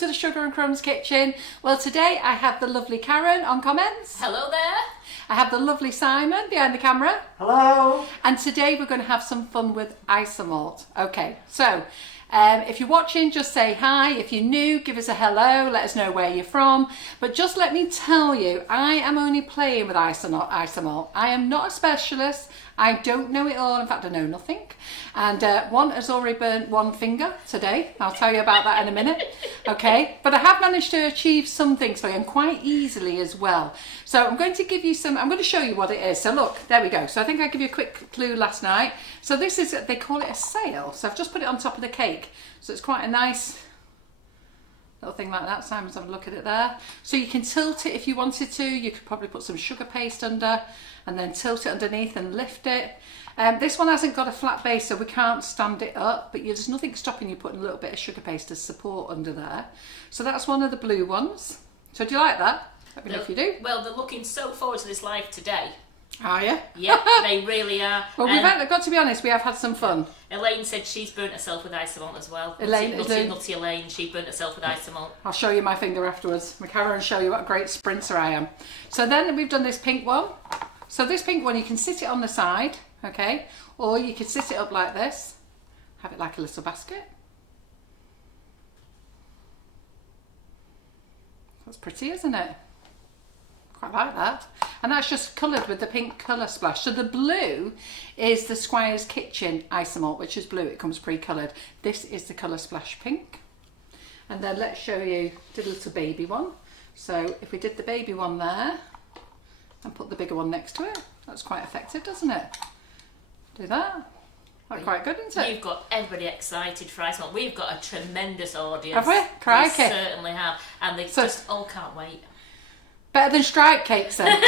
to the Sugar and Crumbs kitchen. Well, today I have the lovely Karen on comments. Hello there. I have the lovely Simon behind the camera. Hello. And today we're going to have some fun with Isomalt. Okay, so if you're watching, just say hi. If you're new, give us a hello. Let us know where you're from. But just let me tell you, I am only playing with Isomalt. I am not a specialist. I don't know it all. In fact, I know nothing. And one has already burnt one finger today. I'll tell you about that in a minute. Okay, but I have managed to achieve some things for you, and quite easily as well. So I'm going to give you some, I'm going to show you what it is. So look, there we go. So I think I gave you a quick clue last night. So this is, they call it a sail. So I've just put it on top of the cake. So it's quite a nice little thing like that. Simon's having a look at it there. So you can tilt it if you wanted to. You could probably put some sugar paste under and then tilt it underneath and lift it. This one hasn't got a flat base, so we can't stand it up, but there's nothing stopping you putting a little bit of sugar paste as support under there. So that's one of the blue ones. So do you like that? Let me know if you do. Well, they're looking so forward to this live today. Are you? Yeah, they really are. Well, we've got to be honest, we have had some fun. Elaine said she's burnt herself with Isomalt as well. Nutty Elaine, she burnt herself with Isomalt. I'll show you my finger afterwards. Karen will show you what a great sprinter I am. So then we've done this pink one. So this pink one, you can sit it on the side, okay? Or you could sit it up like this. Have it like a little basket. That's pretty, isn't it? Quite like that. And that's just coloured with the pink colour splash. So the blue is the Squire's Kitchen Isomalt, which is blue. It comes pre-coloured. This is the colour splash pink. And then let's show you, did a little baby one. So if we did the baby one there and put the bigger one next to it, that's quite effective, doesn't it? Do that. That's quite good, isn't it? You've got everybody excited for Isomalt. We've got a tremendous audience. Have we? Crikey. We certainly have. And they just all can't wait. Better than strike cakes then.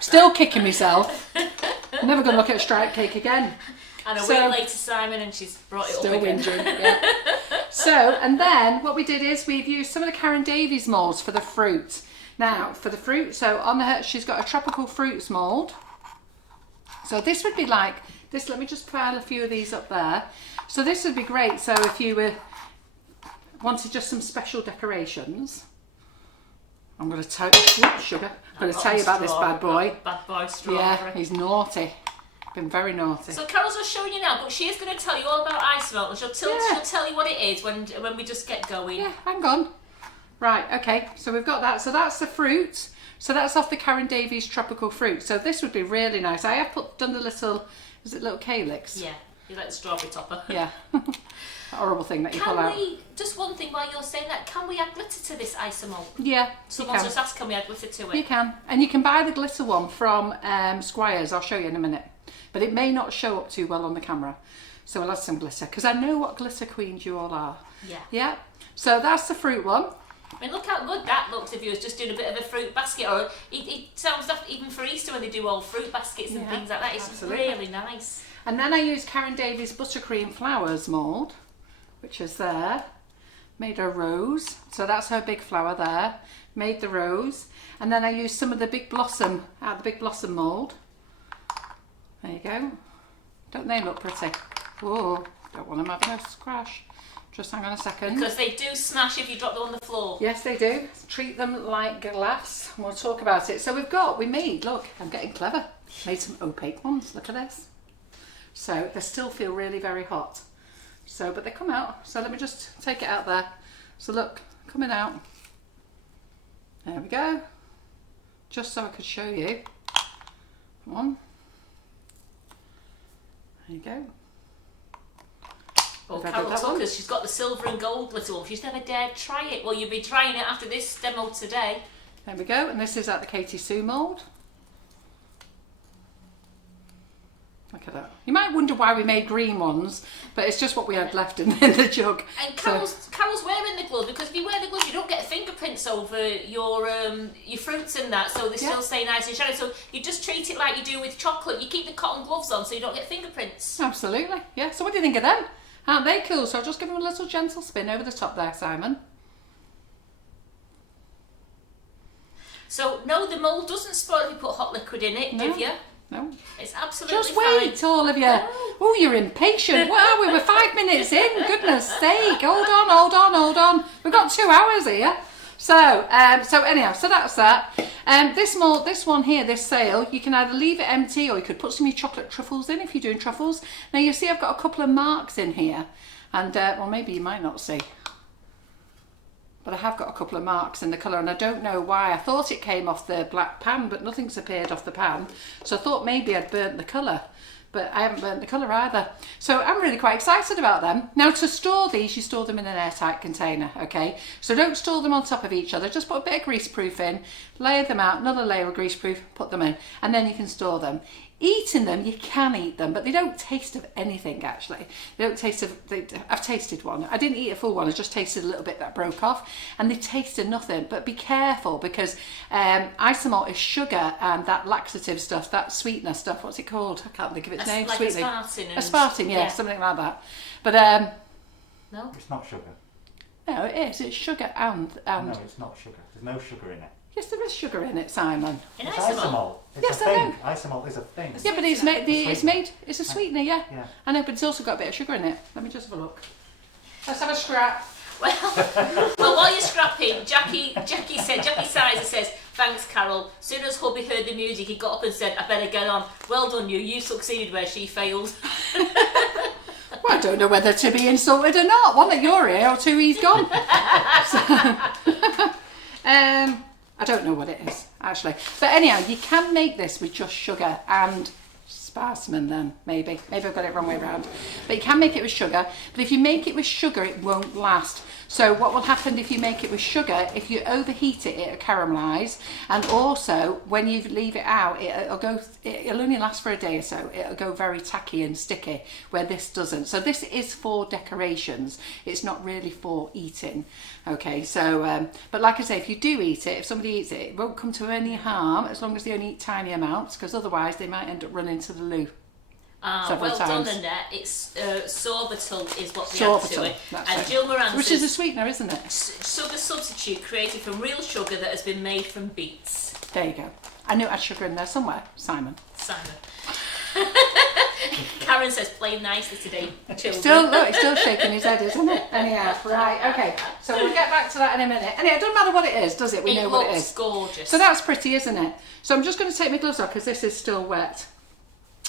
Still kicking myself. I'm never going to look at a strike cake again. And a week later, Simon, and she's brought it up again. Still whinging, yeah. So, and then what we did is we've used some of the Karen Davies moulds for the fruit. Now, for the fruit, so on her, she's got a tropical fruits mould. So this would be like this. Let me just pile a few of these up there. So this would be great. So if you wanted just some special decorations, I'm going to tell you about this bad boy. Bad boy strawberry. Yeah, he's naughty. Been very naughty. So Carol's just showing you now, but she is going to tell you all about Isomalt, and she'll tell you what it is when we just get going. Yeah, hang on. Right, okay. So we've got that. So that's the fruit. So that's off the Karen Davies tropical fruit. So this would be really nice. I have done the little, is it little calyx? Yeah, you like the strawberry topper. Yeah. That horrible thing that you pull out. Just one thing while you're saying that, can we add glitter to this Isomalt? Yeah, Someone's just asked, can we add glitter to it? You can. And you can buy the glitter one from Squires. I'll show you in a minute. But it may not show up too well on the camera. So we'll add some glitter, because I know what glitter queens you all are. Yeah. Yeah. So that's the fruit one. I mean, look how good that looks if you was just doing a bit of a fruit basket. Or it sounds like even for Easter when they do all fruit baskets and things like that. It's absolutely really nice. And then I use Karen Davies Buttercream Flowers mould, which is there. Made a rose. So that's her big flower there. Made the rose. And then I used some of the Big Blossom, out of the Big Blossom mould. There you go. Don't they look pretty? Whoa, don't want them having a crash. Just hang on a second. Because they do smash if you drop them on the floor. Yes, they do. Treat them like glass. We'll talk about it. So we made, look, I'm getting clever. Made some opaque ones. Look at this. So they still feel really very hot. So, but they come out. So let me just take it out there. So look, coming out. There we go. Just so I could show you. Come on. There you go. Oh, Carol took us. She's got the silver and gold glitter one. She's never dared try it. Well, you'll be trying it after this demo today. There we go. And this is at the Katie Sue mould. Look at that. You might wonder why we made green ones, but it's just what we had left in the jug. And Carol's wearing the gloves, because if you wear the gloves, you don't get fingerprints over your fruits and that, so they still stay nice and shiny. So you just treat it like you do with chocolate. You keep the cotton gloves on so you don't get fingerprints. Absolutely. Yeah. So what do you think of them? Aren't they cool? So I'll just give them a little gentle spin over the top there, Simon. So no, the mould doesn't spoil if you put hot liquid in it, did you? No. It's absolutely Just wait, fine. all of you. Oh, you're impatient. Well, we were 5 minutes in. Goodness sake. Hold on. We've got 2 hours here. So anyhow, so that's that. This one here, this sale, you can either leave it empty or you could put some of your chocolate truffles in if you're doing truffles. Now you see I've got a couple of marks in here, and well, maybe you might not see, but I have got a couple of marks in the colour, and I don't know why. I thought it came off the black pan, but nothing's appeared off the pan, so I thought maybe I'd burnt the colour. But I haven't burnt the colour either. So I'm really quite excited about them. Now to store these, you store them in an airtight container, okay? So don't store them on top of each other. Just put a bit of greaseproof in, layer them out, another layer of greaseproof, put them in, and then you can store them. Eating them, you can eat them, but they don't taste of anything actually. They don't taste of, I've tasted one. I didn't eat a full one, I just tasted a little bit that broke off, and they tasted nothing. But be careful, because Isomalt is sugar and that laxative stuff, that sweetener stuff, what's it called? I can't think of its name. Like Sweetening. aspartame. Aspartame, yeah, something like that. But no? It's not sugar. no, it is. It's sugar and No, it's not sugar. There's no sugar in it. yes, there is sugar in it, Simon. In It's Isomalt? Isomalt. It's Yes, a I thing. know. Isomalt is a thing. Yeah, but it's made. It's a sweetener, yeah. Yeah. I know, but it's also got a bit of sugar in it. Let me just have a look. Let's have a scrap. Well, while you're scrapping, Jackie Sizer says, thanks, Carol. Soon as hubby heard the music, he got up and said, I better get on. Well done, you. You succeeded where she failed. Well, I don't know whether to be insulted or not. One that you're here, or two he's gone. I don't know what it is, actually. But anyhow, you can make this with just sugar and Sparseman then, maybe. Maybe I've got it wrong way around. But you can make it with sugar. But if you make it with sugar, it won't last. So what will happen if you make it with sugar, if you overheat it, it'll caramelise. And also, when you leave it out, it'll only last for a day or so. It'll go very tacky and sticky, where this doesn't. So this is for decorations. It's not really for eating. Okay, so, but like I say, if you do eat it, if somebody eats it, it won't come to any harm as long as they only eat tiny amounts, because otherwise they might end up running to the loo. Well times. done, Annette. It's sorbitol is what we Sorbitol, add to it. that's And it. Jill Moran Which is a says, sweetener, isn't it? sugar substitute created from real sugar that has been made from beets. There you go. I knew it had sugar in there somewhere, Simon. Simon. Karen says, play nicely today, children. It's still shaking his head, isn't it? Anyhow, right, okay. So we'll get back to that in a minute. Anyway, it doesn't matter what it is, does it? We know what it is. Gorgeous. So that's pretty, isn't it? So I'm just going to take my gloves off because this is still wet.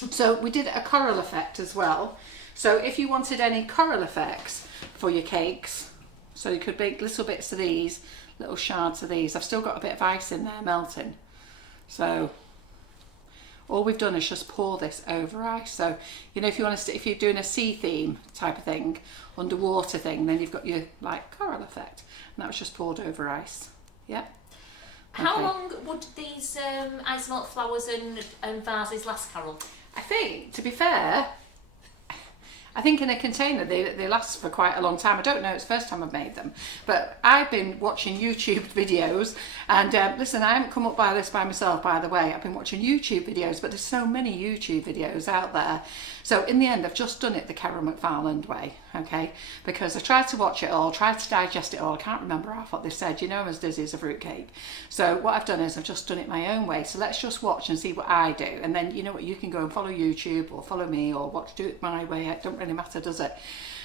So we did a coral effect as well. So if you wanted any coral effects for your cakes, so you could make little bits of these, little shards of these. I've still got a bit of ice in there melting. So all we've done is just pour this over ice. So, you know, if you're doing a sea theme type of thing, underwater thing, then you've got your like coral effect. And that was just poured over ice. Yeah. How Okay. long would these Isomalt flowers and vases last, Carol? I think, to be fair, I think in a container they last for quite a long time. I don't know, it's the first time I've made them. But I've been watching YouTube videos, and listen, I haven't come up by this by myself, by the way. I've been watching YouTube videos, but there's so many YouTube videos out there. So in the end, I've just done it the Carol McFarland way, okay? Because I tried to watch it all, tried to digest it all. I can't remember half what they said. You know, I'm as dizzy as a fruitcake. So what I've done is I've just done it my own way. So let's just watch and see what I do. And then, you know what, you can go and follow YouTube or follow me or do it my way. It don't really matter, does it?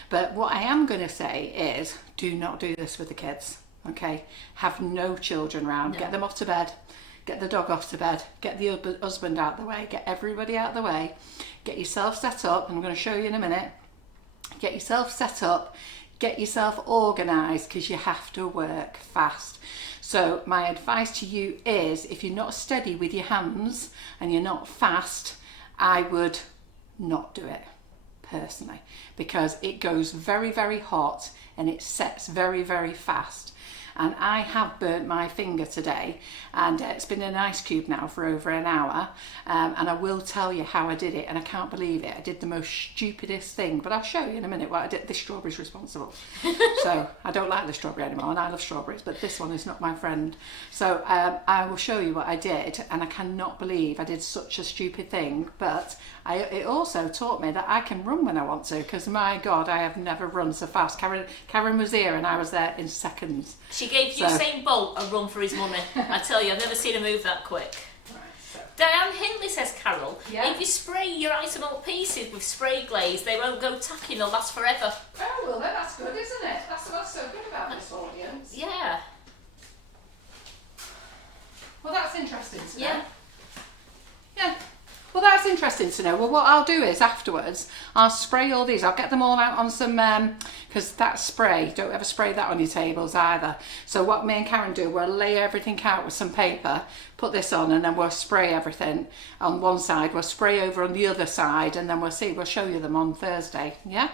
But what I am going to say is do not do this with the kids, okay? Have no children around. No. Get them off to bed. Get the dog off to bed, get the husband out of the way, get everybody out of the way, get yourself set up, and I'm going to show you in a minute. Get yourself set up, get yourself organised, because you have to work fast. So my advice to you is, if you're not steady with your hands and you're not fast, I would not do it, personally, because it goes very, very hot and it sets very, very fast. And I have burnt my finger today, and it's been in an ice cube now for over an hour, and I will tell you how I did it, and I can't believe it. I did the most stupidest thing, but I'll show you in a minute what I did. This strawberry's responsible. So I don't like the strawberry anymore, and I love strawberries, but this one is not my friend. So I will show you what I did, and I cannot believe I did such a stupid thing, but it also taught me that I can run when I want to, because my God, I have never run so fast. Karen was here, and I was there in seconds. She gave Usain Bolt a run for his money. I tell you, I've never seen him move that quick. Right, so Diane Hindley says, Carol, Yeah. if you spray your Isomalt pieces with spray glaze, they won't go tacky and they'll last forever. Oh, well, that's good, isn't it? That's what's so good about this audience. Yeah. Well, that's interesting to know. Yeah. Yeah. Well, that's interesting to know. Well, what I'll do is afterwards, I'll spray all these. I'll get them all out on some, because that spray, don't ever spray that on your tables either. So what me and Karen do, we'll lay everything out with some paper, put this on, and then we'll spray everything on one side. We'll spray over on the other side, and then we'll show you them on Thursday, yeah?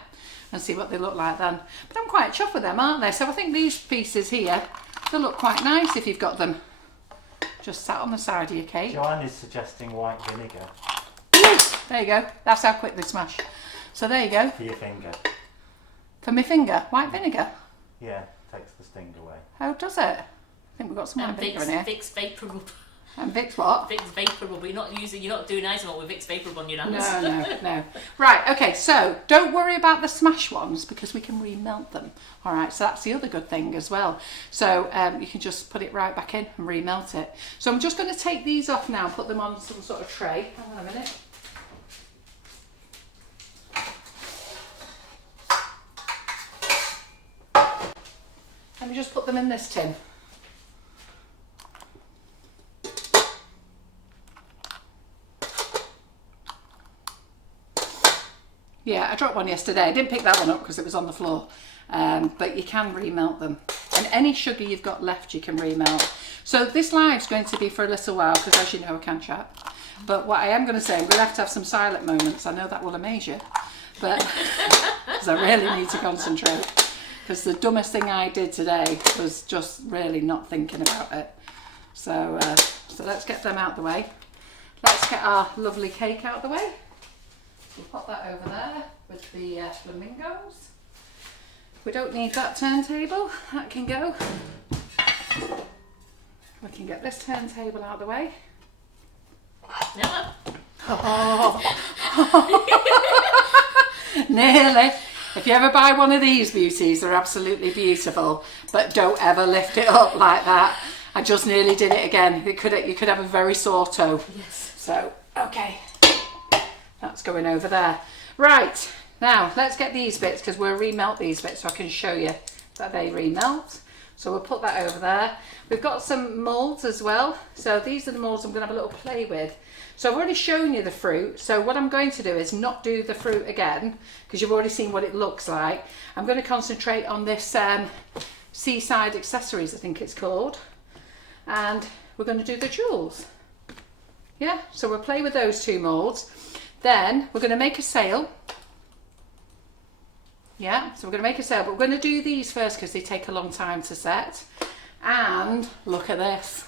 And see what they look like then. But I'm quite chuffed with them, aren't they? So I think these pieces here, they look quite nice if you've got them just sat on the side of your cake. Joanne is suggesting white vinegar There you go. That's how quick they smash. So there you go. for your finger. For my finger, white vinegar. Yeah, takes the sting away. Oh, does it? I think we've got some white And vinegar in here. Vicks Vapor Rub. And Vicks what? Vicks Vapor Rub. You're not doing Isomalt with Vicks Vapor Rub on your hands. No. Right, okay, so don't worry about the smash ones because we can remelt them. All right, so that's the other good thing as well. So you can just put it right back in and remelt it. So I'm just going to take these off now and put them on some sort of tray. Hang on a minute. Let me just put them in this tin. Yeah, I dropped one yesterday. I didn't pick that one up because it was on the floor. But you can remelt them. And any sugar you've got left, you can remelt. So this live's going to be for a little while because, as you know, I can chat. But what I am going to say, I'm going to have some silent moments. I know that will amaze you. But because I really need to concentrate. Because the dumbest thing I did today was just really not thinking about it. So let's get them out the way. Let's get our lovely cake out the way. We'll pop that over there with the flamingos. We don't need that turntable. That can go. We can get this turntable out of the way. No. Oh. Nearly. If you ever buy one of these beauties, they're absolutely beautiful, but don't ever lift it up like that. I just nearly did it again. You could have a very sore toe. Yes. So, okay. That's going over there. Right, now let's get these bits because we'll remelt these bits so I can show you that they remelt. So we'll put that over there. We've got some moulds as well. So these are the moulds I'm going to have a little play with. So I've already shown you the fruit. So what I'm going to do is not do the fruit again because you've already seen what it looks like. I'm going to concentrate on this Seaside Accessories, I think it's called. And we're going to do the jewels. Yeah, so we'll play with those two moulds. Then we're going to make a sail. Yeah, so we're going to make a sail, but we're going to do these first because they take a long time to set. And look at this.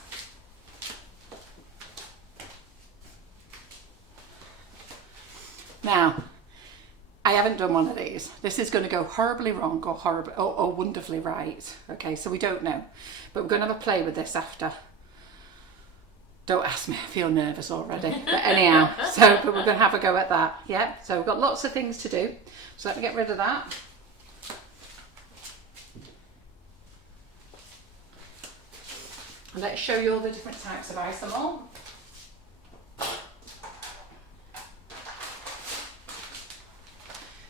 Now, I haven't done one of these. This is going to go horribly wrong or wonderfully right. Okay, so we don't know. But we're going to have a play with this after. Don't ask me, I feel nervous already. But anyhow, but we're going to have a go at that. Yeah, so we've got lots of things to do. So let me get rid of that. And let's show you all the different types of Isomalt.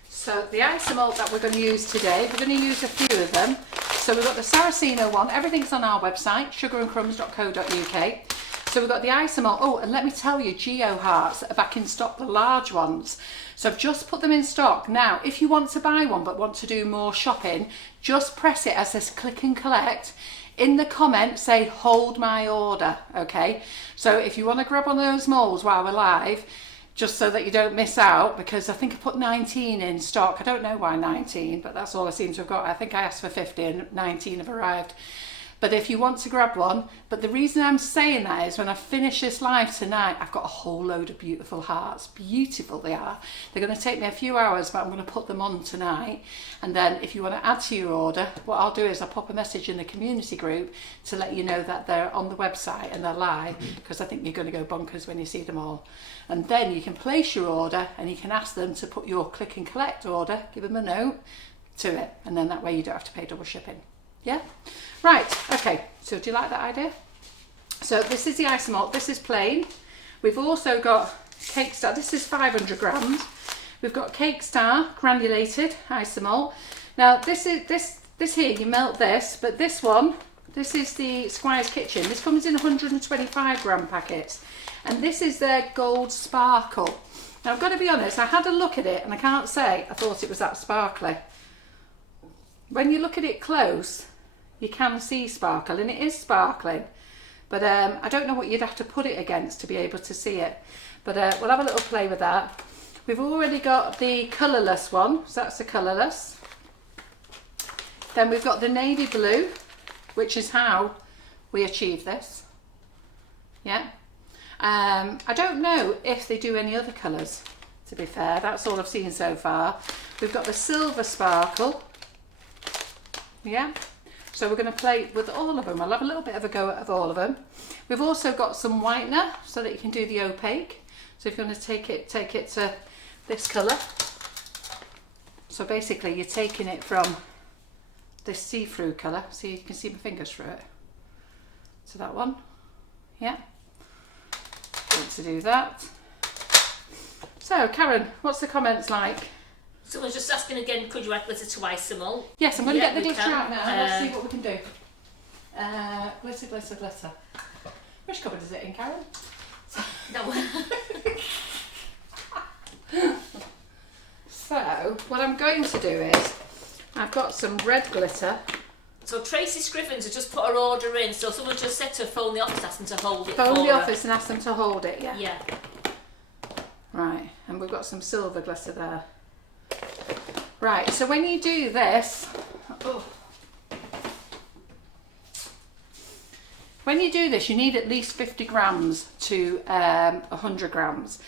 So the Isomalt that we're going to use today, we're going to use a few of them. So we've got the Saraceno one. Everything's on our website, sugarandcrumbs.co.uk. So we've got the Isomalt. Oh, and let me tell you, Geo Hearts are back in stock, the large ones. So I've just put them in stock. Now, if you want to buy one but want to do more shopping, just press it as this click and collect. In the comments, say, hold my order, okay? So if you want to grab one of those molds while we're live, just so that you don't miss out, because I think I put 19 in stock. I don't know why 19, but that's all I seem to have got. I think I asked for 50 and 19 have arrived. But if you want to grab one, but the reason I'm saying that is when I finish this live tonight, I've got a whole load of beautiful hearts. Beautiful they are. They're going to take me a few hours, but I'm going to put them on tonight. And then if you want to add to your order, what I'll do is I'll pop a message in the community group to let you know that they're on the website and they're live, because I think you're going to go bonkers when you see them all. And then you can place your order and you can ask them to put your click and collect order, give them a note to it, and then that way you don't have to pay double shipping. Yeah? Right, okay, so do you like that idea? So this is the Isomalt, this is plain. We've also got Cake Star. This is 500 grams. We've got Cake Star granulated isomalt. Now this here, you melt this, but this one, this is the Squire's Kitchen. This comes in 125 gram packets, and this is their gold sparkle. Now I've got to be honest, I had a look at it and I can't say I thought it was that sparkly. When you look at it close, you can see sparkle, and it is sparkling, but I don't know what you'd have to put it against to be able to see it, but we'll have a little play with that. We've already got the colourless one, so that's the colourless. Then we've got the navy blue, which is how we achieve this. Yeah. I don't know if they do any other colours, to be fair. That's all I've seen so far. We've got the silver sparkle. Yeah. So we're going to play with all of them. I'll have a little bit of a go at all of them. We've also got some whitener so that you can do the opaque. So if you want to take it to this colour. So basically you're taking it from this see-through colour. See, you can see my fingers through it. So that one. Yeah. Going to do that. So Karen, what's the comments like? Someone's just asking again, could you add glitter to isomalt? Yes, I'm going to get the glitter can. out now. Let's see what we can do. Glitter, glitter, glitter. Which cupboard is it in, Karen? That one. So, what I'm going to do is, I've got some red glitter. So Tracy Scrivens has just put her order in, so someone just said to phone the office, ask them to hold it Phone for the her. office and ask them to hold it, yeah? Yeah. Right, and we've got some silver glitter there. Right, so when you do this, when you do this, you need at least 50 grams to 100 grams.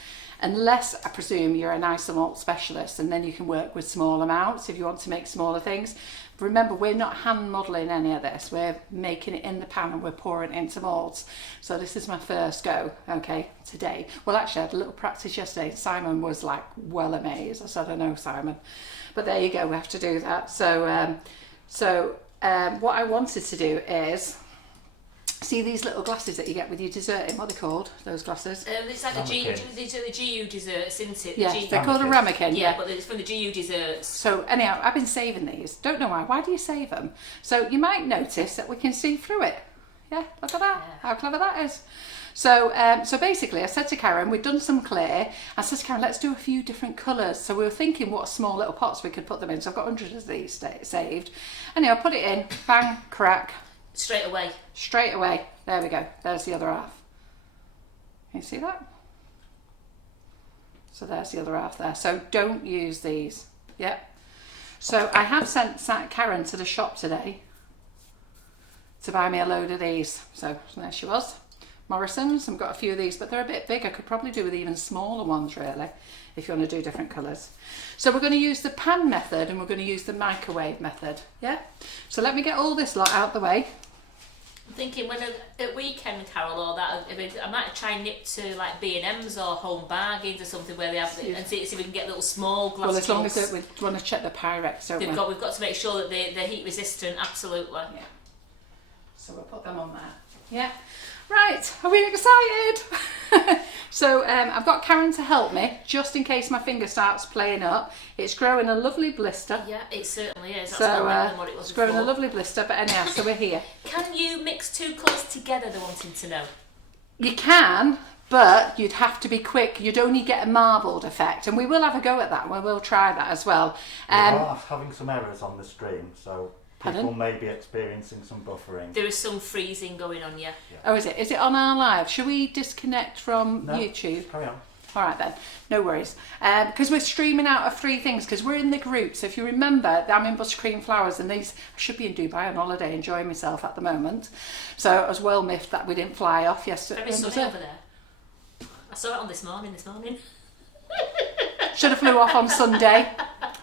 Unless, I presume, you're an isomalt specialist, and then you can work with small amounts if you want to make smaller things. Remember, we're not hand modelling any of this. We're making it in the pan and we're pouring it into molds. So this is my first go, okay, today. Well, actually, I had a little practice yesterday. Simon was like well amazed. I said, I know, Simon. But there you go, we have to do that. So, what I wanted to do is, see these little glasses that you get with your dessert in? What are they called, those glasses? It's like these are the GU desserts, isn't it? Yeah, they're called a ramekin. Yeah, but it's from the GU desserts. So anyhow, I've been saving these. Don't know why. Why do you save them? So you might notice that we can see through it. Yeah, look at that. Yeah. How clever that is. So, so basically, I said to Karen, we'd done some clear. I said to Karen, let's do a few different colours. So we were thinking what small little pots we could put them in. So I've got hundreds of these saved. Anyhow, I put it in, bang, crack. Straight away. Straight away. There we go. There's the other half. Can you see that? So there's the other half there. So don't use these. Yep. So I have sent Karen to the shop today to buy me a load of these. So there she was. Morrison's. I've got a few of these, but they're a bit big. I could probably do with even smaller ones, really, if you want to do different colours. So we're going to use the pan method and we're going to use the microwave method. Yeah. So let me get all this lot out the way. I'm thinking when at weekend, Carol, or that, I might try and nip to like B&M's or Home Bargains or something where they have and see if we can get little small glass. Well, as long as we want to check the Pyrex, don't we? We've got to make sure that they're heat resistant. Absolutely. Yeah. So we'll put them on there. Yeah. Right, are we excited? So I've got Karen to help me, just in case my finger starts playing up. It's growing a lovely blister. Yeah, it certainly is. That's so what it was it's growing before. a lovely blister, but anyhow, so we're here. Can you mix two colours together, they're wanting to know? You can, but you'd have to be quick. You'd only get a marbled effect, and we will have a go at that. We will try that as well. We are having some errors on the stream, so people may be experiencing some buffering. There is some freezing going on, yeah. Oh, is it? Is it on our live? Should we disconnect from No, YouTube? carry on. All right then, no worries. Because we're streaming out of 3 things, because we're in the group. So if you remember, I'm in Buttercream Flowers, and these, I should be in Dubai on holiday enjoying myself at the moment. So I was well miffed that we didn't fly off yesterday. Very sunny over there. I saw it on this morning. Should have flew off on Sunday.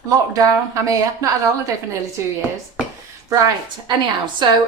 Lockdown, I'm here. Not had a holiday for nearly 2 years. Right, anyhow, so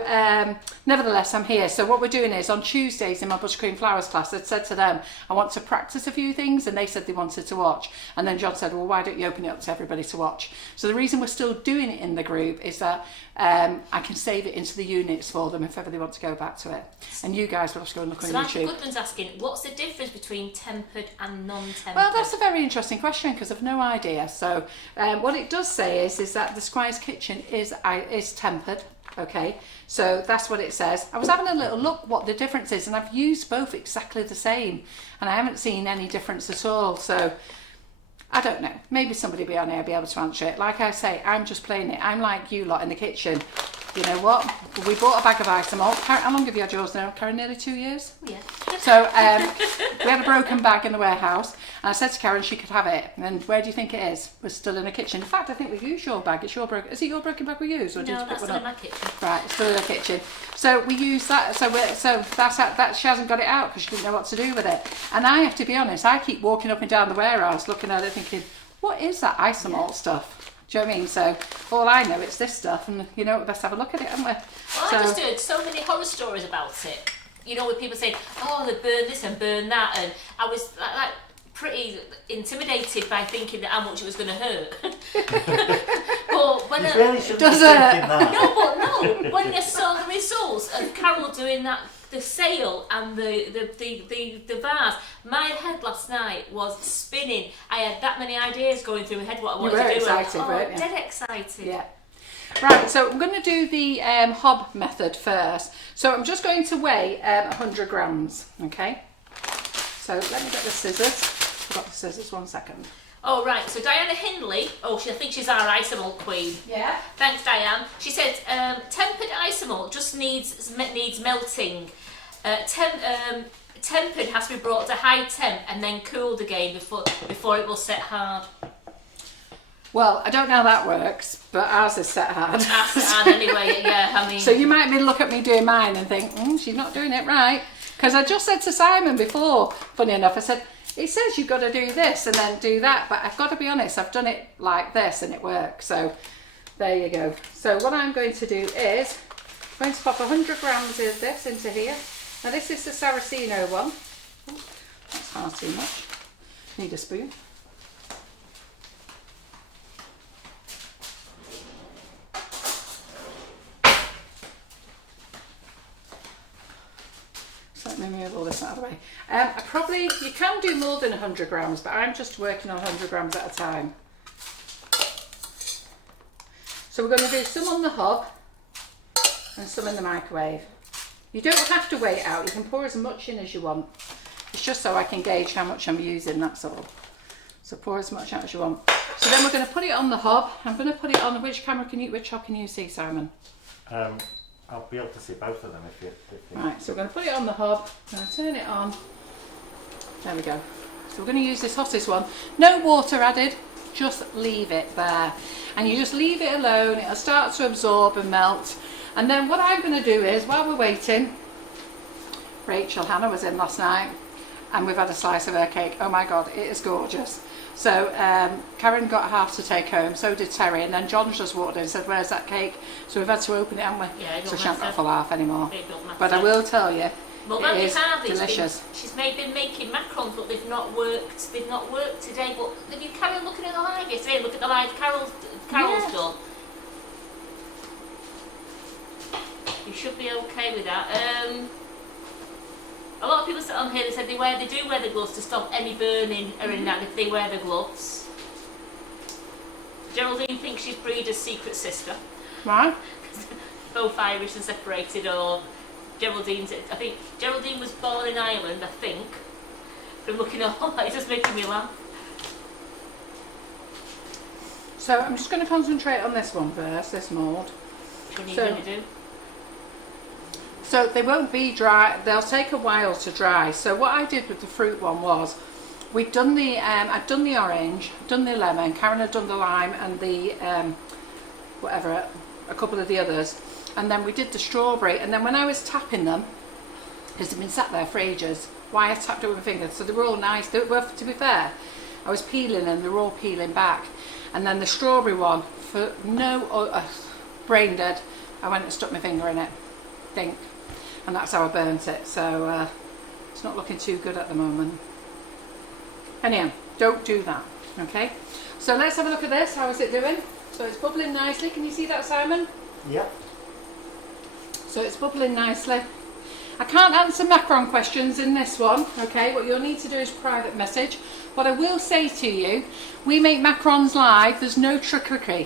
nevertheless I'm here. So what we're doing is on Tuesdays in my Buttercream Flowers class, I'd said to them I want to practice a few things, and they said they wanted to watch, and then John said, well, why don't you open it up to everybody to watch? So the reason we're still doing it in the group is that I can save it into the units for them if ever they want to go back to it, and you guys will have to go and look on YouTube. Goodman's asking, what's the difference between tempered and non-tempered? Well, that's a very interesting question because I've no idea. So what it does say is that the Squire's kitchen is tempered. Okay, so that's what it says. I was having a little look what the difference is, and I've used both exactly the same, and I haven't seen any difference at all. So I don't know. Maybe somebody be on here be able to answer it. Like I say, I'm just playing it. I'm like you lot in the kitchen. You know what? We bought a bag of Isomalt. How long have you had yours now, Karen? Nearly 2 years? Yeah. So we had a broken bag in the warehouse, and I said to Karen she could have it. And where do you think it is? We're still in the kitchen. In fact, I think we used your bag. It's your broken. Is it your broken bag we use, or did you pick that's one still up? in my kitchen. Right, it's still in the kitchen. So we use that. So that she hasn't got it out because she didn't know what to do with it. And I have to be honest. I keep walking up and down the warehouse looking at it, thinking, what is that Isomalt stuff? Do you know what I mean? So all I know it's this stuff, and you know, let's have a look at it, haven't we? Well, I just heard so many horror stories about it. You know, with people saying, "Oh, they burn this and burn that," and I was like pretty intimidated by thinking that how much it was going to hurt. But when really shouldn't be thinking that. No, when I saw the results of Carol doing that, the sail and the vase, my head last night was spinning. I had that many ideas going through my head what I wanted to do. Excited, weren't you? Dead excited. Yeah. Right, so I'm going to do the hob method first. So I'm just going to weigh 100 grams, okay? So let me get the scissors. Forgot the scissors, 1 second. Oh, right, so Diana Hindley, I think she's our Isomalt queen. Yeah. Thanks, Diane. She said, tempered Isomalt just needs melting. Tempered has to be brought to high temp and then cooled again before it will set hard. Well, I don't know how that works, but ours is set hard. Anyway, yeah, I mean... So you might look at me doing mine and think, she's not doing it right. Because I just said to Simon before, funny enough, I said, it says you've got to do this and then do that, but I've got to be honest, I've done it like this and it works. So there you go. So what I'm going to do is, I'm going to pop 100 grams of this into here. Now this is the Saraceno one. Ooh, that's far too much. Need a spoon. Let me move all this out of the way. You can do more than 100 grams, but I'm just working on 100 grams at a time. So we're going to do some on the hob and some in the microwave. You don't have to weigh it out, you can pour as much in as you want. It's just so I can gauge how much I'm using, that's all. So pour as much out as you want. So then we're going to put it on the hob. I'm going to put it on, which hob can you see, Simon? I'll be able to see both of them if you... Right, so we're going to put it on the hob, I'm going to turn it on. There we go. So we're going to use this hottest one. No water added, just leave it there. And you just leave it alone, it'll start to absorb and melt. And then what I'm going to do is, while we're waiting, Hannah was in last night, and we've had a slice of her cake. Oh my God, it is gorgeous. So Karen got half to take home, so did Terry, and then John just walked in and said, where's that cake? So we've had to open it, haven't we? Yeah, so she hasn't got a full half anymore. But matter. I will tell you, it is delicious. She's been making macarons, but they've not worked. They've not worked today. But have you carried looking at the live yesterday? Look at the live Carol's done. You should be okay with that. A lot of people sit on here, they said they do wear the gloves to stop any burning or in that if they wear the gloves. Geraldine thinks she's Breeder's secret sister. Right. Both Irish and separated, or I think Geraldine was born in Ireland, I think. From looking at all that, it's just making me laugh. So I'm just going to concentrate on this one first, this mould. What are you going to do? So they won't be dry, they'll take a while to dry. So what I did with the fruit one was, I'd done the orange, done the lemon, Karen had done the lime and the a couple of the others. And then we did the strawberry, and then when I was tapping them, because they've been sat there for ages, why I tapped it with my fingers, so they were all nice. Well, to be fair, I was peeling them, they were all peeling back. And then the strawberry one, for brain dead, I went and stuck my finger in it, think, and that's how I burnt it. So it's not looking too good at the moment. Anyhow, don't do that, okay? So let's have a look at this. How is it doing? So it's bubbling nicely. Can you see that, Simon? Yep. So it's bubbling nicely. I can't answer macron questions in this one, okay? What you'll need to do is private message. What I will say to you, we make macrons live. There's no trickery,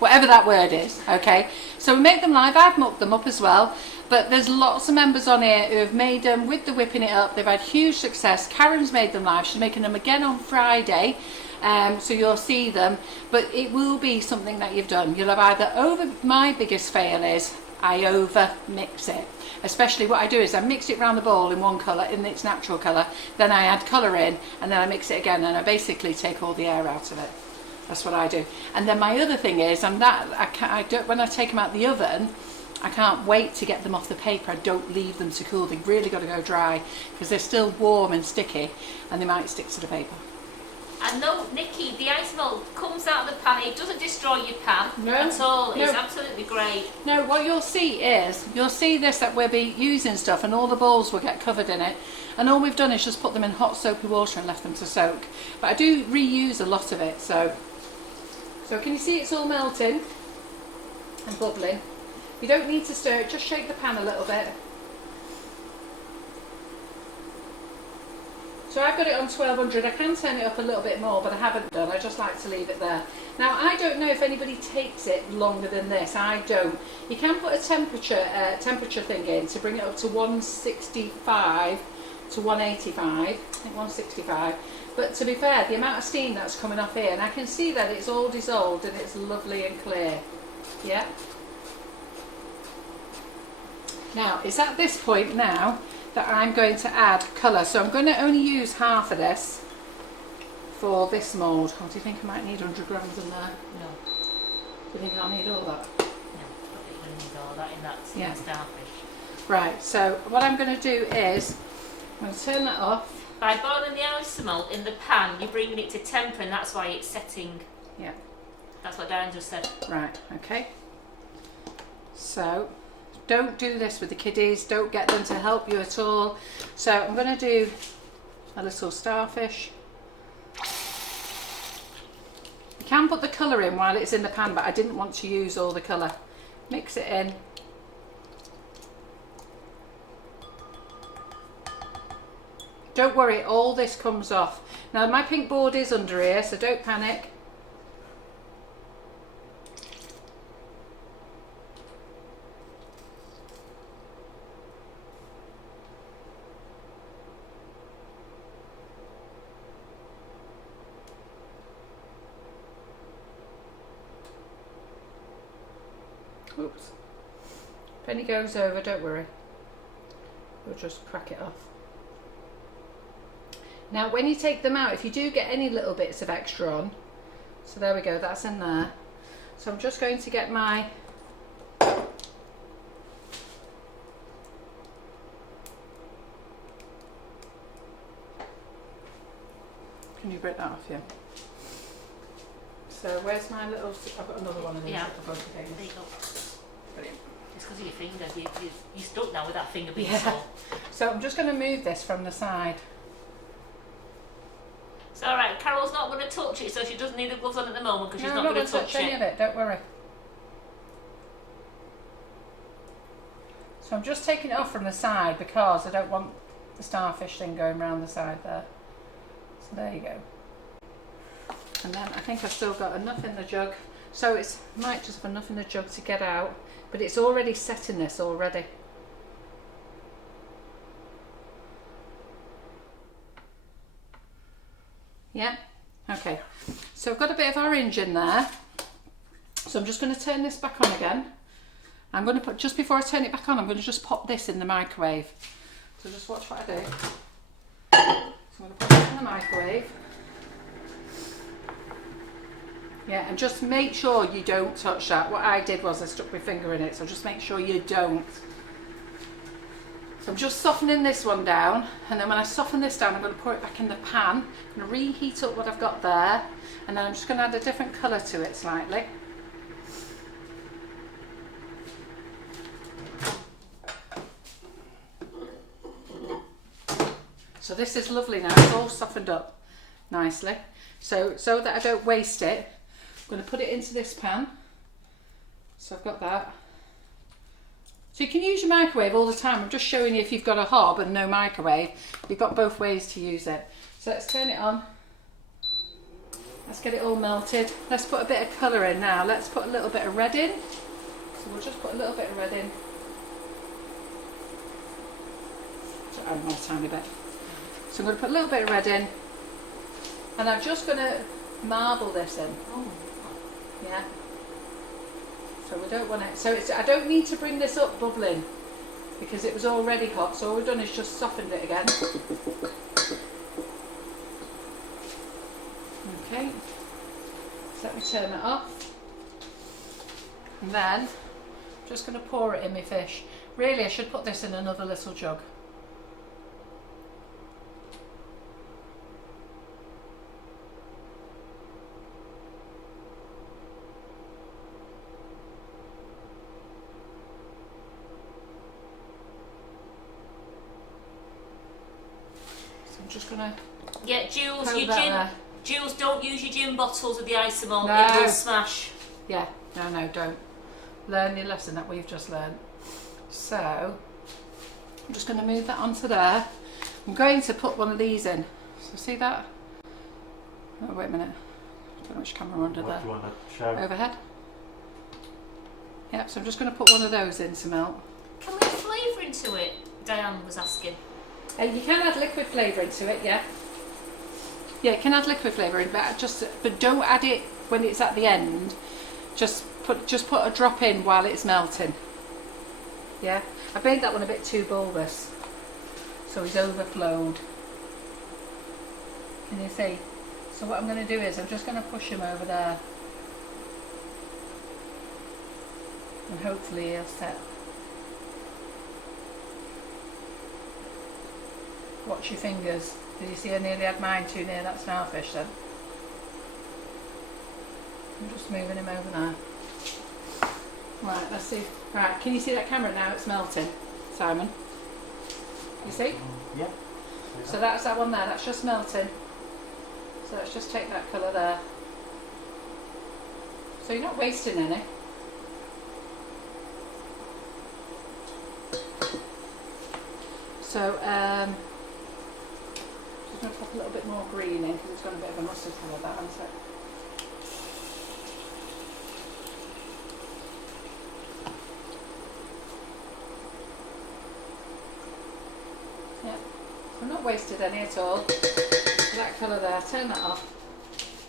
whatever that word is, okay? So we make them live. I've mucked them up as well. But there's lots of members on here who have made them with the whipping it up. They've had huge success. Karen's made them live. She's making them again on Friday. So you'll see them. But it will be something that you've done. You'll have either my biggest fail is I over mix it. Especially what I do is I mix it around the bowl in one colour, in its natural colour. Then I add colour in and then I mix it again and I basically take all the air out of it. That's what I do. And then my other thing is when I take them out the oven, I can't wait to get them off the paper. I don't leave them to cool. They've really got to go dry because they're still warm and sticky and they might stick to the paper. And no, Nikki, the Isomalt comes out of the pan. It doesn't destroy your pan at all. No. It's absolutely great. No, what you'll see is, this that we'll be using stuff and all the bowls will get covered in it. And all we've done is just put them in hot soapy water and left them to soak. But I do reuse a lot of it. So can you see it's all melting and bubbling? You don't need to stir it, just shake the pan a little bit. So I've got it on 1200. I can turn it up a little bit more, but I haven't done. I just like to leave it there. Now I don't know if anybody takes it longer than this. I don't. You can put a temperature thing in to bring it up to 165 to 185. I think 165. But to be fair, the amount of steam that's coming off here, and I can see that it's all dissolved and it's lovely and clear. Yeah. Now, it's at this point now that I'm going to add colour. So I'm going to only use half of this for this mould. Oh, do you think I might need 100 grams in there? No. Do you think I'll need all that? No, I think you're going to need all that in that starfish. Right, so what I'm going to do is, I'm going to turn that off. By boiling the Isomalt in the pan, you're bringing it to temper and that's why it's setting. Yeah. That's what Darren just said. Right, okay. So, don't do this with the kiddies, don't get them to help you at all. So I'm going to do a little starfish. You can put the colour in while it's in the pan, but I didn't want to use all the colour. Mix it in. Don't worry, all this comes off. Now my pink board is under here, so don't panic. Oops. If any goes over, don't worry. We'll just crack it off. Now when you take them out, if you do get any little bits of extra on, so there we go, that's in there. So I'm just going to get my can you break that off? Yeah. So where's my little, I've got another one of these. Yeah. There you go. Brilliant. It's because of your finger. You're stuck now with that finger being Yeah. sore. So I'm just going to move this from the side. It's alright, Carol's not going to touch it, so she doesn't need the gloves on at the moment because she's not going to touch any of it, don't worry. So I'm just taking it off from the side because I don't want the starfish thing going around the side there. So there you go. And then I think I've still got enough in the jug. So it might just have enough in the jug to get out, but it's already set in this already. Yeah, okay. So I've got a bit of orange in there. So I'm just going to turn this back on again. I'm going to put, just before I turn it back on, I'm going to just pop this in the microwave. So just watch what I do. So I'm going to put this in the microwave. Yeah, and just make sure you don't touch that. What I did was I stuck my finger in it, so just make sure you don't. So I'm just softening this one down, and then when I soften this down, I'm going to pour it back in the pan. I'm going to reheat up what I've got there, and then I'm just going to add a different colour to it slightly. So this is lovely now, it's all softened up nicely. So that I don't waste it, I'm going to put it into this pan. So I've got that. So you can use your microwave all the time. I'm just showing you if you've got a hob and no microwave, you've got both ways to use it. So let's turn it on. Let's get it all melted. Let's put a bit of colour in now. Let's put a little bit of red in. So we'll just put a little bit of red in. So add more tiny bit. So I'm going to put a little bit of red in. And I'm just going to marble this in. Oh. Yeah. So we don't want it. So it's, I don't need to bring this up bubbling because it was already hot. So all we've done is just softened it again. Okay. So let me turn that off. And then I'm just going to pour it in my fish. Really, I should put this in another little jug. Just gonna Jules, don't use your gin bottles with the Isomalt. No. It will smash. Yeah, no, don't. Learn your lesson that we've just learned. So I'm just going to move that onto there. I'm going to put one of these in. So see that? Oh, wait a minute. I don't know which camera under there. What do you want to show? Overhead. Yep. So I'm just going to put one of those in to melt. Can we add flavour into it? Diane was asking. You can add liquid flavour into it, yeah. Yeah, you can add liquid flavour in, but don't add it when it's at the end. Just put a drop in while it's melting. Yeah, I made that one a bit too bulbous, so he's overflowed. Can you see? So what I'm going to do is I'm just going to push him over there, and hopefully he'll set. Watch your fingers. Did you see I nearly had mine too near that starfish then? I'm just moving him over there. Right, let's see. Right, can you see that camera now? It's melting, Simon. You see? Yeah. So that's that one there, that's just melting. So let's just take that colour there. So you're not wasting any. So, I'm going to pop a little bit more green in because it's got a bit of a mustard colour, that, hasn't it? Yeah, so I've not wasted any at all. That colour there, turn that off.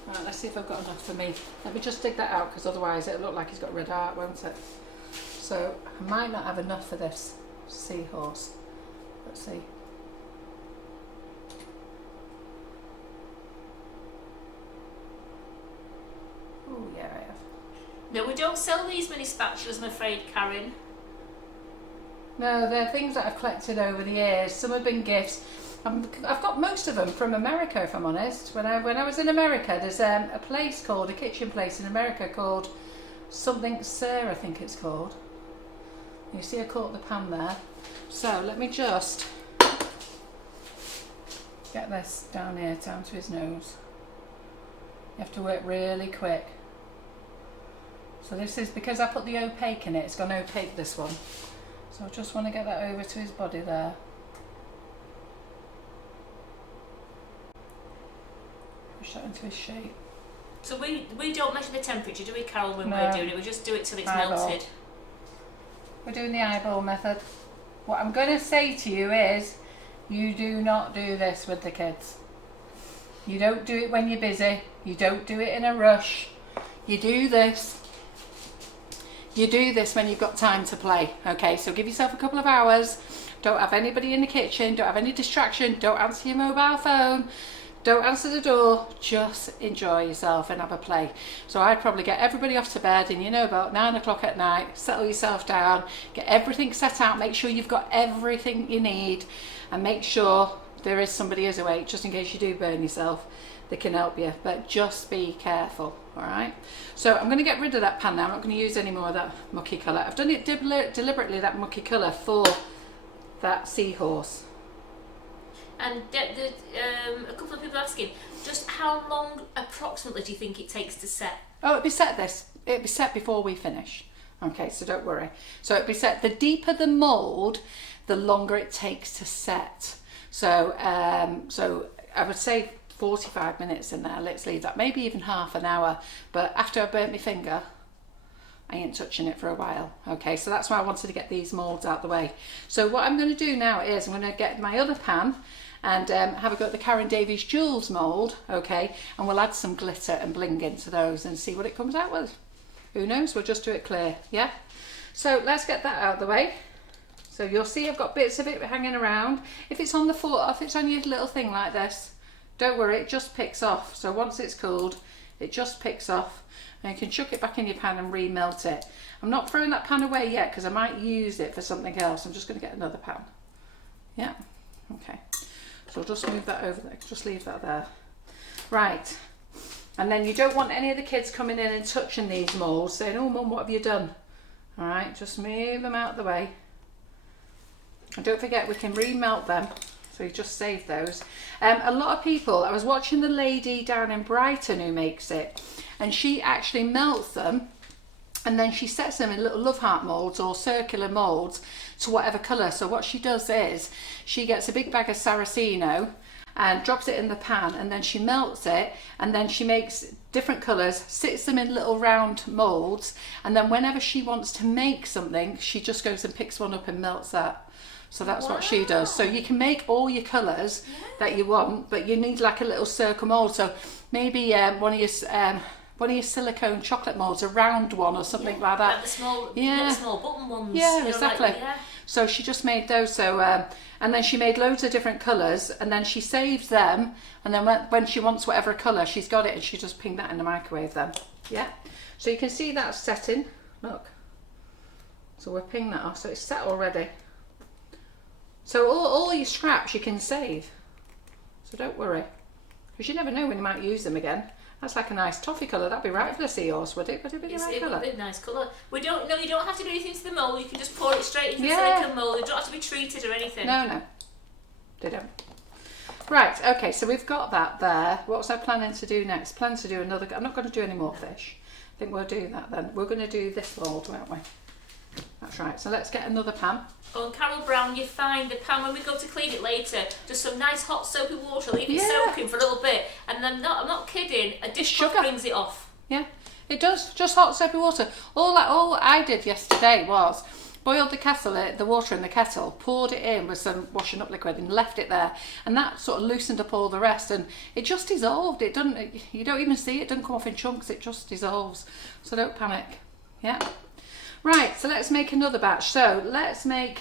Right, let's see if I've got enough for me. Let me just dig that out because otherwise it'll look like he's got red heart, won't it? So I might not have enough for this seahorse. Let's see. Oh yeah, I have. No, we don't sell these mini spatulas, I'm afraid, Karen. No, they're things that I've collected over the years. Some have been gifts. I've got most of them from America, if I'm honest. When I was in America, there's a place called, a kitchen place in America called something Sir, I think it's called. You see I caught the pan there. So let me just get this down here, down to his nose. You have to work really quick. So this is, because I put the opaque in it, it's gone opaque, this one. So I just want to get that over to his body there. Push that into his shape. So we don't measure the temperature, do we, Carol, when No. we're doing it? We just do it till it's Eyeball. melted. We're doing the eyeball method. What I'm going to say to you is, you do not do this with the kids. You don't do it when you're busy. You don't do it in a rush. You do this. You do this when you've got time to play. Okay, so give yourself a couple of hours. Don't have anybody in the kitchen. Don't have any distraction. Don't answer your mobile phone. Don't answer the door. Just enjoy yourself and have a play. So I'd probably get everybody off to bed in, about 9 o'clock at night. Settle yourself down. Get everything set out. Make sure you've got everything you need. And make sure there is somebody who's awake, just in case you do burn yourself. They can help you, but just be careful. All right, so I'm going to get rid of that pan now. I'm not going to use any more of that mucky colour. I've done it deliberately, that mucky colour, for that seahorse. And a couple of people asking, just how long approximately do you think it takes to set? Oh, it'd be set before we finish. Okay, so don't worry. So it'd be set, the deeper the mould, the longer it takes to set. So so I would say 45 minutes in there, let's leave that, maybe even half an hour. But after I burnt my finger, I ain't touching it for a while. Okay, so that's why I wanted to get these moulds out the way. So what I'm going to do now is I'm going to get my other pan and have a go at the Karen Davies Jewels mould, okay, and we'll add some glitter and bling into those and see what it comes out with. Who knows, we'll just do it clear, yeah? So let's get that out of the way. So you'll see I've got bits of it hanging around. If it's on the floor, if it's on your little thing like this, don't worry, it just picks off. So once it's cooled, it just picks off and you can chuck it back in your pan and remelt it. I'm not throwing that pan away yet because I might use it for something else. I'm just going to get another pan. Yeah, okay. So I'll just move that over there, just leave that there. Right, and then you don't want any of the kids coming in and touching these moulds saying, oh mum, what have you done? All right, just move them out of the way. And don't forget, we can remelt them, so you just save those. A lot of people, I was watching the lady down in Brighton who makes it, and she actually melts them and then she sets them in little love heart moulds or circular moulds to whatever colour. So what she does is she gets a big bag of Saraceno and drops it in the pan, and then she melts it, and then she makes different colours, sits them in little round moulds, and then whenever she wants to make something, she just goes and picks one up and melts that. So that's what she does. So you can make all your colours that you want, but you need like a little circle mould. So maybe one of your silicone chocolate moulds, a round one or something like that. Like the small button ones. Yeah, exactly. Like, yeah. So she just made those. So and then she made loads of different colours, and then she saves them, and then when she wants whatever colour, she's got it, and she just ping that in the microwave then. Yeah. So you can see that's setting. Look. So we're ping that off. So it's set already. So all your scraps you can save. So don't worry, because you never know when you might use them again. That's like a nice toffee colour. That'd be right for the seahorse, would it? Would it be the right colour? It would be a nice colour. You don't have to do anything to the mould. You can just pour it straight into the silicone mould. It don't have to be treated or anything. No, they don't. Right, okay, so we've got that there. What was I planning to do next? Plan to do another. I'm not going to do any more fish. I think we'll do that then. We're going to do this mould, won't we? That's right. So let's get another pan. Oh, and Carol Brown, you find the pan when we go to clean it later. Just some nice hot soapy water. Leave it soaking for a little bit, and then I'm not kidding. A dishcloth brings it off. Yeah, it does. Just hot soapy water. All I did yesterday was boiled the water in the kettle, poured it in with some washing up liquid, and left it there, and that sort of loosened up all the rest, and it just dissolved. It doesn't. You don't even see it. It doesn't come off in chunks. It just dissolves. So don't panic. Yeah. Right, so let's make another batch. So let's make,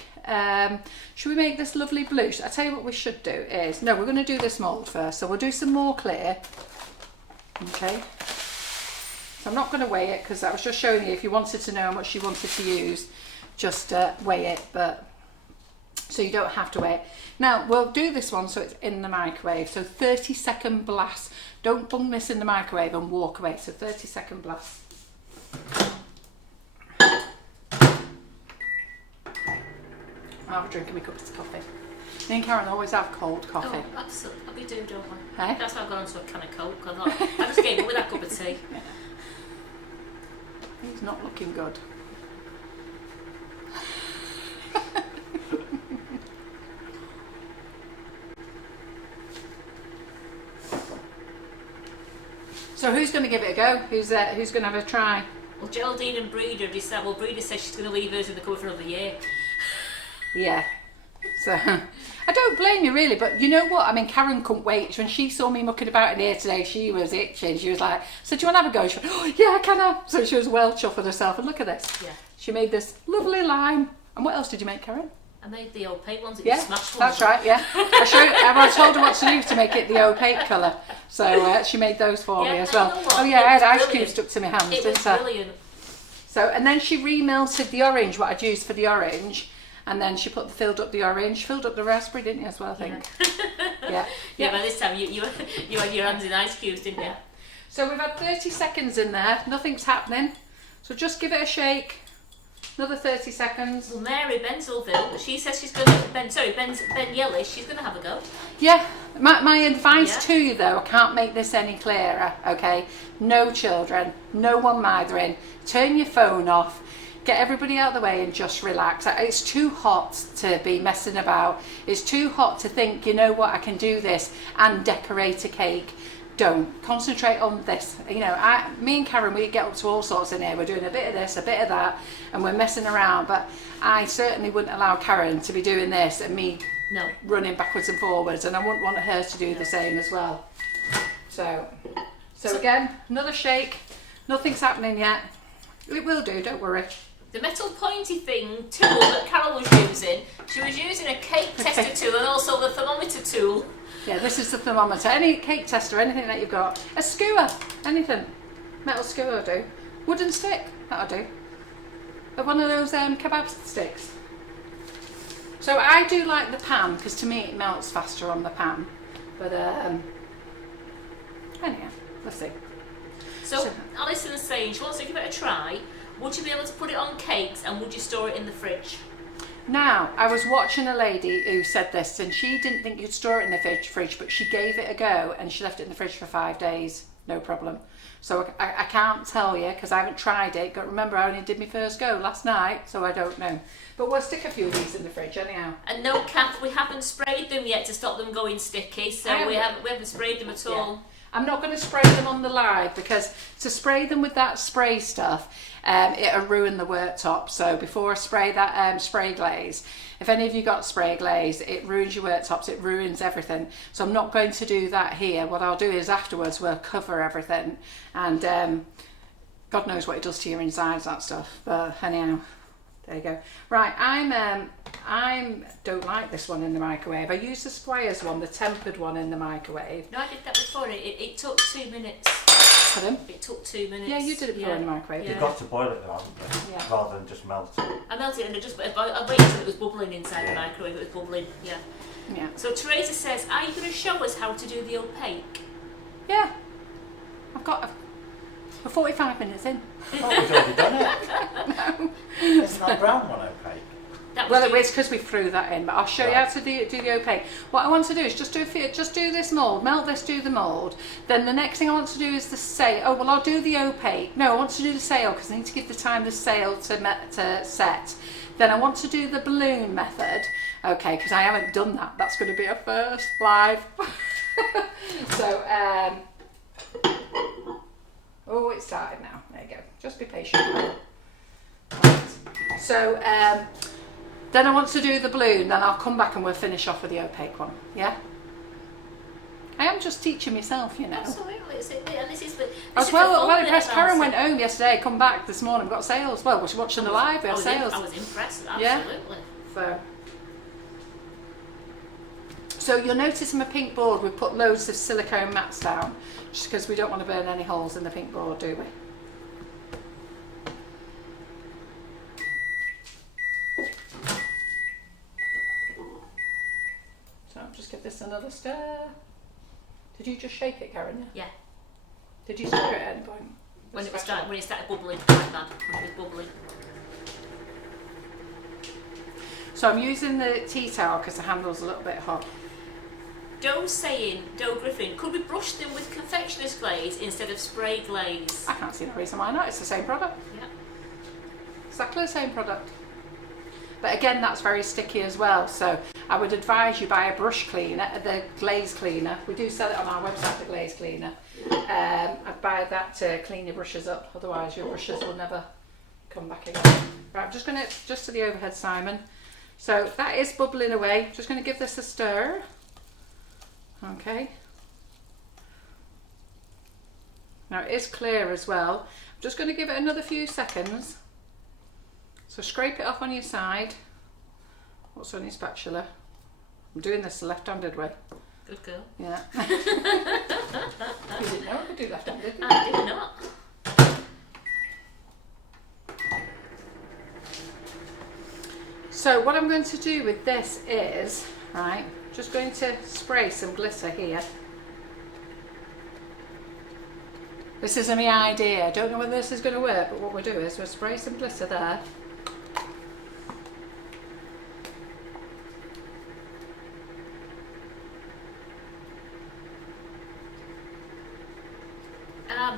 should we make this lovely blue? I'll tell you what we should do is, no, we're going to do this mould first. So we'll do some more clear. Okay. So I'm not going to weigh it because I was just showing you if you wanted to know how much you wanted to use, just weigh it, but so you don't have to weigh it. Now we'll do this one so it's in the microwave. So 30-second blast. Don't bung this in the microwave and walk away. So 30-second blast. I'll have a drink of my cup of coffee. Me and Karen always have cold coffee. Oh, absolutely. We do, don't we? Hey? That's why I've gone on to a can of Coke. I just gave up with that cup of tea. Yeah. He's not looking good. So who's going to give it a go? Who's going to have a try? Well, Geraldine and Breeder have decided. Well, Breeder says she's going to leave hers in the cupboard for another year. Yeah. So I don't blame you really, but you know what? I mean, Karen couldn't wait. When she saw me mucking about in here today, she was itching. She was like, "So do you want to have a go?" She went, "Oh yeah, can I?" So she was well chuffed with herself. And look at this. Yeah. She made this lovely lime. And what else did you make, Karen? I made the opaque ones that you smashed. That's right. Yeah. I told her what to do to make it the opaque colour. So she made those for me as well. Oh yeah, I had ice cubes stuck to my hands, didn't I? Brilliant. So and then she remelted the orange, what I'd used for the orange. And then she filled up the orange, filled up the raspberry, didn't you, as well, I think? Yeah. Yeah, by this time you had your hands in ice cubes, didn't you? So we've had 30 seconds in there, nothing's happening. So just give it a shake. Another 30 seconds. Well, Mary Benselville, she says she's going to Ben Yellish. She's going to have a go. Yeah. My advice Yeah. to you though, I can't make this any clearer. Okay. No children. No one mithering. Turn your phone off. Get everybody out of the way and just relax. It's too hot to be messing about. It's too hot to think, you know what, I can do this and decorate a cake. Don't. Concentrate on this. You know, me and Karen, we get up to all sorts in here. We're doing a bit of this, a bit of that, and we're messing around. But I certainly wouldn't allow Karen to be doing this and me running backwards and forwards, and I wouldn't want her to do the same as well. So again, another shake. Nothing's happening yet. It will do, don't worry. The metal pointy tool that Carol was using, she was using a cake tester tool and also the thermometer tool. Yeah, this is the thermometer. Any cake tester, anything that you've got. A skewer, anything. Metal skewer will do. Wooden stick, that'll do. One of those kebab sticks. So I do like the pan, because to me it melts faster on the pan. But anyhow, let's see. So Alison's saying she wants to give it a try. Would you be able to put it on cakes and would you store it in the fridge? Now, I was watching a lady who said this, and she didn't think you'd store it in the fridge, but she gave it a go and she left it in the fridge for 5 days, no problem. So I can't tell you because I haven't tried it. But remember, I only did my first go last night, so I don't know. But we'll stick a few of these in the fridge anyhow. And no, Kath, we haven't sprayed them yet to stop them going sticky, so we haven't sprayed them at all. Yeah. I'm not going to spray them on the live because to spray them with that spray stuff, it'll ruin the worktop. So before I spray that spray glaze, if any of you got spray glaze, it ruins your worktops, it ruins everything. So I'm not going to do that here. What I'll do is afterwards we'll cover everything, and God knows what it does to your insides, that stuff. But anyhow, there you go. Right, I don't like this one in the microwave. I used the Squires one, the tempered one in the microwave. No, I did that before. It took 2 minutes. Pardon? It took 2 minutes. Yeah, you did it before in the microwave. You've got to boil it though, haven't you? Yeah. Rather than just melt it. I melted it and I waited until it was bubbling inside the microwave. It was bubbling, yeah. Yeah. So Teresa says, are you going to show us how to do the opaque? Yeah. We're 45 minutes in. Oh, we've already done it. No. Isn't that brown one opaque? Well, it's because we threw that in, but I'll show you how to do the opaque. What I want to do is just do this mould, melt this, do the mould. Then the next thing I want to do is the sail. Oh, well, I'll do the opaque. No, I want to do the sail because I need to give the time the sail to set. Then I want to do the balloon method. Okay, because I haven't done that. That's going to be a first live. So, oh, it started now. There you go. Just be patient. Right. So, then I want to do the balloon, then I'll come back and we'll finish off with the opaque one. Yeah? I am just teaching myself, you know. Absolutely. And this is the... I was well impressed. Karen went home yesterday, come back this morning, we've got sales. Well, we're watching the live, we have sales. I was impressed, absolutely. Yeah? So you'll notice in my pink board we've put loads of silicone mats down, just because we don't want to burn any holes in the pink board, do we? So I'll just give this another stir. Did you just shake it, Karen? Yeah. Did you stir it at any point? When it started bubbling like that, when it was bubbling. So I'm using the tea towel because the handle's a little bit hot. Doe Griffin, could we brush them with confectioner's glaze instead of spray glaze? I can't see no reason why not. It's the same product. Yeah. Exactly the same product. But again, that's very sticky as well. So I would advise you buy a brush cleaner, the glaze cleaner. We do sell it on our website, the glaze cleaner. I'd buy that to clean your brushes up. Otherwise, your brushes will never come back again. Right, I'm just going to, just to the overhead, Simon. So that is bubbling away. Just going to give this a stir. Okay. Now it is clear as well. I'm just going to give it another few seconds. So scrape it off on your side. What's on your spatula? I'm doing this the left-handed way. Good girl. Yeah. You didn't know I could do left-handed, did you? I did not. So what I'm going to do with this is, right, just going to spray some glitter here. This is my idea. I don't know whether this is going to work, but what we'll do is we'll spray some glitter there.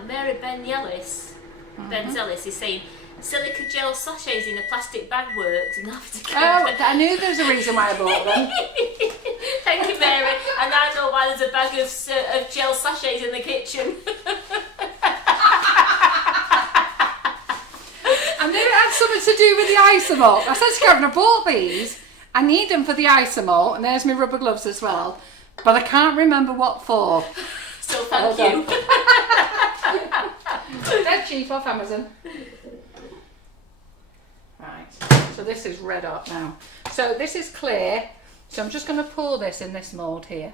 Mary Benyelis, Benzelis is saying silica gel sachets in a plastic bag works. And I knew there was a reason why I bought them. Thank you, Mary. And I know why there's a bag of gel sachets in the kitchen. I knew it had something to do with the Isomalt. I said to Karen, I bought these. I need them for the Isomalt, and there's my rubber gloves as well. But I can't remember what for. So thank you. Dead cheap off Amazon. Right, so this is red hot now. So this is clear. So I'm just going to pour this in this mould here.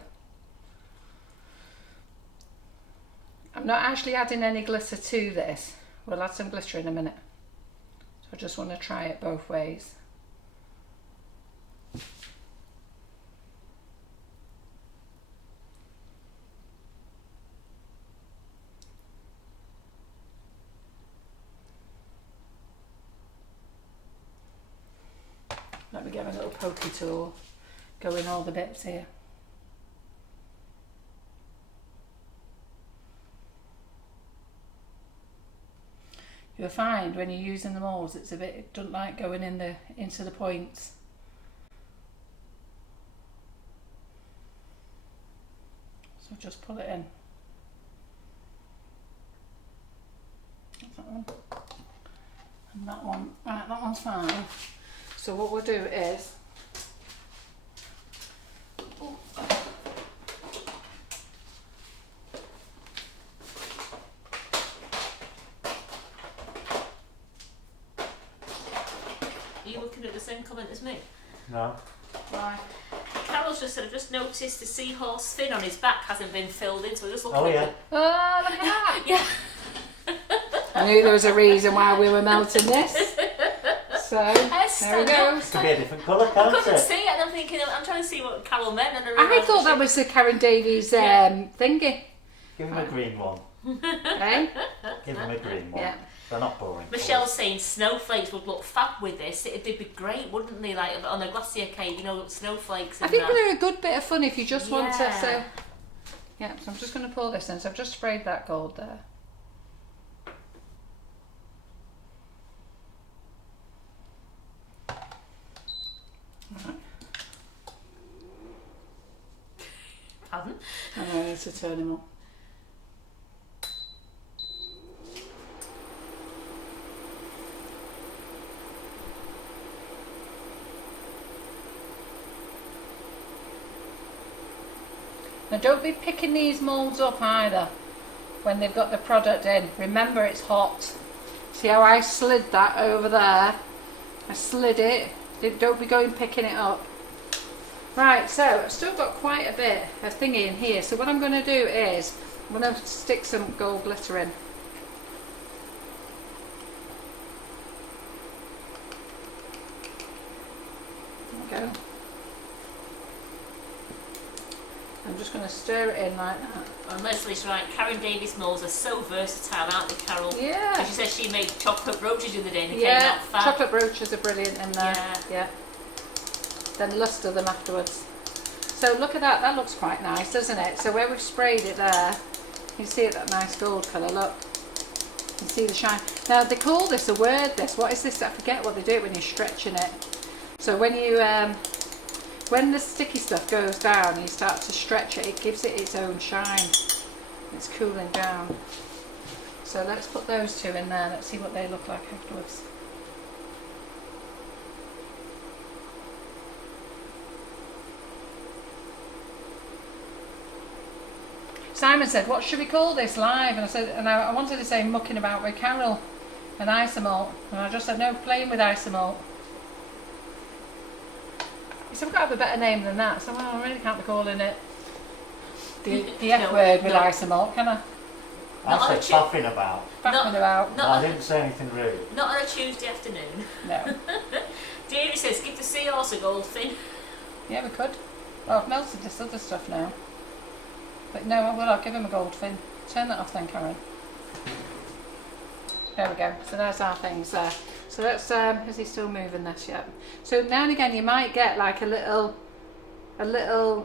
I'm not actually adding any glitter to this. We'll add some glitter in a minute. So I just want to try it both ways. Let me get my little pokey tool, go in all the bits here. You'll find when you're using the moulds, it doesn't like going into the points. So just pull it in. That's that one. And that one, right, that one's fine. So what we'll do is, Are you looking at the same comment as me? No. right. Carol's just said, I've just noticed the seahorse fin on his back hasn't been filled in, so we're just looking Oh at yeah. Oh, look at that. Yeah. I knew there was a reason why we were melting this. So, there we go. It could be a different colour, I can't couldn't it? see it, and I'm thinking, I'm trying to see what Carol meant, and I thought that was the Karen Davies thingy. Give him a green one. Eh? Give him a green one. Yeah. They're not boring. Michelle's saying snowflakes would look fab with this. They'd be great, wouldn't they? Like on a glacier cake, you know, snowflakes. I And think that. they're a good bit of fun if you just want to. Yeah. So, yeah, so I'm just going to pour this in. So I've just sprayed that gold there. Right. Pardon? I need to turn him on. Now don't be picking these moulds up either when they've got the product in. Remember it's hot. See how I slid that over there? I slid it. Don't be going picking it up. Right, so I've still got quite a bit of thingy in here. So what I'm going to do is I'm going to stick some gold glitter in. There we go. I'm just going to stir it in like that. And Leslie's right, Karen Davies moulds are so versatile, aren't they, Carol? Yeah. Because she said she made chocolate brooches the other day and they Yeah, came out fab. chocolate brooches are brilliant in there. Yeah. Yeah. Then luster them afterwards. So look at that, that looks quite nice, doesn't it? So where we've sprayed it there, you can see it, that nice gold colour, look. You can see the shine. Now they call this a word, this. What is this? I forget what they do when you're stretching it. So when you, when the sticky stuff goes down and you start to stretch it, it gives it its own shine. It's cooling down. So let's put those two in there, let's see what they look like afterwards. Simon said, what should we call this live? And I said, and I wanted to say mucking about with Carol and Isomalt. And I just said, no, playing with Isomalt. He said, we've got to have a better name than that. So, well, I really can't be calling it the F word with Isomalt, can I? I said faffing about. Faffing about. No, I didn't say anything rude. Not on a Tuesday afternoon. No. Davies says, give the seahorse a gold fin. Yeah, we could. Well, I've melted this other stuff now. But no, I will. I'll give him a gold fin. Turn that off then, Karen. There we go. So there's our things there. So that's, is he still moving this yet? So now and again you might get like a little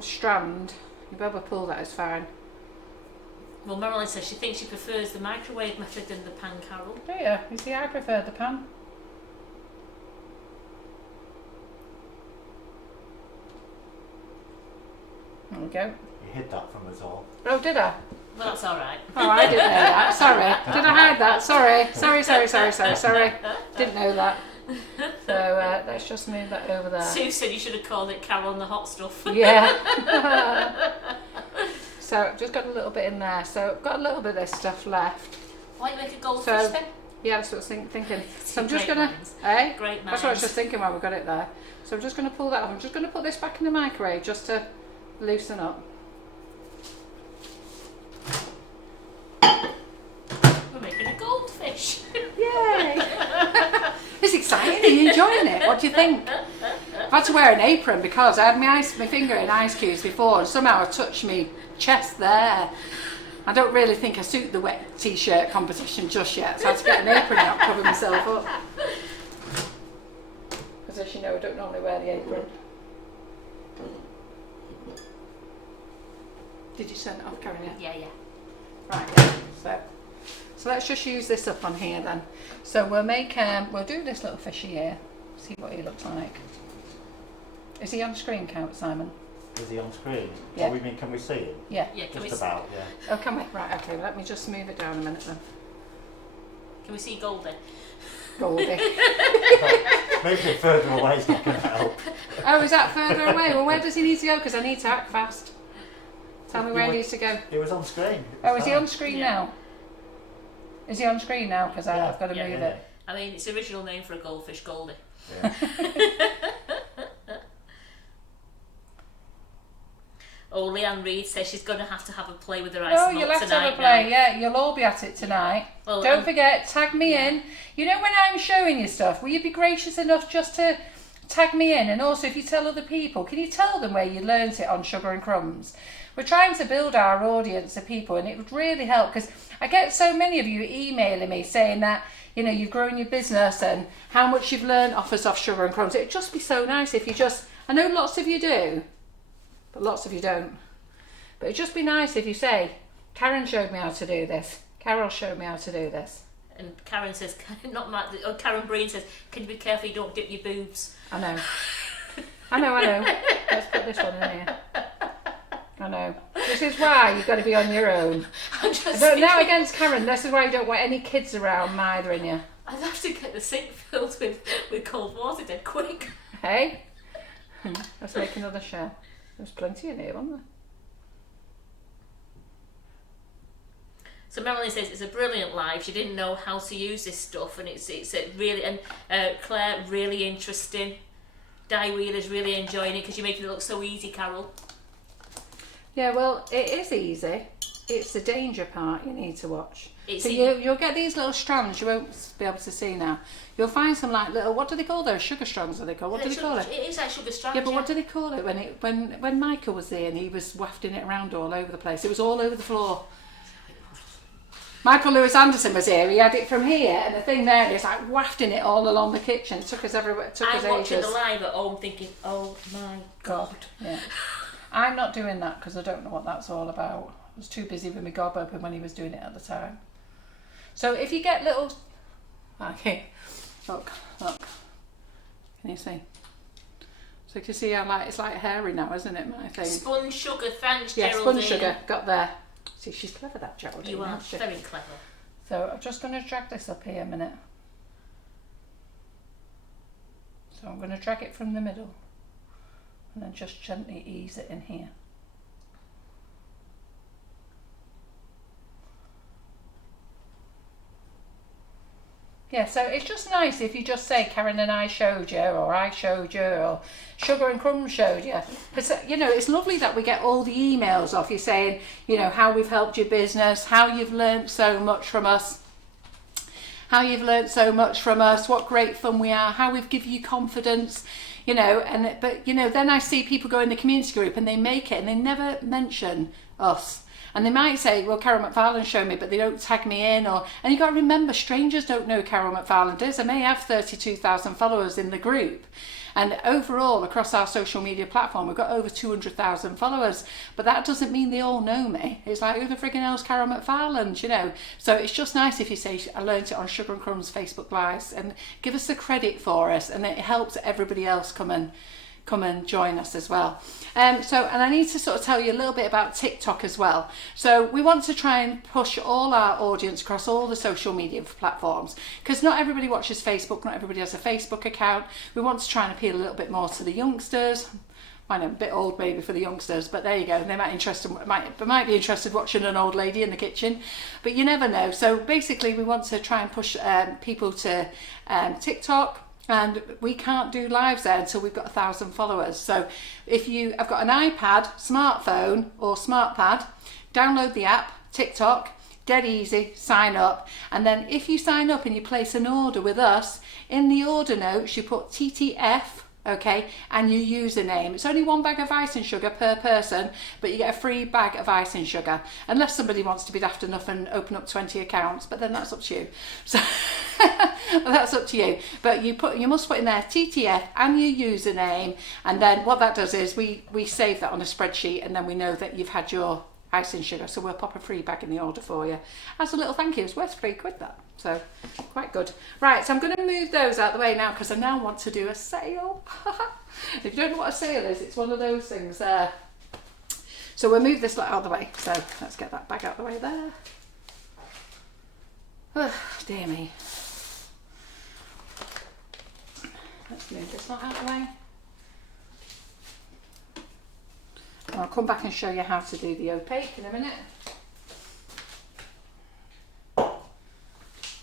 strand. You better pull that, is fine. Well, Marilyn says she thinks she prefers the microwave method than the pan, Carol. Do you? You see, I prefer the pan. There we go. You hid that from us all. Oh, did I? Well, that's all right. Oh, I didn't know that. Sorry. Did I hide that? Sorry. Didn't know that. So let's just move that over there. Sue said you should have called it Carol and the hot stuff. Yeah. So I've just got a little bit in there. So I've got a little bit of this stuff left. Why don't you make a goldfish then? Yeah, that's what I was thinking. So I'm just Great going to... minds. Eh? Great That's what I was minds. just thinking while we got it there. So I'm just going to pull that off. I'm just going to put this back in the microwave just to loosen up. We're making a goldfish. Yay! It's exciting. Are you enjoying it? What do you think? I've had to wear an apron because I had my finger in ice cubes before and somehow I touched my chest there. I don't really think I suit the wet t-shirt competition just yet, so I had to get an apron out, cover myself up. Because as you know, I don't normally wear the apron. Did you turn it off, Karen? Yeah. Right, so let's just use this up on here then. So we'll make, we'll do this little fishy here, see what he looks like. Is he on screen, Simon? Is he on screen? Yeah. Oh, we mean, can we see him? Yeah. Yeah, can we Just about, yeah. Oh, can we? Right, okay, let me just move it down a minute then. Can we see Goldie? Goldie. Maybe further away is not going to help. Oh, is that further away? Well, where does he need to go? Because I need to act fast. Tell me where he needs to go. It was on screen. Oh, is he on screen now? Is he on screen now? Because Yeah. I've got to Yeah, move yeah. it. I mean, it's the original name for a goldfish, Goldie. Yeah. Oh, Leanne Reid says she's going to have a play with her Oh, Isomalt you'll have to tonight have a play. now. Yeah, you'll all be at it tonight. Well, Don't forget, tag me in. You know when I'm showing you stuff, will you be gracious enough just to tag me in? And also, if you tell other people, can you tell them where you learnt it on Sugar and Crumbs? We're trying to build our audience of people, and it would really help because I get so many of you emailing me saying that, you know, you've grown your business and how much you've learned off us off Sugar and Crumbs. It'd just be so nice if you just, I know lots of you do, but lots of you don't. But it'd just be nice if you say, Karen showed me how to do this. Carol showed me how to do this. And Karen says, Karen Breen says, can you be careful you don't dip your boobs? I know. I know. Let's put this one in here. I know. This is why you've got to be on your own. I'm just Now against Karen, this is why you don't want any kids around mithering you. I'd have to get the sink filled with cold water dead quick. Hey? Let's make another share. There's plenty in here, wasn't there? So Marilyn says it's a brilliant live. She didn't know how to use this stuff, and it's a really, and Claire, really interesting. Di Wheeler's really enjoying it because you're making it look so easy, Carol. Yeah, well, it is easy. It's the danger part you need to watch. It's So you'll get these little strands you won't be able to see now. You'll find some like little, what do they call those? Sugar strands are they called? What do they call it? It is like sugar strands. Yeah, but what do they call it when Michael was there and he was wafting it around all over the place? It was all over the floor. Michael Lewis Anderson was here. He had it from here, and the thing there, and it's like wafting it all along the kitchen. It took us everywhere. It took us I'm watching ages. the live at home, thinking, "Oh my God!" Yeah, I'm not doing that because I don't know what that's all about. I was too busy with my gob open when he was doing it at the time. So if you get little, okay, look, can you see? So you can see how it's like hairy now, isn't it? My thing. Spun sugar, thanks, Yeah, Geraldine. spun sugar. Got there. See, she's clever, that Geraldine. You are isn't she? very clever. So I'm just going to drag this up here a minute. So I'm going to drag it from the middle and then just gently ease it in here. Yeah, so it's just nice if you just say Karen and I showed you, or I showed you, or Sugar and Crumbs showed you. Because, you know, it's lovely that we get all the emails off you saying, you know, how we've helped your business, how you've learnt so much from us, what great fun we are, how we've given you confidence, you know. But, you know, then I see people go in the community group and they make it and they never mention us. And they might say, well, Carol McFarlane showed me, but they don't tag me in. And you've got to remember, strangers don't know who Carol McFarlane is. I may have 32,000 followers in the group. And overall, across our social media platform, we've got over 200,000 followers. But that doesn't mean they all know me. It's like, who the friggin' hell's Carol McFarlane, you know? So it's just nice if you say, I learned it on Sugar and Crumbs Facebook Lives, and give us the credit for us. And it helps everybody else come and join us as well. And I need to sort of tell you a little bit about TikTok as well. So we want to try and push all our audience across all the social media platforms, because not everybody watches Facebook, not everybody has a Facebook account. We want to try and appeal a little bit more to the youngsters. I know, a bit old maybe for the youngsters, but there you go. They might be interested watching an old lady in the kitchen, but you never know. So basically we want to try and push people to TikTok. And we can't do lives there until we've got 1,000 followers. So if I've got an iPad, smartphone or SmartPad, download the app, TikTok, dead easy, sign up. And then if you sign up and you place an order with us, in the order notes you put TTF, okay, and your username. It's only 1 bag of icing sugar per person, but you get a free bag of icing sugar, unless somebody wants to be daft enough and open up 20 accounts, but then that's up to you. So that's up to you. But you must put in there TTF and your username, and then what that does is we save that on a spreadsheet, and then we know that you've had your icing sugar, so we'll pop a free bag in the order for you as a little thank you. It's worth £3 that, so quite good. Right, so I'm going to move those out of the way now, because I now want to do a sale. If you don't know what a sale is, it's one of those things there. So we'll move this lot out of the way. So let's get that bag out of the way there. Oh, dear me. Let's move this lot out of the way. I'll come back and show you how to do the opaque in a minute.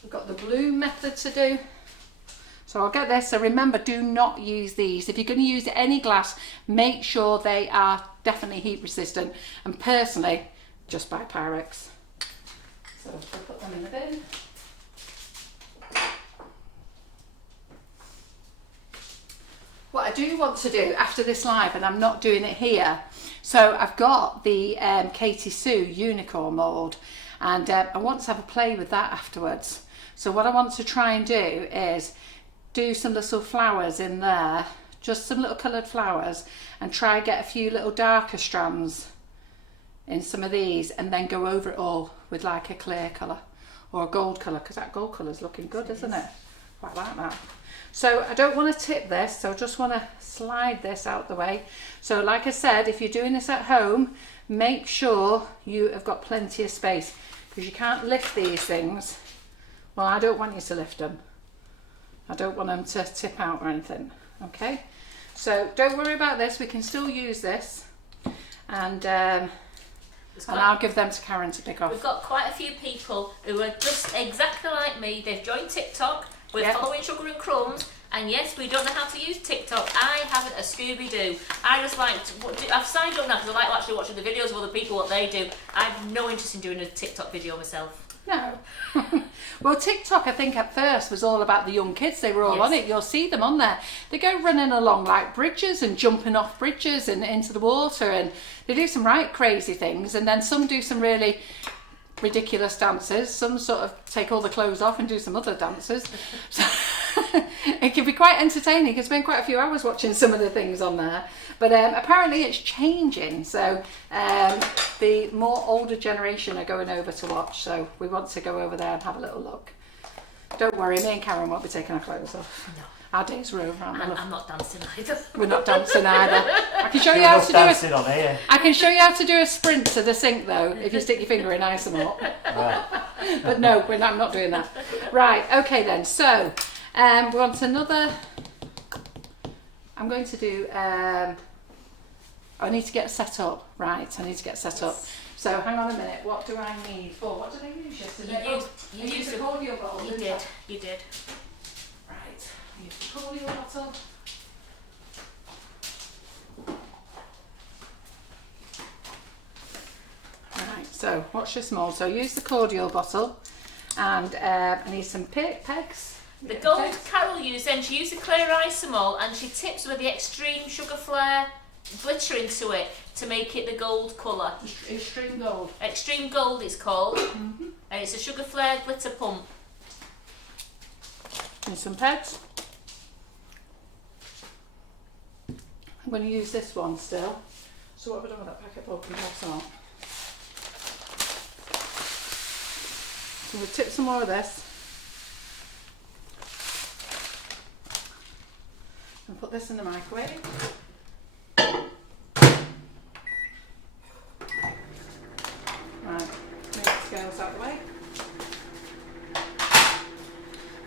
We've got the blue method to do. So I'll get this. So remember, do not use these. If you're going to use any glass, make sure they are definitely heat resistant. And personally, just buy Pyrex. So we'll put them in the bin. What I do want to do after this live, and I'm not doing it here, so I've got the Katie Sue unicorn mould, and I want to have a play with that afterwards. So what I want to try and do is do some little flowers in there, just some little coloured flowers, and try and get a few little darker strands in some of these, and then go over it all with like a clear colour or a gold colour, because that gold colour is looking good, isn't it? Quite like that. So I don't want to tip this, so I just want to slide this out the way. So like I said, if you're doing this at home, make sure you have got plenty of space, because you can't lift these things. Well, I don't want you to lift them. I don't want them to tip out or anything, okay? So don't worry about this, we can still use this, and I'll give them to Karen to pick off. We've got quite a few people who are just exactly like me. They've joined TikTok. We're following Sugar and Crumbs, and yes, we don't know how to use TikTok. I haven't a Scooby-Doo. I just I've signed up now because I like actually watching the videos of other people, what they do. I have no interest in doing a TikTok video myself. No. Well, TikTok, I think at first was all about the young kids. They were all on it. You'll see them on there. They go running along like bridges and jumping off bridges and into the water, and they do some right crazy things, and then some do some really ridiculous dances. Some sort of take all the clothes off and do some other dances. So it can be quite entertaining. You can spend quite a few hours watching some of the things on there. But apparently it's changing. So the more older generation are going over to watch. So we want to go over there and have a little look. Don't worry, me and Karen won't be taking our clothes off. No. Our days are over, aren't they? I'm not dancing either. We're not dancing either. I can show you how to do it. I can show you how to do a sprint to the sink though, if you stick your finger in Isomalt. Right. But no, I'm not doing that. Right, okay then. So we want another. I'm going to do. I need to get set up. Right, I need to get set up. So hang on a minute. What do I need for? What did I use yesterday? You used a cordial bottle. You did. You did. Right. Use the cordial bottle. Right, so what's your small? So use the cordial bottle, and I need some pegs. The gold Carol used, then she used the clear Isomalt, and she tips with the extreme sugar flare glitter into it to make it the gold colour. Extreme gold. Extreme gold it's called. And it's a sugar flared glitter pump. And some pegs. I'm going to use this one still. So what have I done with that packet of open Isomalt? So we'll tip some more of this. And put this in the microwave. Right, move the scales out of the way.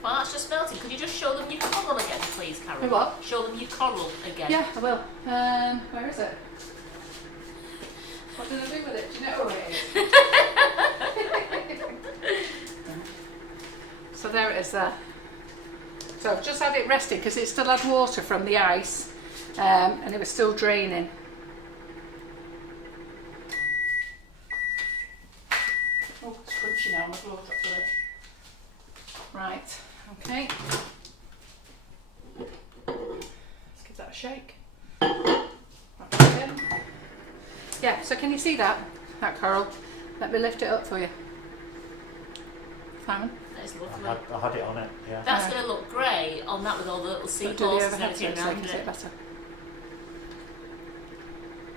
Well, that's just melting. Could you just show them your coral again, please, Carol? Your what? Show them your coral again. Yeah, I will. Where is it? What did I do with it? Do you know where it is? So there it is there. So I've just had it resting because it still had water from the ice and it was still draining. Oh, it's crunchy now, my glove dropped with it. Right, okay. Let's give that a shake. Wrap it in. Yeah, so can you see that coral? Let me lift it up for you. Simon? That is lovely. I had it on it, yeah. That's going to look great on that with all the little seahorses and everything so you around can see it it. better.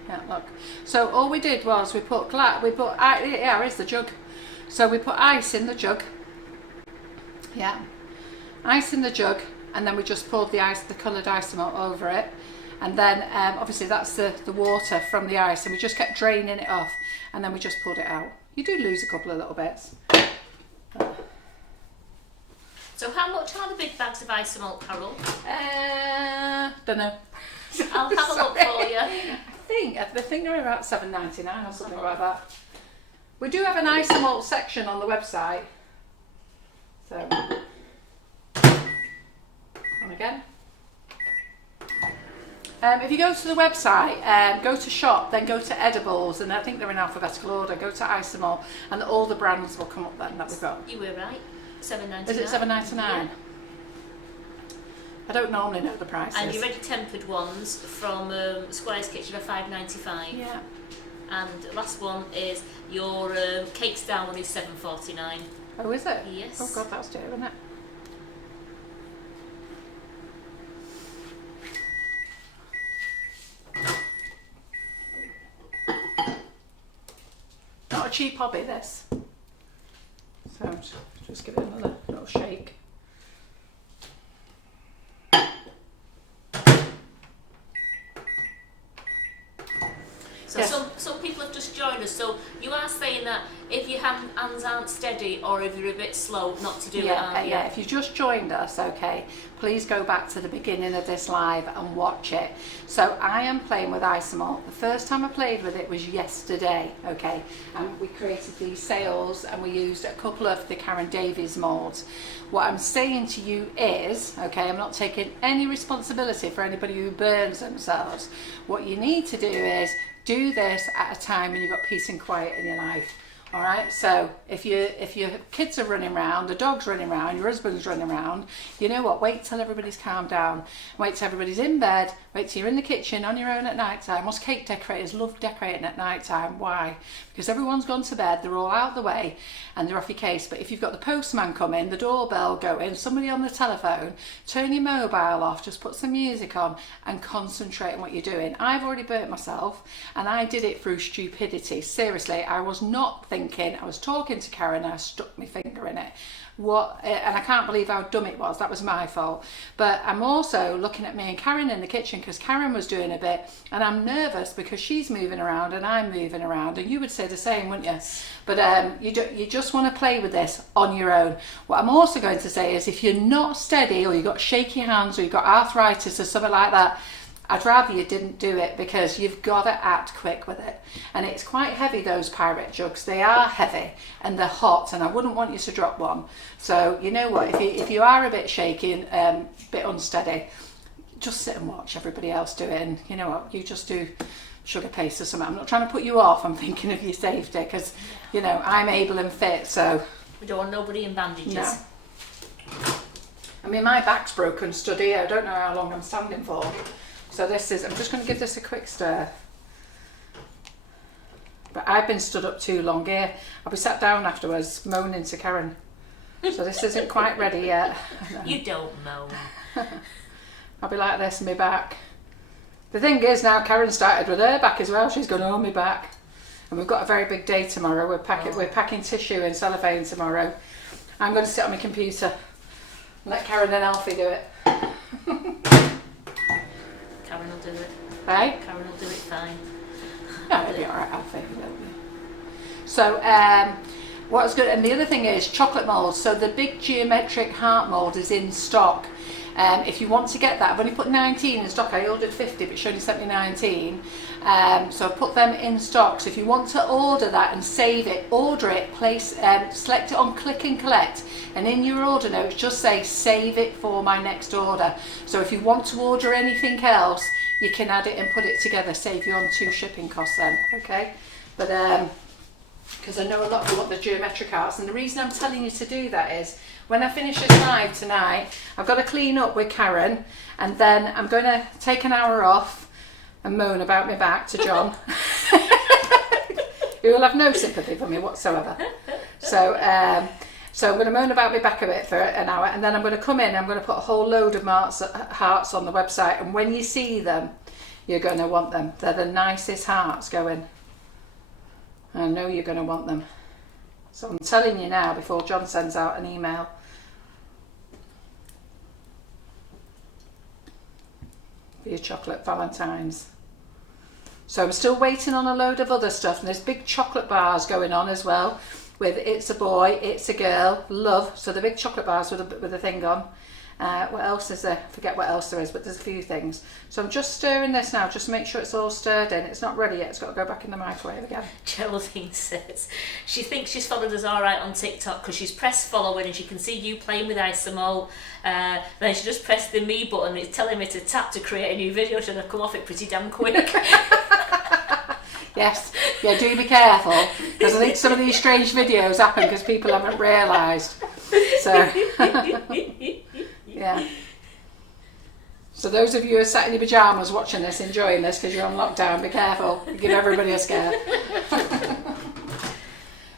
Yeah, look. So all we did was we put yeah, here's the jug. So we put ice in the jug. Yeah, ice in the jug, and then we just poured the coloured Isomalt over it, and then obviously that's the water from the ice, and we just kept draining it off, and then we just pulled it out. You do lose a couple of little bits. So how much are the big bags of Isomalt, Carol? Don't know. I'll have a look for you. I think they're about $7.99 or something like that. We do have an Isomalt section on the website. So, on again. If you go to the website, go to shop, then go to edibles, and I think they're in alphabetical order. Go to Isomalt, and all the brands will come up then that we've got. You were right. $7.99. Is it $7.99? Yeah. I don't normally know the prices. And your ready tempered ones from Squire's Kitchen are $5.95. Yeah. And the last one is your cakes down one is $7.49. Oh, is it? Yes. Oh God, that's dear, isn't it? Not a cheap hobby, this. So just give it another little shake. So Yes. some people have just joined us. So you are saying that if your hands aren't steady or if you're a bit slow, not to do it, aren't you? Yeah, if you just joined us, okay, please go back to the beginning of this live and watch it. So I am playing with Isomalt. The first time I played with it was yesterday, okay, and we created these sails and we used a couple of the Davies moulds. What I'm saying to you is, okay, I'm not taking any responsibility for anybody who burns themselves. What you need to do is do this at a time when you've got peace and quiet in your life. All right, so if your kids are running around, the dog's running around, your husband's running around, you know what, wait till everybody's calmed down, wait till everybody's in bed, wait till you're in the kitchen on your own at night time. Us cake decorators love decorating at night time. Why? Because everyone's gone to bed, they're all out of the way and they're off your case. But if you've got the postman coming, the doorbell going, somebody on the telephone, turn your mobile off, just put some music on and concentrate on what you're doing. I've already burnt myself and I did it through stupidity. Seriously, I was not thinking. I was talking to Karen and I stuck my finger in it. And I can't believe how dumb it was. That was my fault. But I'm also looking at me and Karen in the kitchen because Karen was doing a bit and I'm nervous because she's moving around and I'm moving around, and you would say the same, wouldn't you? But you just want to play with this on your own. What I'm also going to say is if you're not steady or you've got shaky hands or you've got arthritis or something like that, I'd rather you didn't do it because you've got to act quick with it. And it's quite heavy, those pirate jugs. They are heavy and they're hot and I wouldn't want you to drop one. So you know what, if you are a bit shaky and a bit unsteady, just sit and watch everybody else do it. And you know what, you just do sugar paste or something. I'm not trying to put you off, I'm thinking of your safety because, you know, I'm able and fit, so. We don't want nobody in bandages. No. I mean, my back's broken, stood here. I don't know how long I'm standing for. So this is, I'm just going to give this a quick stir. But I've been stood up too long here. I'll be sat down afterwards moaning to Karen. So this isn't quite ready yet. You don't moan. I'll be like this and my back. The thing is now Karen started with her back as well. She's going on my back. And we've got a very big day tomorrow. We're packing tissue and cellophane tomorrow. I'm going to sit on my computer and let Karen and Alfie do it. Karen will do it. Hey? Karen will do it fine. No, it'll be alright, Alfie. So, what's good, and the other thing is chocolate moulds. So the big geometric heart mould is in stock. If you want to get that, I've only put 19 in stock. I ordered 50, but she only sent me 19. So I've put them in stock. So if you want to order that and save it, order it, select it on click and collect, and in your order notes just say save it for my next order. So if you want to order anything else, you can add it and put it together, save you on 2 shipping costs then, okay? But because I know a lot of you want the geometric arts, and the reason I'm telling you to do that is when I finish this live tonight, I've got to clean up with Karen, and then I'm going to take an hour off and moan about my back to John, who will have no sympathy for me whatsoever. So I'm going to moan about my back a bit for an hour, and then I'm going to come in and I'm going to put a whole load of hearts on the website, and when you see them, you're going to want them. They're the nicest hearts going. I know you're going to want them. So I'm telling you now before John sends out an email. For your chocolate Valentine's. So I'm still waiting on a load of other stuff, and there's big chocolate bars going on as well with it's a boy, it's a girl, love. So the big chocolate bars with a thing on. What else is there? I forget what else there is, but there's a few things. So I'm just stirring this now, just to make sure it's all stirred in. It's not ready yet, it's got to go back in the microwave again. Geraldine says she thinks she's followed us all right on TikTok because she's pressed following and she can see you playing with Isomalt. Then she just pressed the me button, it's telling me to tap to create a new video. Should have come off it pretty damn quick. Yes, yeah, do be careful, because I think some of these strange videos happen because people haven't realised. So, yeah. So those of you who are sat in your pyjamas watching this, enjoying this because you're on lockdown, be careful. You give everybody a scare.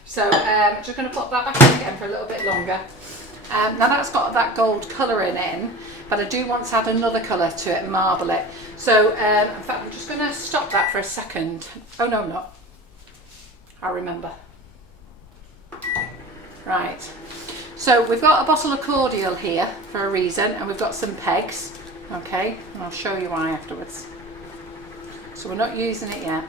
So I'm just going to put that back in again for a little bit longer. Now that's got that gold colouring in, but I do want to add another colour to it and marble it. So in fact I'm just going to stop that for a second. Oh no, I'm not. I'll remember. Right. So we've got a bottle of cordial here for a reason, and we've got some pegs. Okay, and I'll show you why afterwards. So we're not using it yet.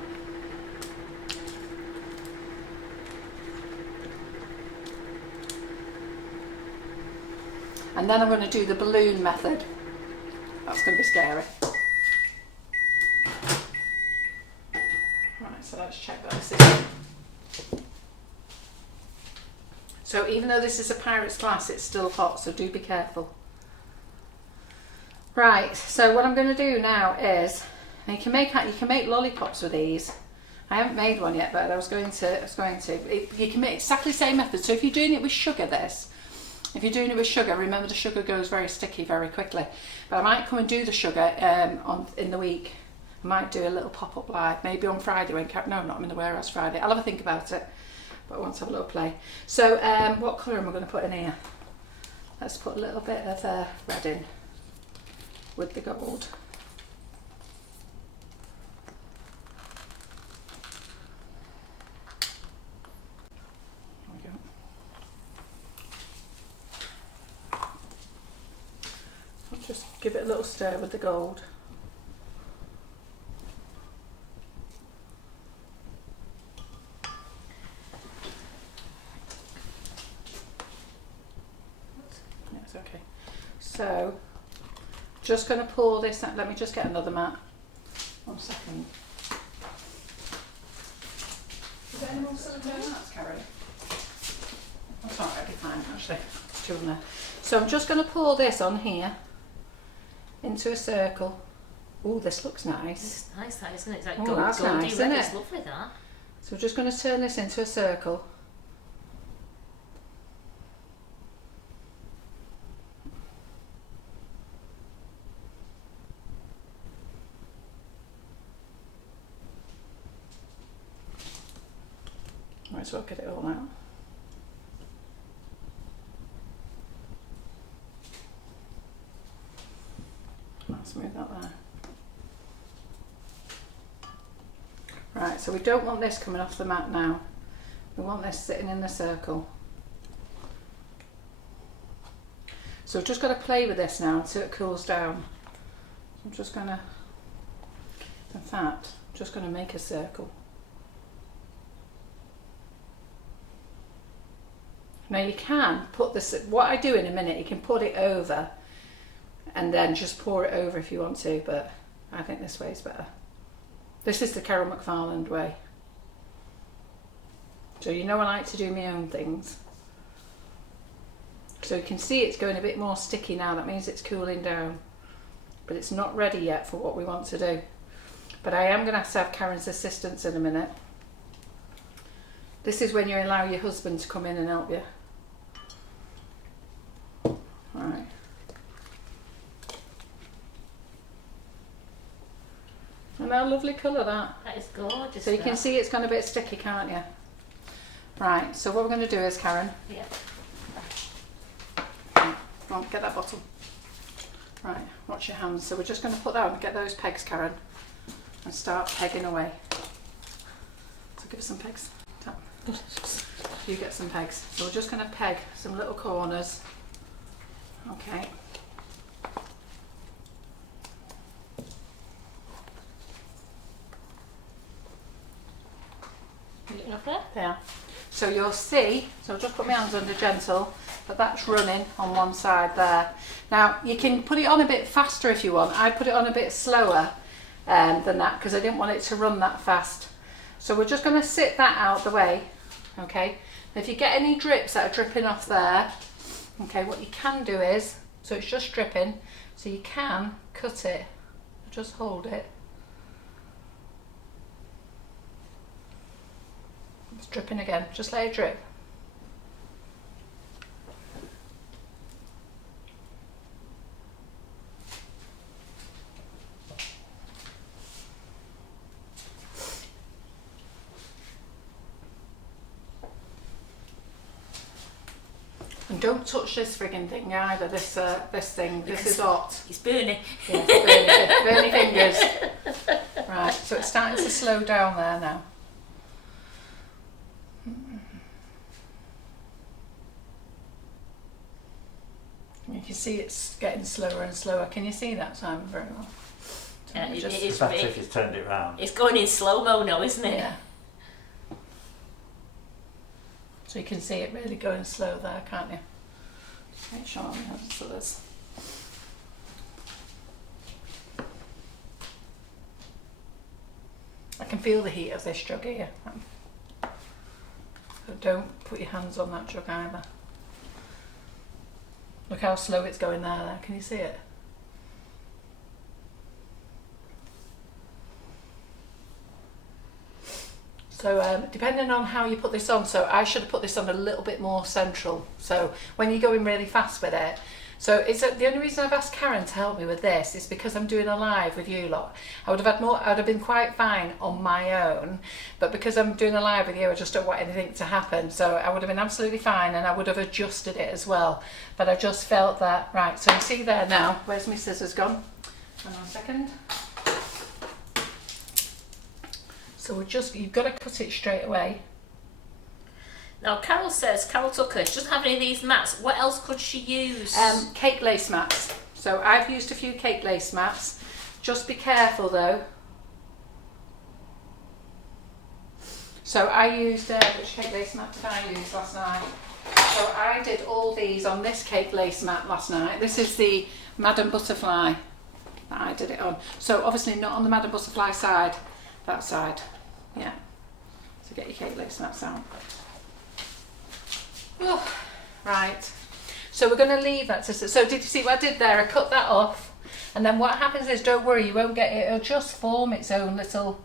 And then I'm going to do the balloon method. That's going to be scary. Right, so let's check that this is. So even though this is a pirate's glass, it's still hot, so do be careful. Right, so what I'm going to do now is, you can make lollipops with these. I haven't made one yet, but I was going to. You can make exactly the same method. So if you're doing it with sugar, if you're doing it with sugar, remember the sugar goes very sticky very quickly. But I might come and do the sugar in the week. I might do a little pop-up live, maybe on Friday when no, not I'm in the warehouse Friday. I'll have a think about it, but I want to have a little play. So what colour am I going to put in here? Let's put a little bit of red in with the gold. There we go. I'll just give it a little stir with the gold. That's okay. So, just going to pour this out. Let me just get another mat. 1 second. Is there any more silicone mats, Carrie? That's alright, it'll be fine actually. Two in there. So I'm just going to pour this on here into a circle. Oh, this looks nice. It's nice, that isn't it? It's like Oh, gold, that's goldy nice, red. isn't It's it? lovely, that. So we're just going to turn this into a circle. Might as well get it all out. Let's move that there. Right, so we don't want this coming off the mat now. We want this sitting in the circle. So we've just got to play with this now until it cools down. I'm just going to, in fact, just going to make a circle. Now you can put this, what I do in a minute, you can put it over and then just pour it over if you want to, but I think this way is better. This is the Carol McFarland way. So you know I like to do my own things. So you can see it's going a bit more sticky now, that means it's cooling down. But it's not ready yet for what we want to do. But I am going to have Karen's assistance in a minute. This is when you allow your husband to come in and help you. Right. Isn't that a lovely colour, that? That is gorgeous. So you can see it's gone a bit sticky, can't you? Right, so what we're going to do is, Karen. Yeah. Come on, get that bottle. Right, watch your hands. So we're just going to put that on, get those pegs, Karen, and start pegging away. So give us some pegs. Tap. You get some pegs. So we're just going to peg some little corners. Okay. Yeah. So you'll see, so I'll just put my hands under gentle, but that's running on one side there. Now you can put it on a bit faster if you want. I put it on a bit slower than that because I didn't want it to run that fast. So we're just going to sit that out the way, okay? If you get any drips that are dripping off there, okay, what you can do is, so it's just dripping, so you can cut it, just hold it. It's dripping again, just let it drip. And don't touch this frigging thing either, this thing, this is hot. It's burning. Yeah, it's burny fingers. Right, so it's starting to slow down there now. You can see it's getting slower and slower. Can you see that, Simon, very well? Yeah, it is. It's better if you've turned it round. It's going in slow-mo now, isn't it? Yeah. So you can see it really going slow there, can't you? Just make sure we have so there's. I can feel the heat of this jug here. So don't put your hands on that jug either. Look how slow it's going there. Can you see it? So depending on how you put this on, so I should have put this on a little bit more central. So when you're going really fast with it, so it's the only reason I've asked Karen to help me with this is because I'm doing a live with you lot. I would have had more, I'd have been quite fine on my own, but because I'm doing a live with you, I just don't want anything to happen. So I would have been absolutely fine and I would have adjusted it as well. But I just felt that, right, so you see there now, where's my scissors gone? Hang on a second. So we're just, you've got to cut it straight away. Now Carol says, Carol Tucker, she doesn't have any of these mats. What else could she use? Cake lace mats. So I've used a few cake lace mats. Just be careful though. So I used, which cake lace mat did I use last night? So I did all these on this cake lace mat last night. This is the Madame Butterfly that I did it on. So obviously not on the Madame Butterfly side, that side. Yeah. So get your cake lace mats out. Oh, right. So we're going to leave that to, so did you see what I did there? I cut that off. And then what happens is, don't worry, you won't get it. It'll just form its own little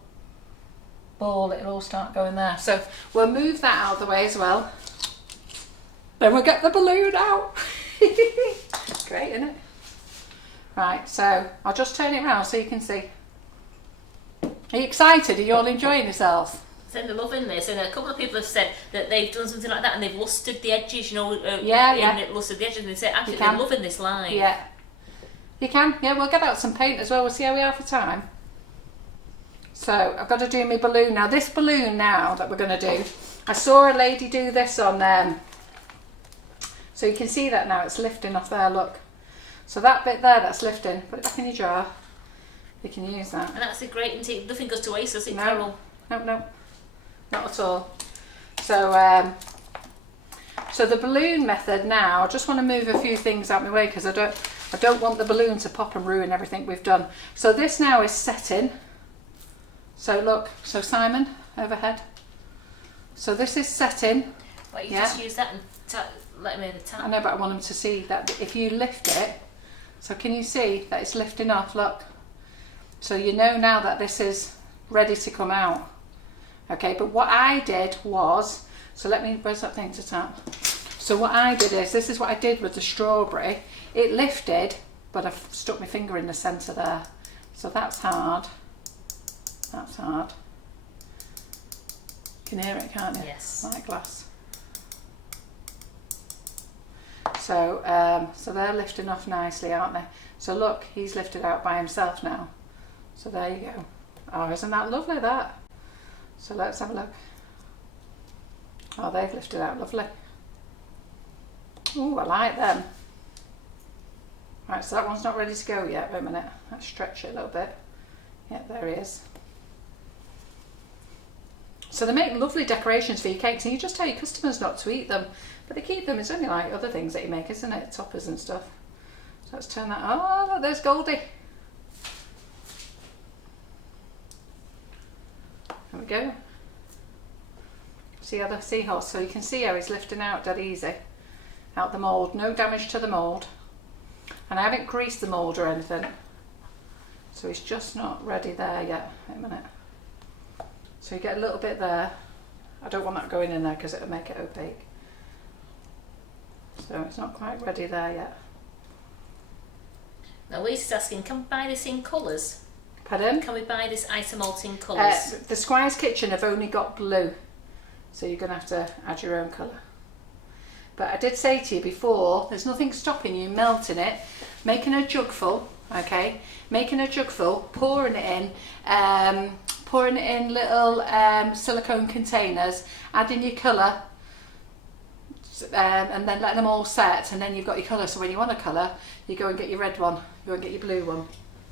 ball. It'll all start going there. So we'll move that out of the way as well. Then we'll get the balloon out. Great, isn't it? Right, so I'll just turn it around so you can see. Are you excited? Are you all enjoying yourselves? So they're loving this, and a couple of people have said that they've done something like that and they've lustered the edges, you know, lustered the edges, and they say actually they're loving this line. Yeah, you can. Yeah, we'll get out some paint as well. We'll see how we are for time. So I've got to do my balloon now. This balloon now that we're going to do, I saw a lady do this on so you can see that now it's lifting off there, look. So that bit there that's lifting, put it back in your jar. You can use that. And that's a great, nothing goes to waste, does it, Carol? No. Not at all. So, so the balloon method now, I just want to move a few things out of my way because I don't want the balloon to pop and ruin everything we've done. So this now is setting. So look, so Simon, overhead. So this is setting. Well, you just use that and let him in the tap. I know, but I want him to see that if you lift it, so can you see that it's lifting off, look. So you know now that this is ready to come out. Okay, but what I did was, so where's that thing to tap? So what I did is, this is what I did with the strawberry. It lifted, but I stuck my finger in the centre there. So that's hard. That's hard. You can hear it, can't you? Yes. Like glass. So, so they're lifting off nicely, aren't they? So look, he's lifted out by himself now. So there you go. Oh, isn't that lovely, that? So let's have a look. Oh, they've lifted out lovely. Oh, I like them. Right, so that one's not ready to go yet. Wait a minute. Let's stretch it a little bit. Yeah, there he is. So they make lovely decorations for your cakes, and you just tell your customers not to eat them, but they keep them. It's only like other things that you make, isn't it? Toppers and stuff. So let's turn that. Oh, look, there's Goldie. There we go. See how the seahorse, so you can see how he's lifting out dead easy. Out the mould, no damage to the mould. And I haven't greased the mould or anything. So he's just not ready there yet. Wait a minute. So you get a little bit there. I don't want that going in there because it'll make it opaque. So it's not quite ready there yet. Now Lisa's asking, can we buy this in colours? Pardon? Can we buy this Isomalt in colours? The Squire's Kitchen have only got blue, so you're going to have to add your own colour. But I did say to you before, there's nothing stopping you melting it, making a jug full, okay? Making a jug full, pouring it in little silicone containers, adding your colour, and then letting them all set, and then you've got your colour. So when you want a colour, you go and get your red one, you go and get your blue one.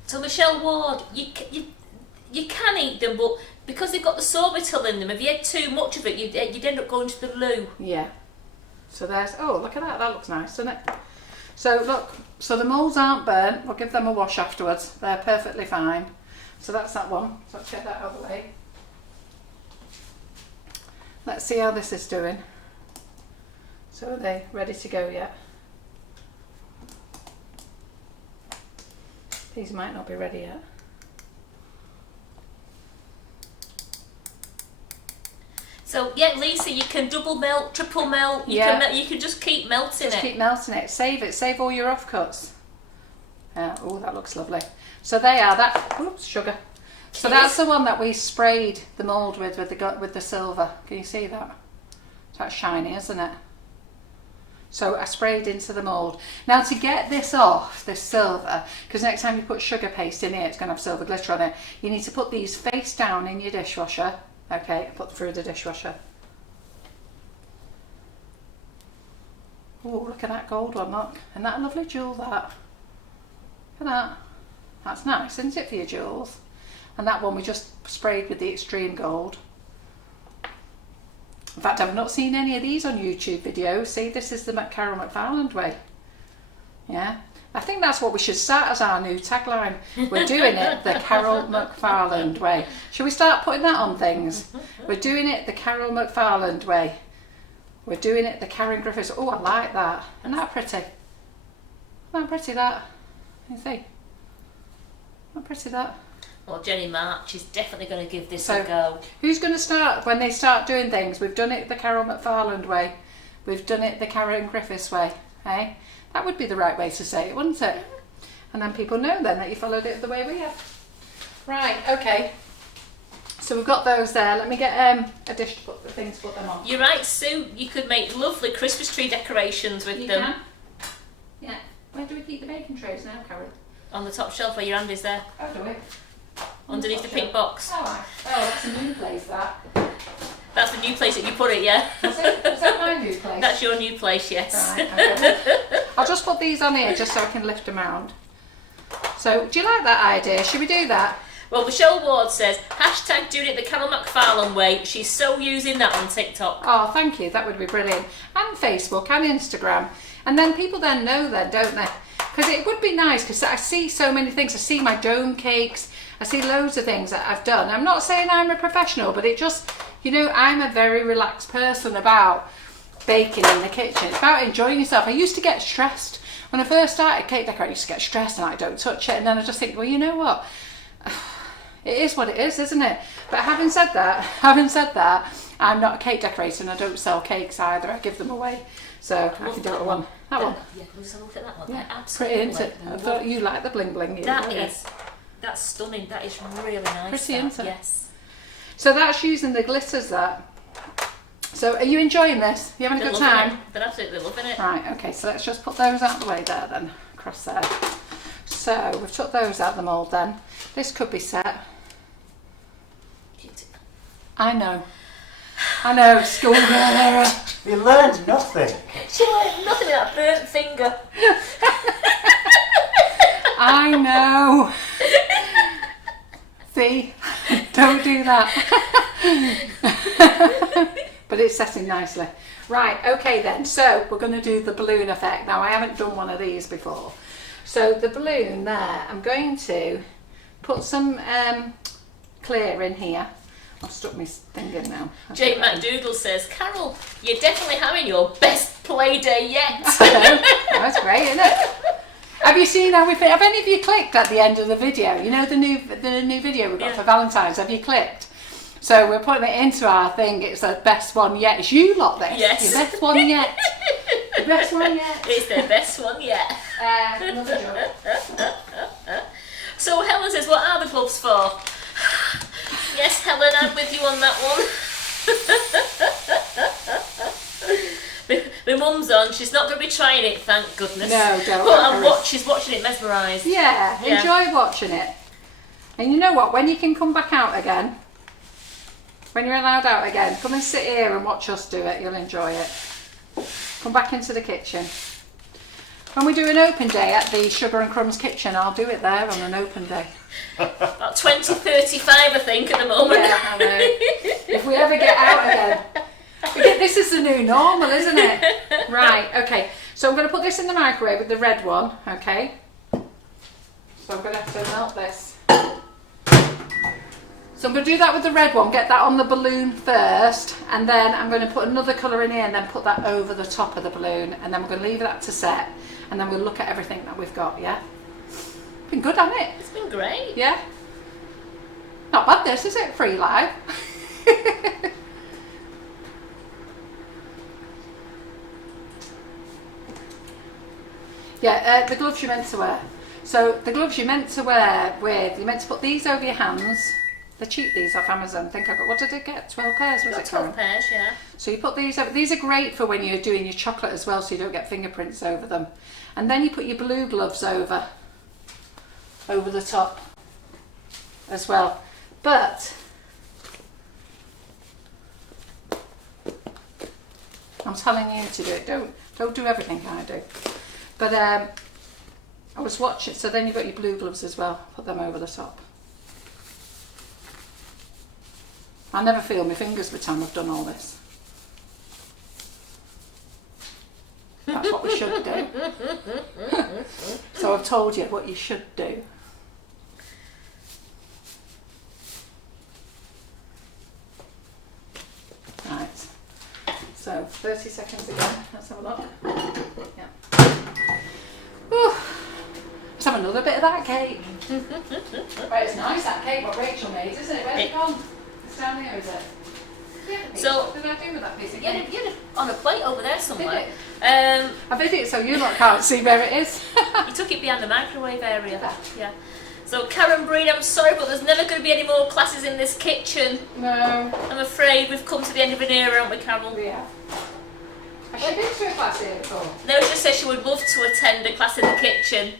So Michelle Ward, you can eat them, but because they've got the sorbitol in them, if you had too much of it, you'd end up going to the loo. Yeah. So there's, oh, look at that, that looks nice, doesn't it? So look, so the moulds aren't burnt, we'll give them a wash afterwards, they're perfectly fine. So that's that one, so let's get that out of the way. Let's see how this is doing. So are they ready to go yet? These might not be ready yet. So yeah, Lisa, you can double melt, triple melt. You can just keep melting it. Just keep melting it. Save all your offcuts. Oh, that looks lovely. So they are that. Oops, sugar. So that's the one that we sprayed the mould with the silver. Can you see that? That's shiny, isn't it? So I sprayed into the mould. Now to get this off, this silver, because next time you put sugar paste in here, it's going to have silver glitter on it. You need to put these face down in your dishwasher. Okay, put through the dishwasher. Oh, look at that gold one, look. Isn't that a lovely jewel, that? Look at that. That's nice, isn't it, for your jewels? And that one we just sprayed with the extreme gold. In fact, I've not seen any of these on YouTube videos. See, this is the Carol McFarland way. Yeah, I think that's what we should start as our new tagline. We're doing it the Carol McFarland way. Should we start putting that on things? We're doing it the Carol McFarland way. We're doing it the Karen Griffiths. Oh, I like that. Isn't that pretty? Isn't that pretty, that? You see? Isn't that pretty, that? Well, Jenny March is definitely going to give this a go. Who's going to start when they start doing things? We've done it the Carol McFarland way. We've done it the Karen Griffiths way. Hey? That would be the right way to say it, wouldn't it? And then people know then that you followed it the way we have. Right, okay. So we've got those there. Let me get a dish to put the things to put them on. You're right, Sue. You could make lovely Christmas tree decorations with You them. can? Yeah. Where do we keep the baking trays now, Carol? On the top shelf where your hand is there. Oh, do we? Underneath the pink box. Oh, that's a new place, that. That's the new place that you put it, yeah? Is that my new place? That's your new place, yes. Right, okay. I'll just put these on here just so I can lift them around. So, do you like that idea? Should we do that? Well, Michelle Ward says, hashtag doing it the Carol McFarlane way. She's so using that on TikTok. Oh, thank you. That would be brilliant. And Facebook and Instagram. And then people then know then, don't they? Because it would be nice, because I see so many things. I see my dome cakes. I see loads of things that I've done. I'm not saying I'm a professional, but it just, you know, I'm a very relaxed person about baking in the kitchen. It's about enjoying yourself. I used to get stressed. When I first started cake decorating, I used to get stressed and I don't touch it. And then I just think, well, you know what? It is what it is, isn't it? But having said that, I'm not a cake decorator and I don't sell cakes either. I give them away. So I can do it one. That one. Yeah, can we just have a look at that one? Yeah, Absolutely. pretty, isn't it? I thought you like the bling bling. That's stunning. That is really nice. Pretty, isn't it? Yes. So that's using the glitters, that. So are you enjoying this? You having a good time? They're absolutely loving it. Right, okay, so let's just put those out of the way there then, across there. So we've took those out of the mould then. This could be set. I know, school error. You learned nothing. She learned nothing with that burnt finger. I know. See, don't do that. But it's setting nicely. Right, okay then, so we're going to do the balloon effect. Now I haven't done one of these before. So the balloon there, I'm going to put some clear in here. I've stuck my thing in now. Jane McDougall says, Carol, you're definitely having your best play day yet. That's great, isn't it? Have you seen how have any of you clicked at the end of the video? You know the new video we've got for Valentine's, have you clicked? So we're putting it into our thing, it's the best one yet. It's you lot this. Yes. Your best one yet. The best one yet. It's the best one yet. Another joke. So Helen says, what are the gloves for? Yes, Helen, I'm with you on that one. My mum's on, she's not going to be trying it, thank goodness. No, don't. But she's watching it mesmerised. Yeah, enjoy watching it. And you know what, when you can come back out again, when you're allowed out again, come and sit here and watch us do it, you'll enjoy it. Come back into the kitchen. When we do an open day at the Sugar and Crumbs kitchen, I'll do it there on an open day. About 20:35 I think at the moment. Yeah, I know. If we ever get out again. This is the new normal, isn't it? Right, okay. So I'm going to put this in the microwave with the red one, okay? So I'm going to have to melt this. So I'm going to do that with the red one, get that on the balloon first, and then I'm going to put another colour in here and then put that over the top of the balloon, and then we're going to leave that to set, and then we'll look at everything that we've got, yeah? Been good, hasn't it? It's been great. Yeah? Not bad this, is it? Free live. Yeah, the gloves you're meant to wear. So the gloves you're meant to wear you're meant to put these over your hands. They're cheap, these off Amazon. I think I got, what did I get? 12 pairs, was it, Karen? 12 pairs, yeah. So you put these over. These are great for when you're doing your chocolate as well, so you don't get fingerprints over them. And then you put your blue gloves over the top as well. But I'm telling you to do it. Don't do everything I do. But I was watching, so then you've got your blue gloves as well. Put them over the top. I never feel my fingers by the time I've done all this. That's what we should do. So I've told you what you should do. Right. So 30 seconds again. Let's have a look. Yeah. Whew. Let's have another bit of that cake. Right, it's nice that cake what Rachel made, isn't it? Where's it gone? It's down here, is it? Yeah, so what did I do with that piece of cake? You had it on a plate over there somewhere. Did it? I did it so you lot can't see where it is. You took it behind the microwave area. Yeah. So Karen Breen, I'm sorry, but there's never going to be any more classes in this kitchen. No. I'm afraid we've come to the end of an era, haven't we, Carol? Yeah. Has she been to a class here before? No, she just said she would love to attend a class in the kitchen.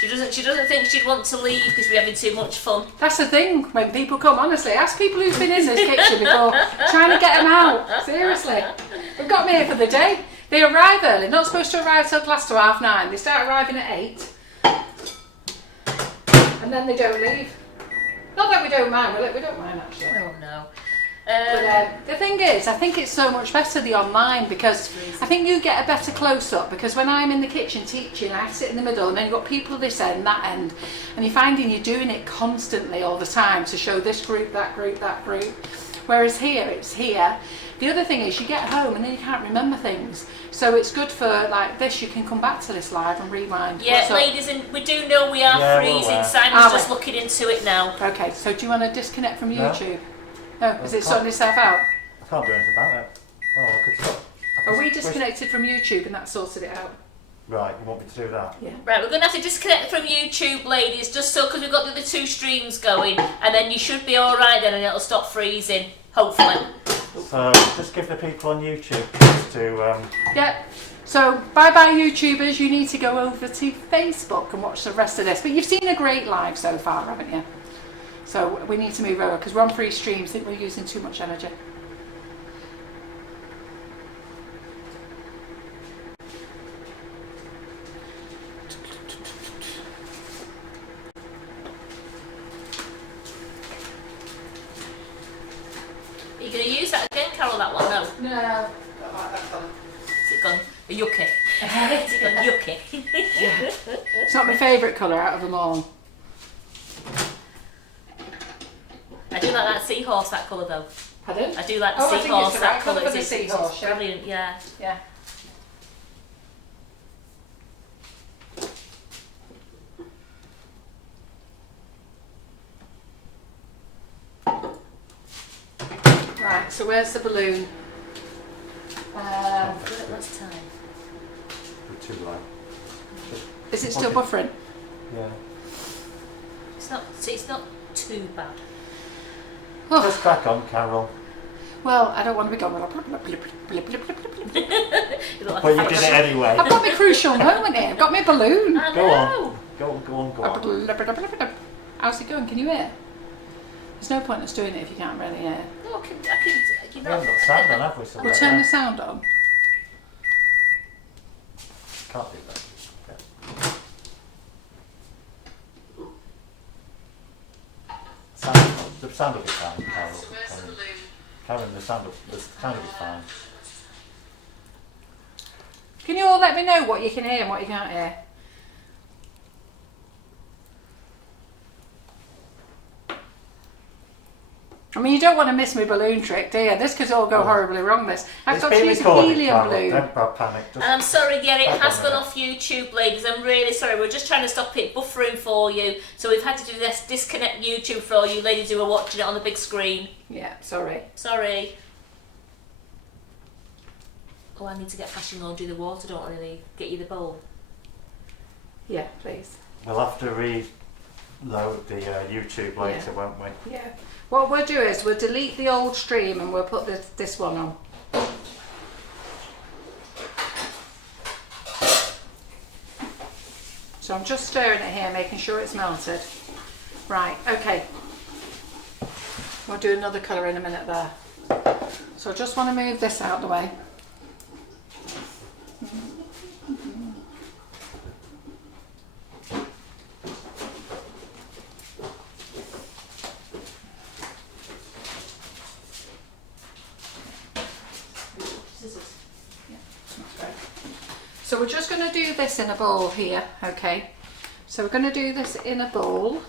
She doesn't think she'd want to leave because we're having too much fun. That's the thing when people come, honestly. Ask people who've been in this kitchen before, trying to get them out. Seriously. We've got me here for the day. They arrive early, not supposed to arrive till class to 9:30. They start arriving at 8. And then they don't leave. Not that we don't mind, we don't mind actually. Oh no. But the thing is, I think it's so much better the online because I think you get a better close-up because when I'm in the kitchen teaching, I sit in the middle and then you've got people this end, that end, and you're finding you're doing it constantly all the time to show this group, that group, that group. Whereas here, it's here. The other thing is you get home and then you can't remember things. So it's good for like this, you can come back to this live and rewind. Yeah, ladies, and we do know we are freezing. Simon's just looking into it now. Okay, so do you want to disconnect from YouTube? No, is it sorting itself out? I can't do anything about it. Oh, I could stop. Are we disconnected from YouTube and that sorted it out? Right, you want me to do that? Yeah. Right, we're going to have to disconnect from YouTube, ladies, just so because we've got the other 2 streams going, and then you should be all right then, and it'll stop freezing, hopefully. So just give the people on YouTube to. Yeah. So bye bye YouTubers. You need to go over to Facebook and watch the rest of this. But you've seen a great live so far, haven't you? So we need to move over because we're on 3 streams. I think we're using too much energy. Are you going to use that again, Carol, that one? No. No, not like that colour. Is it gone yucky? Is it gone yucky? Yeah. It's not my favourite colour out of them all. I do like that seahorse, that colour though. Pardon? I do like the I think seahorse, it's the that right colour. colour for the It's seahorse, yeah. brilliant, yeah. Yeah. Right, so where's the balloon? Last time. Too low. Is it still buffering? Yeah. It's not too bad. Oh. Let's crack on, Carol. Well, I don't want to be going. But you did it anyway. I've got my crucial moment here. I've got my balloon. I Go know. on. Go on. How's it going? Can you hear? There's no point in us doing it if you can't really hear. No, I can, you We know. haven't got sound on, have we? So We'll turn the sound on. Can't do that. Okay. The sound will be fine, Carol. Karen, the sound will be fine. Can you all let me know what you can hear and what you can't hear? I mean, you don't want to miss my balloon trick, do you? This could all go horribly wrong, this. I've got to use a helium balloon. Don't panic. And I'm sorry, yeah, it has gone off YouTube, ladies. I'm really sorry. We're just trying to stop it buffering for you. So we've had to do this, disconnect YouTube for all you ladies who are watching it on the big screen. Yeah, sorry. Sorry. Oh, I need to get flashing on, do the water, don't I, really? Get you the bowl. Yeah, please. We'll have to reload the YouTube later, won't we? Yeah. What we'll do is we'll delete the old stream and we'll put this one on. So I'm just stirring it here, making sure it's melted. Right, okay. We'll do another colour in a minute there. So I just want to move this out of the way. So we're just going to do this in a bowl here, okay? So we're going to do this in a bowl.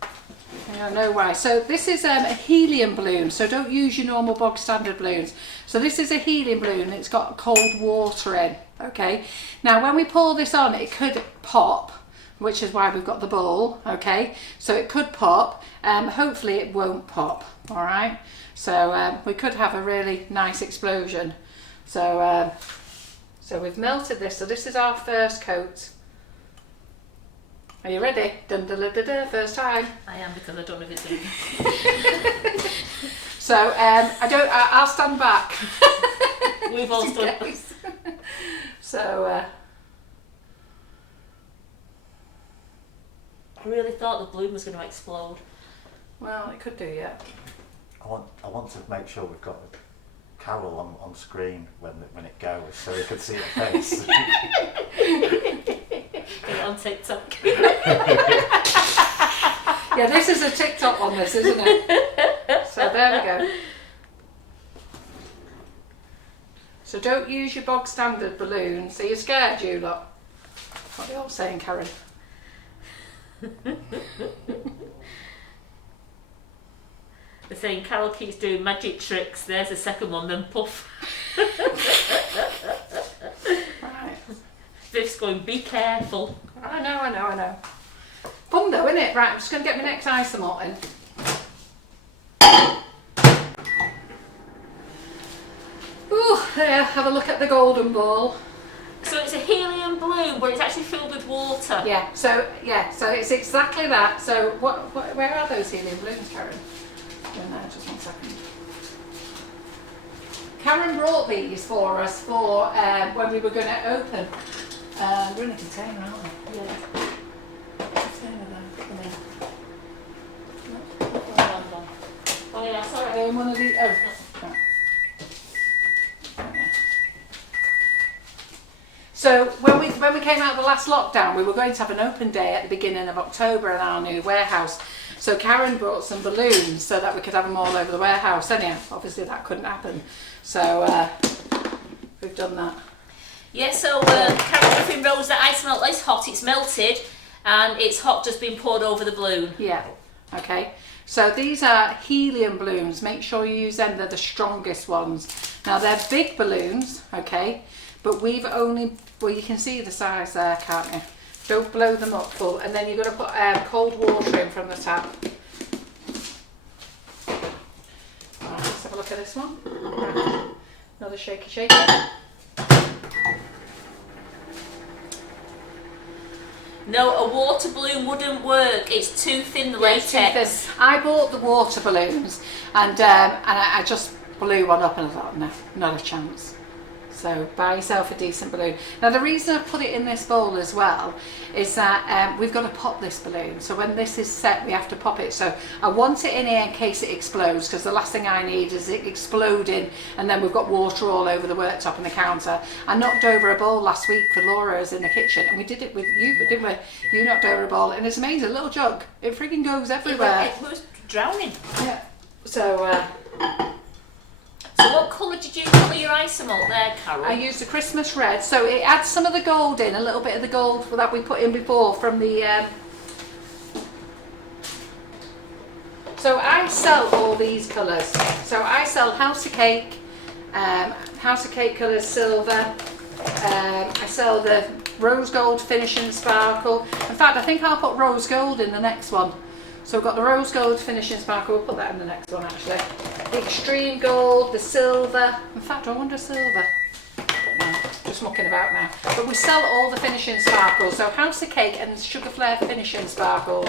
I don't know why. So this is a helium balloon, so don't use your normal bog standard balloons. So this is a helium balloon, it's got cold water in, okay? Now when we pour this on, it could pop, which is why we've got the bowl, okay? So it could pop, hopefully it won't pop, all right? So we could have a really nice explosion. So we've melted this, so this is our first coat. Are you ready? Dun, dun, dun, dun, dun, first time. I am, because I don't know if it's going to So I'll stand back. We've all stood. So I really thought the balloon was going to explode. well, it could do, yeah. I want to make sure we've got Carol on screen when it goes, so we can see her face. Get it on TikTok. Yeah, this is a TikTok on this, isn't it? So there we go. So don't use your bog standard balloons. Are you scared, you lot? What are you all saying, Karen? They're saying Carol keeps doing magic tricks. There's the second one, then puff. Right. Viv's going, be careful. I know. Fun though, isn't it? Right, I'm just going to get my next Isomalt in. Ooh, there, have a look at the golden ball. So it's a helium balloon, but it's actually filled with water. Yeah, so it's exactly that. So where are those helium balloons, Karen? No, just 1 second. Karen brought these for us for when we were going to open. We're in a container, aren't we? Yeah. Container there. Come in. Oh yeah, sorry. Are they in one of these? Oh. Right. So when we came out of the last lockdown, we were going to have an open day at the beginning of October in our new warehouse. So Karen brought some balloons so that we could have them all over the warehouse. Anyhow, obviously that couldn't happen. So we've done that. Yeah, so Karen Griffin Rose, the Isomalt is hot, it's melted, and it's hot just being poured over the balloon. Yeah, okay. So these are helium balloons. Make sure you use them, they're the strongest ones. Now they're big balloons, okay, but we've only, well you can see the size there, can't you? Don't blow them up full, and then you've got to put cold water in from the tap. Right, let's have a look at this one. Right. Another shaky. No, a water balloon wouldn't work. It's too thin, the latex. Too thin. I bought the water balloons and I just blew one up and I thought, no, not a chance. So buy yourself a decent balloon. Now the reason I put it in this bowl as well is that we've got to pop this balloon. So when this is set, we have to pop it. So I want it in here in case it explodes, because the last thing I need is it exploding and then we've got water all over the worktop and the counter. I knocked over a bowl last week for Laura's in the kitchen, and we did it with you, didn't we? You knocked over a bowl, and it's amazing, a little jug. It freaking goes everywhere. It was drowning. Yeah. So so what colour did you colour your Isomalt there, Carol? I used a Christmas red, so it adds some of the gold in, a little bit of the gold that we put in before from the... So I sell all these colours. So I sell House of Cake colours, silver. I sell the rose gold finish and sparkle. In fact, I think I'll put rose gold in the next one. So we've got the rose gold finish and sparkle. We'll put that in the next one actually. The extreme gold, the silver. In fact, I wonder silver. No, just mucking about now. But we sell all the finishing sparkles. So House of Cake and Sugar Flare finishing sparkles.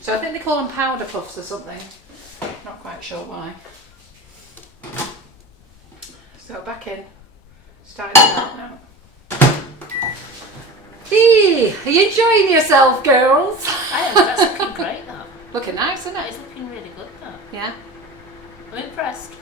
So I think they call them powder puffs or something. Not quite sure why. So back in. Starting out now. Eee, are you enjoying yourself, girls? I am. That's looking great, that. Looking nice, isn't it? It's looking really good, that. Yeah. I'm impressed.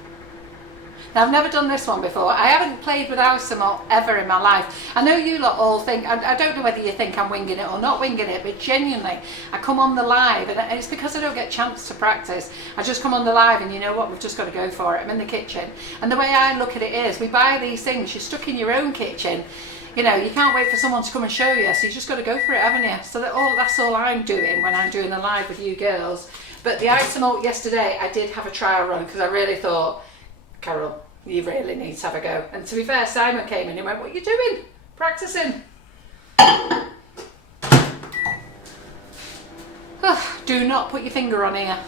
Now, I've never done this one before. I haven't played with Isomalt ever in my life. I know you lot all think, I don't know whether you think I'm winging it or not winging it, but genuinely, I come on the live, and it's because I don't get a chance to practice. I just come on the live and you know what, we've just got to go for it. I'm in the kitchen. And the way I look at it is, we buy these things, you're stuck in your own kitchen. You know, you can't wait for someone to come and show you, so you just got to go for it, haven't you? So that's all I'm doing when I'm doing the live with you girls. But the Isomalt yesterday, I did have a trial run because I really thought, Carol, you really need to have a go. And to be fair, Simon came in and went, what are you doing? Practicing. Do not put your finger on here.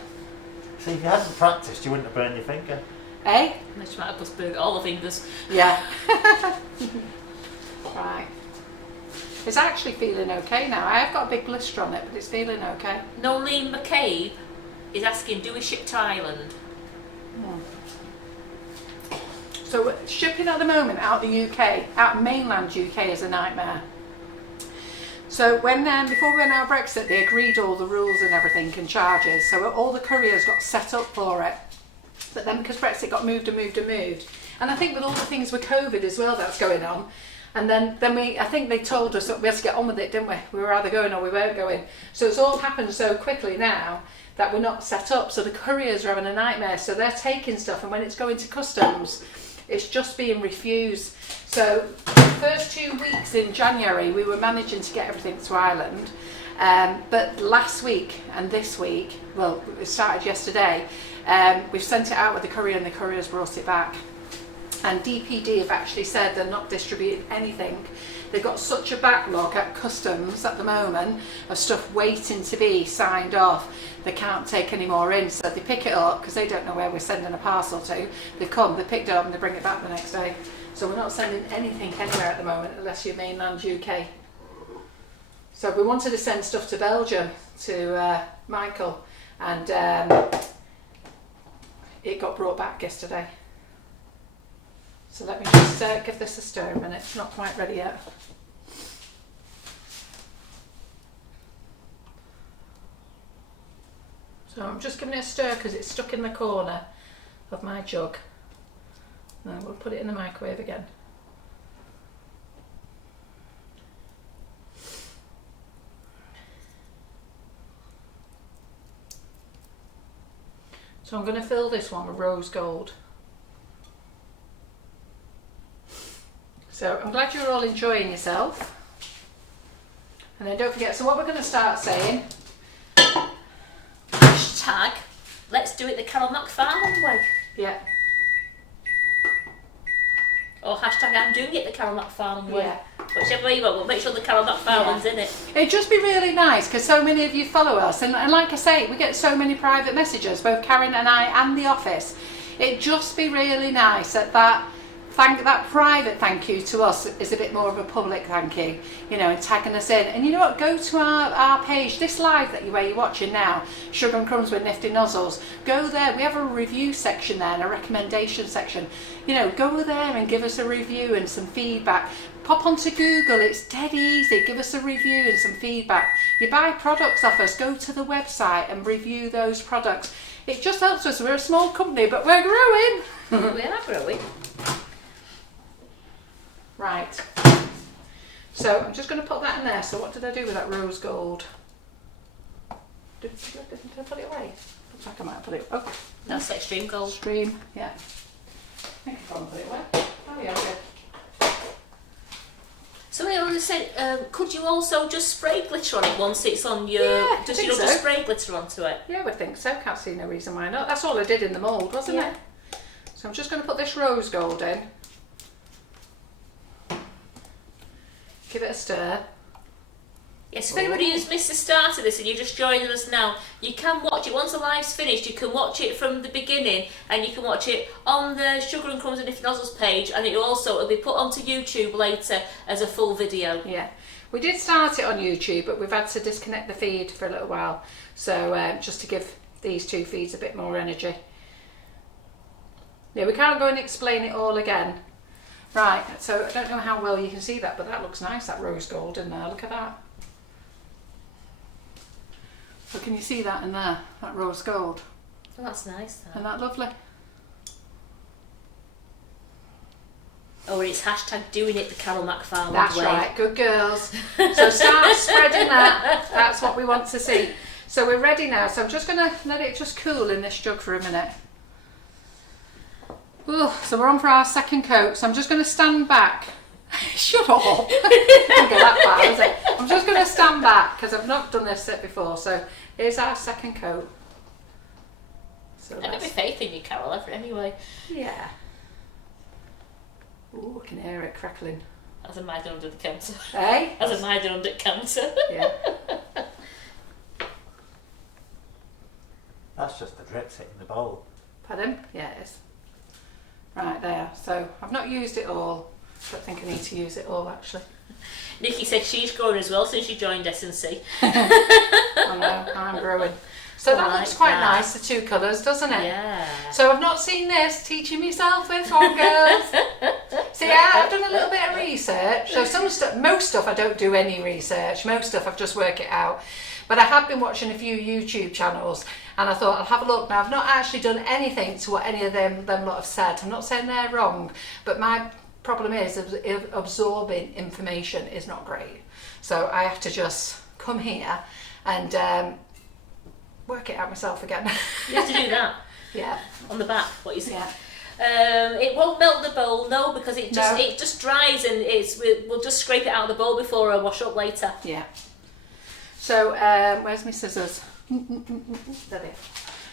See, if you hadn't practiced, you wouldn't have burned your finger. Eh? Let's try to put all the fingers. Yeah. Right. It's actually feeling okay now. I have got a big blister on it, but it's feeling okay. Nolene McCabe is asking, do we ship to Ireland? So shipping at the moment out the UK, out mainland UK, is a nightmare. So when before we went out of Brexit, they agreed all the rules and everything and charges. So all the couriers got set up for it. But then because Brexit got moved, and I think with all the things with COVID as well that's going on, and then I think they told us that we had to get on with it, didn't we? We were either going or we weren't going. So it's all happened so quickly now that we're not set up. So the couriers are having a nightmare. So they're taking stuff, and when it's going to customs, it's just being refused. So the first 2 weeks in January, we were managing to get everything to Ireland. But last week and this week, well, it started yesterday, we've sent it out with the courier and the courier's brought it back. And DPD have actually said they're not distributing anything. They've got such a backlog at customs at the moment of stuff waiting to be signed off. They can't take any more in, so they pick it up because they don't know where we're sending a parcel to. They come, they pick it up and they bring it back the next day. So we're not sending anything anywhere at the moment unless you're mainland UK. So we wanted to send stuff to Belgium to Michael, and it got brought back yesterday. So let me just give this a stir a minute. It's not quite ready yet. So I'm just giving it a stir because it's stuck in the corner of my jug. Now we'll put it in the microwave again. So I'm going to fill this one with rose gold. So I'm glad you're all enjoying yourself. And then don't forget, so what we're going to start saying, Hashtag, let's do it the Carol McFarlane way. yeah, Or hashtag, I'm doing it the Carol McFarlane way. Yeah. Whichever way you want, but make sure the Carol McFarlane's in it. it'd just be really nice because so many of you follow us, and like I say, we get so many private messages, both Karen and I and the office. It'd just be really nice that private thank you to us is a bit more of a public thank you, you know, and tagging us in. And you know what, go to our page, this live where you're watching now, Sugar and Crumbs with Nifty Nozzles, go there. We have a review section there and a recommendation section. You know, go there and give us a review and some feedback. Pop onto Google, it's dead easy, give us a review and some feedback. You buy products off us, go to the website and review those products. It just helps us. We're a small company, but we're growing. We are growing. Right, so I'm just going to put that in there. So what did I do with that rose gold? Did I put it away? Looks like I might have put it. Oh, That's extreme gold. stream, yeah. I think I probably put it away. Oh yeah, okay. So I want to say, could you also just spray glitter on it once it's on your... Yeah, I just, think you know, so. just spray glitter onto it? Yeah, I would think so. Can't see no reason why not. That's all I did in the mould, wasn't Yeah. it? So I'm just going to put this rose gold in. Give it a stir. Yes, if anybody who's missed the start of this and you're just joining us now, you can watch it. Once the live's finished, you can watch it from the beginning, and you can watch it on the Sugar and Crumbs and Nifty Nozzles page, and it'll be put onto YouTube later as a full video. Yeah, we did start it on YouTube, but we've had to disconnect the feed for a little while, so just to give these two feeds a bit more energy. Yeah, we can't go and explain it all again. Right, so I don't know how well you can see that, but that looks nice, that rose gold in there. Look at that. So can you see that in there, that rose gold? Oh, that's nice. That. Isn't that lovely? Or it's hashtag doing it the Carol McFarlane That's way. right, good girls. So start spreading that. That's what we want to see. So we're ready now. So I'm just going to let it just cool in this jug for a minute. Ooh, so we're on for our second coat. So I'm just going to stand back. Shut up. Don't go that far, is it? I'm just going to stand back because I've not done this set before. So here's our second coat. So I have my faith in you, Carol, anyway. yeah. Ooh, I can hear it crackling. As a maiden under the counter. Hey? As a maiden under the counter. Yeah. That's just the drips hitting the bowl. Pardon? Yeah, it is. Right there. So I've not used it all. don't think I need to use it all actually. Nikki said she's growing as well since she joined S&C. I know, I'm growing. So that looks quite nice, the two colours, doesn't it? Yeah. So I've not seen this, teaching myself this one, girls. See, I've done a little bit of research. So most stuff I don't do any research. Most stuff I've just worked it out. But I have been watching a few YouTube channels and I thought I'll have a look. Now I've not actually done anything to what any of them lot have said. I'm not saying they're wrong, but my problem is absorbing information is not great. So I have to just come here and work it out myself again. You have to do that. Yeah. On the back, what you say. Yeah. It won't melt the bowl, no, because it just dries and we'll just scrape it out of the bowl before I wash up later. Yeah. So where's my scissors? There they are.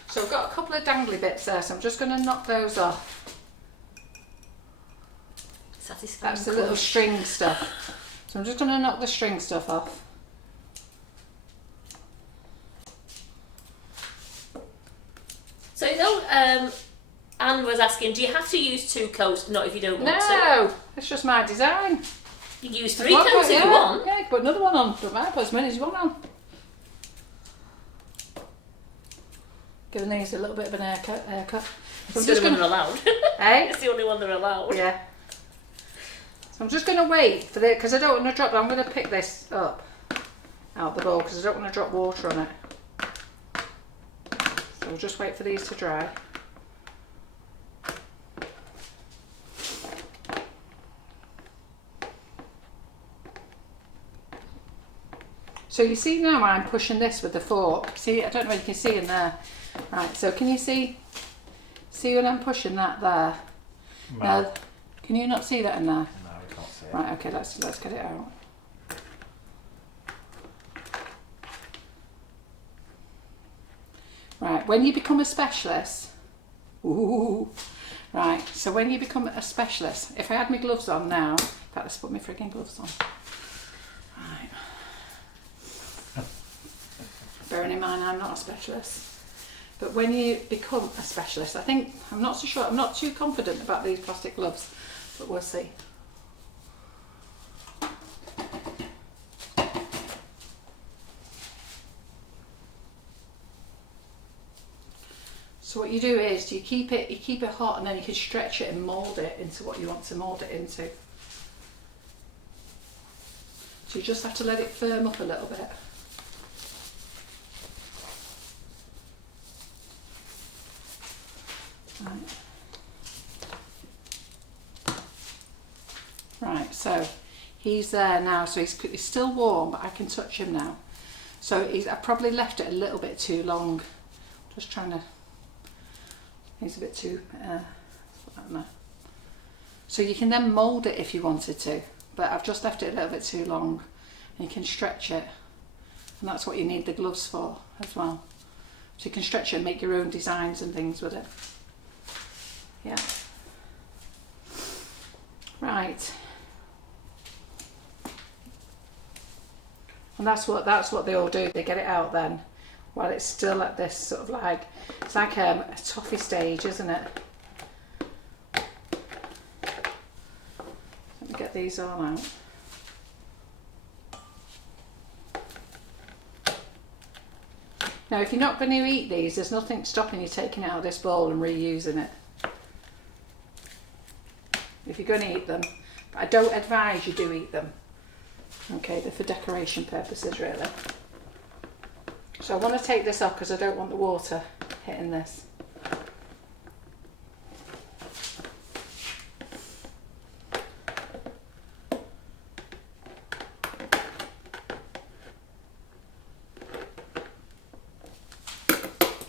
So I've got a couple of dangly bits there, so I'm just going to knock those off. Satisfying. That's the little string stuff. So I'm just going to knock the string stuff off. So you know, Anne was asking, do you have to use 2 coats? Not if you don't want to. No, it's just my design. You can use 3 coats if you want. Yeah, you can put another one on. Don't matter, put as many as you want on. Giving these a little bit of an haircut. It's the only one they're allowed. Hey? It's the only one they're allowed. Yeah. So I'm just going to wait for the, because I don't want to drop, I'm going to pick this up out the bowl because I don't want to drop water on it. So we'll just wait for these to dry. So you see now I'm pushing this with the fork. See, I don't know if you can see in there. Right, so can you see when I'm pushing that there? No. Now, can you not see that in there? No, we can't see it. Right, okay, let's get it out. Right, when you become a specialist, right, so when you become a specialist, if I had my gloves on now, in fact, let's put my frigging gloves on. Right. Bearing in mind I'm not a specialist. But when you become a specialist, I think, I'm not so sure, I'm not too confident about these plastic gloves, but we'll see. So what you do is you keep it hot and then you can stretch it and mould it into what you want to mould it into. So you just have to let it firm up a little bit. Right, so he's there now, so he's still warm, but I can touch him now. So I probably left it a little bit too long. Just trying to, he's a bit too, put that in there. So you can then mould it if you wanted to, but I've just left it a little bit too long, and you can stretch it, and that's what you need the gloves for as well. So you can stretch it and make your own designs and things with it. Yeah. Right. And that's what they all do. They get it out then, while it's still at this sort of like, it's like a toffee stage, isn't it? Let me get these all out. Now, if you're not going to eat these, there's nothing stopping you taking it out of this bowl and reusing it. If you're going to eat them, but I don't advise you do eat them. Okay, they're for decoration purposes really. So I want to take this off because I don't want the water hitting this.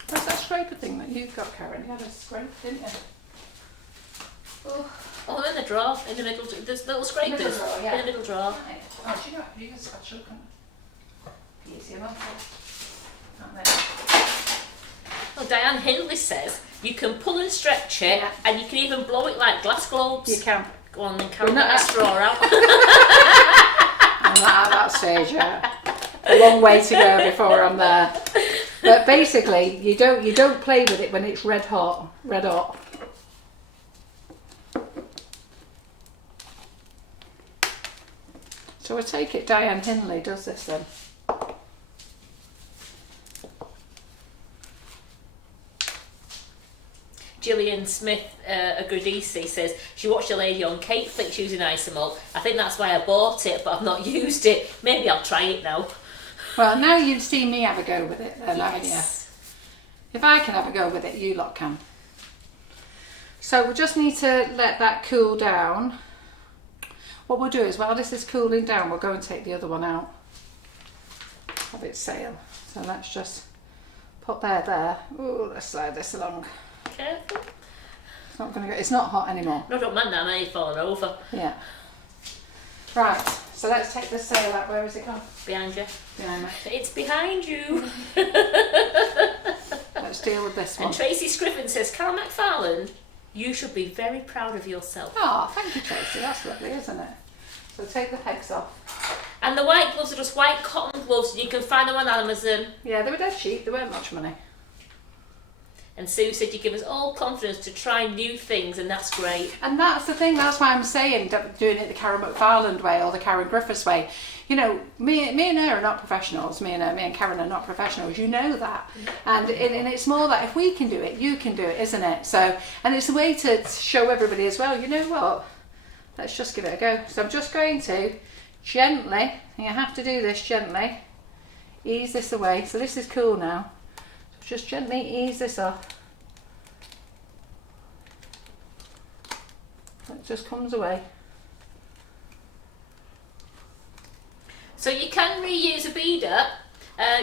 Where's that scraper thing that you've got, Karen? You had a scraper, didn't you? Oh, in the drawer, in the middle, there's little scrapers Middle drawer, yeah. in the middle drawer. Right. Oh, do you know what? You can scratch up and easy enough. Oh, Diane Hindley says you can pull and stretch it, and you can even blow it like glass globes. You can. Go on, then carry that straw out. I'm not at that stage yet. A long way to go before I'm there. But basically, you don't play with it when it's red hot. So I take it Diane Hinley does this then. Gillian Smith, Agradisi, says she watched a lady on Cake Flicks using Isomalt. I think that's why I bought it, but I've not used it. Maybe I'll try it now. Well, now you've seen me have a go with it then, haven't you? Yes. If I can have a go with it, you lot can. So we just need to let that cool down. What we'll do is, while this is cooling down, we'll go and take the other one out of its sail. So let's just put there. Ooh, let's slide this along. Careful. It's not going to go. It's not hot anymore. No, don't mind that. I may fall over. Yeah. Right. So let's take the sail out. Where is it gone? Behind you. Behind me. It's behind you. Let's deal with this one. And Tracy Scriven says, Carol McFarlane, you should be very proud of yourself. Oh, thank you, Tracy. That's lovely, isn't it? So take the pegs off. And the white gloves are just white cotton gloves. You can find them on Amazon. Yeah, they were dead cheap. They weren't much money. And Sue said you give us all confidence to try new things, and that's great. And that's the thing, that's why I'm saying doing it the Karen McFarland way or the Karen Griffiths way. You know, me and her are not professionals. Me and Karen are not professionals. You know that. And it's more that if we can do it, you can do it, isn't it? So, and it's a way to show everybody as well, you know what? Let's just give it a go. So I'm just going to gently, and you have to do this gently, ease this away. So this is cool now. Just gently ease this up. It just comes away. So you can reuse a beader.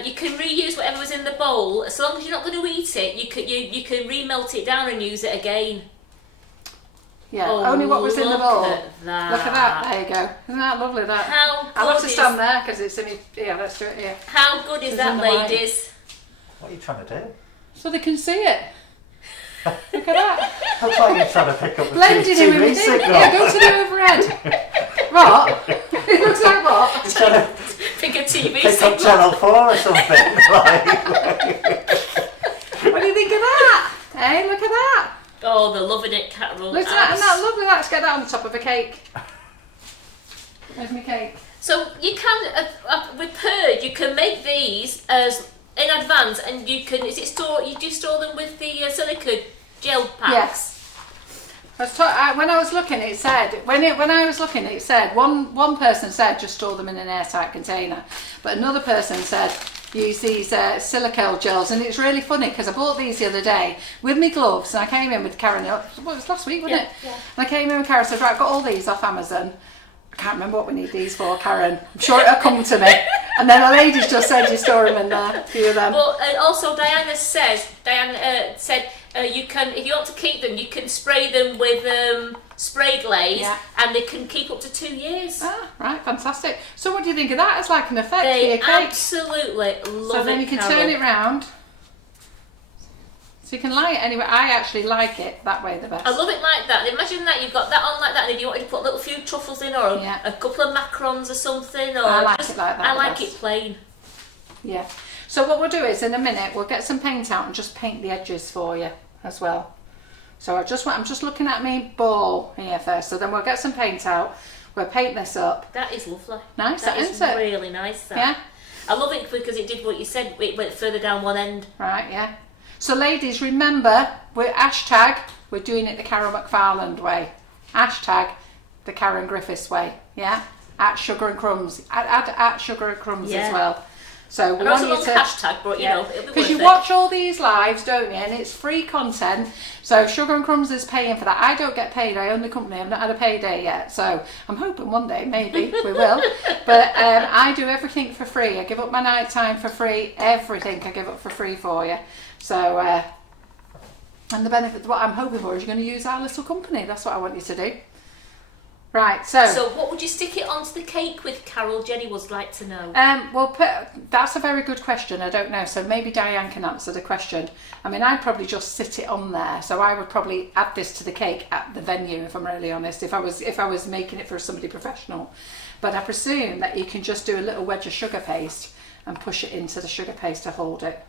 You can reuse whatever was in the bowl. As long as you're not going to eat it, you can remelt it down and use it again. Yeah, Oh, only what was in the bowl. look at that. Look at that. There you go. Isn't that lovely? That. How good I'll have to is- stand there because it's in me. Yeah, let's do it here. How good is It's that, in the white. ladies? What are you trying to do? So they can see it. Look at that. Looks like you're trying to pick up the Blended in TV with it. signal. Yeah, go to the overhead. What? It looks like what? You're trying to Think of TV pick up signal. Channel 4 or something. What do you think of that? Hey, look at that. Oh, they're loving it, Carol. Look at that. Isn't that lovely? Let's get that on the top of a cake. There's my cake. So you can, with Purge, you can make these as in advance, and you can. Is it store? You do store them with the silica gel packs. Yes. When I was looking, it said one person said just store them in an airtight container, but another person said use these silicone gels, and it's really funny because I bought these the other day with my gloves, and I came in with Karen. Well, it was last week, wasn't it? Yeah. And I came in with Karen and said, right, I've got all these off Amazon. I can't remember what we need these for, Karen. I'm sure it'll come to me. And then the ladies just said you store them in there, a few of them. Well, also Diana said you can, if you want to keep them, you can spray them with spray glaze, Yeah. and they can keep up to 2 years. Ah, right, fantastic. So what do you think of that as like an effect for They your cake? absolutely love So then it, you can Carol. turn it round. So you can lie it anyway. I actually like it that way the best. I love it like that. Imagine that you've got that on like that, and if you wanted to put a little few truffles in, or Yeah. a couple of macarons or something, or I like just, it like that I the like best. it plain. Yeah. So what we'll do is in a minute we'll get some paint out and just paint the edges for you as well. So I'm just looking at my ball here first. So then we'll get some paint out. We'll paint this up. That is lovely. Nice, That is isn't it? really nice. That. Yeah. I love it because it did what you said. It went further down one end. Right. Yeah. So ladies, remember we're doing it the Karen McFarland way. Hashtag the Karen Griffiths way. Yeah. At Sugar and Crumbs. At Sugar and Crumbs Yeah. as well. So we I know it's want a you long to hashtag, but you know, it'll be because worth you it. watch all these lives, don't you? And it's free content. So Sugar and Crumbs is paying for that. I don't get paid. I own the company. I've not had a payday yet. So I'm hoping one day, maybe we will. But I do everything for free. I give up my night time for free. Everything I give up for free for you. So and the benefit, what I'm hoping for is you're going to use our little company. That's what I want you to do. Right, So what would you stick it onto the cake with, Carol? Jenny would like to know. That's a very good question. I don't know. So maybe Diane can answer the question. I mean, I'd probably just sit it on there. So I would probably add this to the cake at the venue, if I'm really honest, if I was making it for somebody professional. But I presume that you can just do a little wedge of sugar paste and push it into the sugar paste to hold it.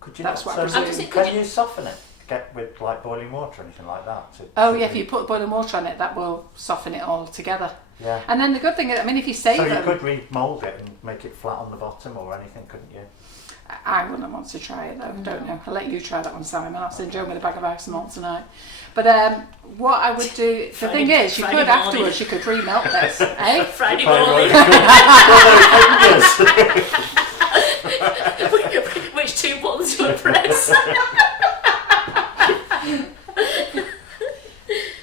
Could you That's not, what I so presume. can you soften it? get with like boiling water or anything like that? If you put boiling water on it, that will soften it all together. Yeah. And then the good thing is, I mean, if you save them... So you could remould it and make it flat on the bottom or anything, couldn't you? I wouldn't want to try it though, don't know. I'll let you try that one, Simon. I'll send Joe with a bag of Isomalt tonight. But what I would do, the thing is, you could afterwards, you could remelt this, eh? Friday morning. Which 2 buttons to press?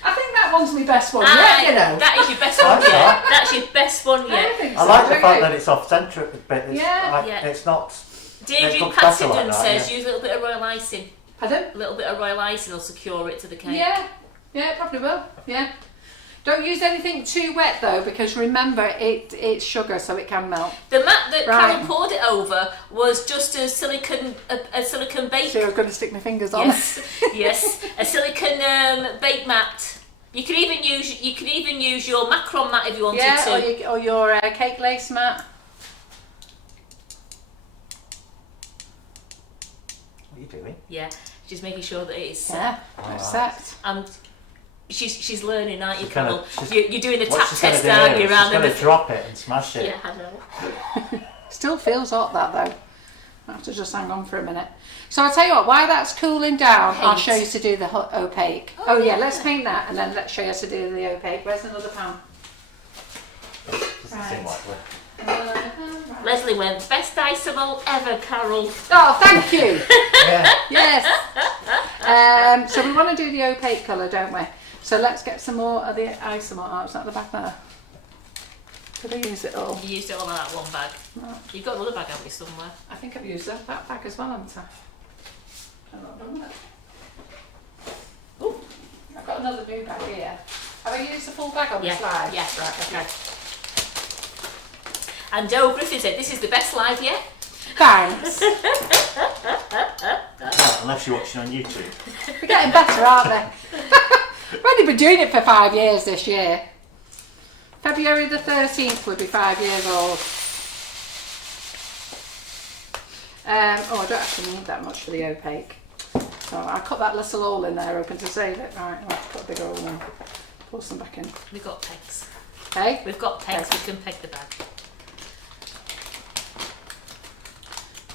I think that one's my best one yet, you know. That is your best one yet. That's your best one yet. I like the fact that it's off centre, but it's not. Deirdre Pattenden says use a little bit of royal icing. Pardon? A little bit of royal icing will secure it to the cake. Yeah, it probably will. Yeah. Don't use anything too wet though, because remember it's sugar, so it can melt. The mat that Carol poured it over was just a silicone bake. So I'm going to stick my fingers on. Yes, a silicone bake mat. You could even use your macaron mat if you wanted to. Yeah, or your cake lace mat. What are you doing? Yeah, just making sure that it is set. Yeah, it's set. And she's learning, aren't you, Carol? You're doing a tap test, aren't you? She's going to drop it and smash it. Yeah, I know. Still feels hot, that though. I have to just hang on for a minute. So I'll tell you what, while that's cooling down, I'll show you to do the opaque. Oh yeah, let's paint that and then let's show you how to do the opaque. Where's another pan? Doesn't seem like Leslie went, best Isomalt ever, Carol. Oh, thank you. Yeah. Yes. So we want to do the opaque colour, don't we? So let's get some more of the Isomalt. Oh, it's at the back there. Did I use it all? You used it all in that one bag. No. You've got another bag, haven't you, somewhere? I think I've used that bag as well, haven't I? I'm not done with it. Oh, I've got another new bag here. Have I used the full bag on the slide? Yes. Right, okay. And Joe Griffin said, this is the best slide yet. Thanks. Well, unless you're watching on YouTube. We're getting better, aren't we? We've only been doing it for 5 years this year. February the 13th will be 5 years old. I don't actually need that much for the opaque. So I'll cut that little hole in there open to save it. Right, I'll have to put a big hole in. Pull some back in. We've got pegs. Hey? We've got pegs, we can peg the bag.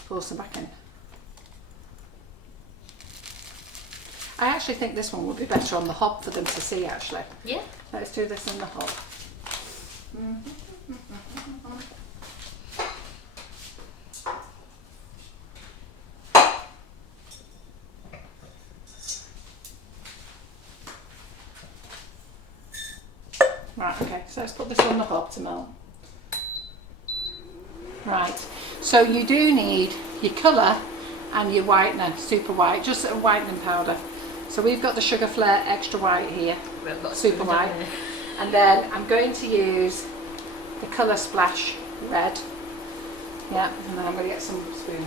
Pull some back in. I actually think this one would be better on the hob for them to see actually. Yeah. Let's do this in the hob. Right, okay, so let's put this on the hob to melt. Right, so you do need your colour and your whitener, super white, just a whitening powder. So we've got the Sugar Flare Extra White here, We've got super white. And then I'm going to use the Colour Splash Red. Yeah, and then I'm going to get some spoon.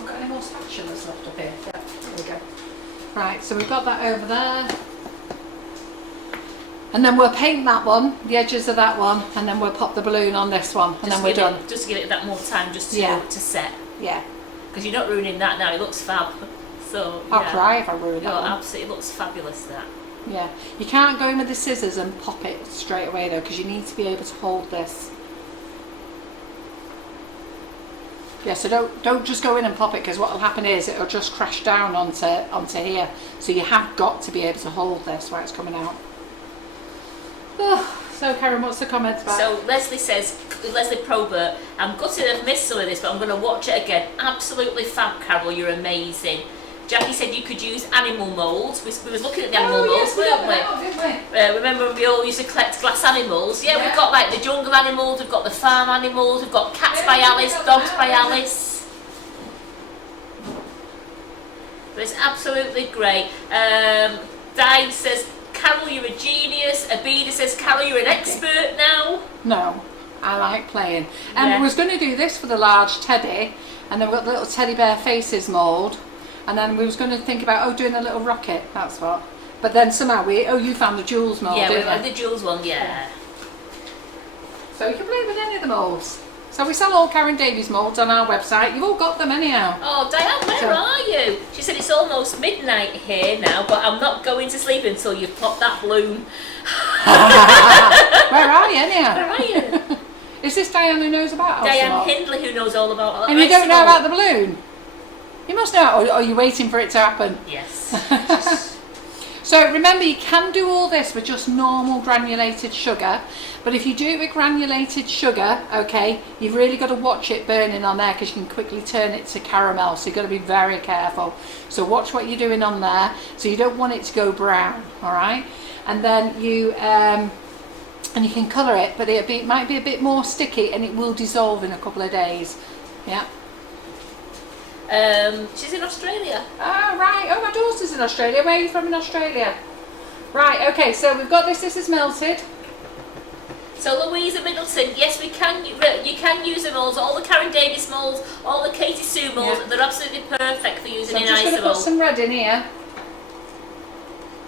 I've got any more spatulas left up here? Yeah, there we go. Right, so we've got that over there. And then we'll paint that one, the edges of that one, and then we'll pop the balloon on this one, and then we're done. Just to give it that more time just to set. Yeah. Because you're not ruining that now, it looks fab. So I'll cry if I ruin that one. Absolutely, it looks fabulous, that. Yeah. You can't go in with the scissors and pop it straight away though, because you need to be able to hold this. Yeah, so don't just go in and pop it, because what will happen is it'll just crash down onto here. So you have got to be able to hold this while it's coming out. Oh, so Karen, what's the comments back? So Leslie says, Leslie Probert, I'm gutted I've missed some of this, but I'm going to watch it again. Absolutely fab, Carol, you're amazing. Jackie said you could use animal moulds. We was looking at the animal moulds, weren't we? Remember we all used to collect glass animals? Yeah, we've got like the jungle animals, we've got the farm animals, we've got cats by Alice, dogs by Alice. But it's absolutely great. Di says, Carol, you're a genius. Abida says, Carol, you're an expert now. No, I like playing. And we was going to do this for the large teddy, and then we've got the little teddy bear faces mould, and then we was going to think about doing a little rocket. That's what. But then somehow you found the Jules mould. Yeah, we didn't had you? the Jules one. Yeah. So you can play with any of the moulds. So we sell all Karen Davies moulds on our website. You've all got them anyhow. Oh, Diane, where are you? She said it's almost midnight here now, but I'm not going to sleep until you've popped that balloon. Where are you anyhow? Where are you? Is this Diane who knows about Diane Isomalt? Hindley, who knows all about And you don't know about the balloon? You must know, or are you waiting for it to happen? Yes. So remember, you can do all this with just normal granulated sugar, but if you do it with granulated sugar, okay, you've really got to watch it burning on there because you can quickly turn it to caramel, so you've got to be very careful. So watch what you're doing on there, so you don't want it to go brown, all right? And then you can colour it, but it might be a bit more sticky and it will dissolve in a couple of days. Yeah. She's in Australia. Oh, right. Oh, my daughter's in Australia. Where are you from in Australia? Right, okay, so we've got this. This is melted. So Louisa Middleton, yes, you can use the moulds, all the Karen Davies moulds, all the Katie Sue moulds, they're absolutely perfect for using So I'm in just going to put Isomalt. some red in here.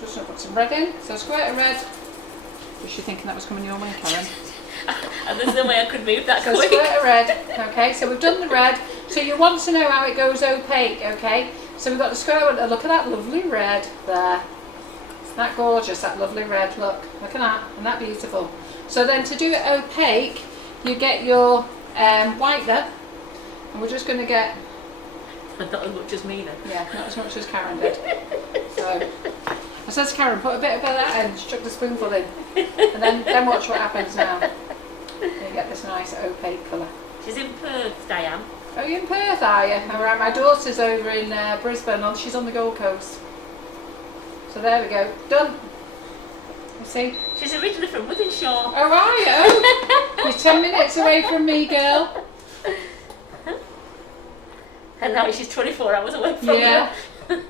Just going to put some red in. So a squirt of red. Was she thinking that was coming your way, Karen? And there's no way I could move that So a quick. squirt of red. Okay, so we've done the red. So you want to know how it goes opaque, okay? So we've got the square one. Look at that lovely red there. Isn't that gorgeous, that lovely red? Look at that. Isn't that beautiful? So then to do it opaque, you get your whitener. And we're just going to get... Not as much as me then. Yeah, not as much as Karen did. So I said to Karen, put a bit of that in, chuck the spoonful in. And then watch what happens now. You get this nice opaque colour. She's in Perth, Diane. Oh, you're in Perth, are you? All right, my daughter's over in Brisbane. She's on the Gold Coast. So there we go. Done. You see? She's originally from Wythenshawe. Oh, are you? You're 10 minutes away from me, girl. And now she's 24 hours away from Yeah. you.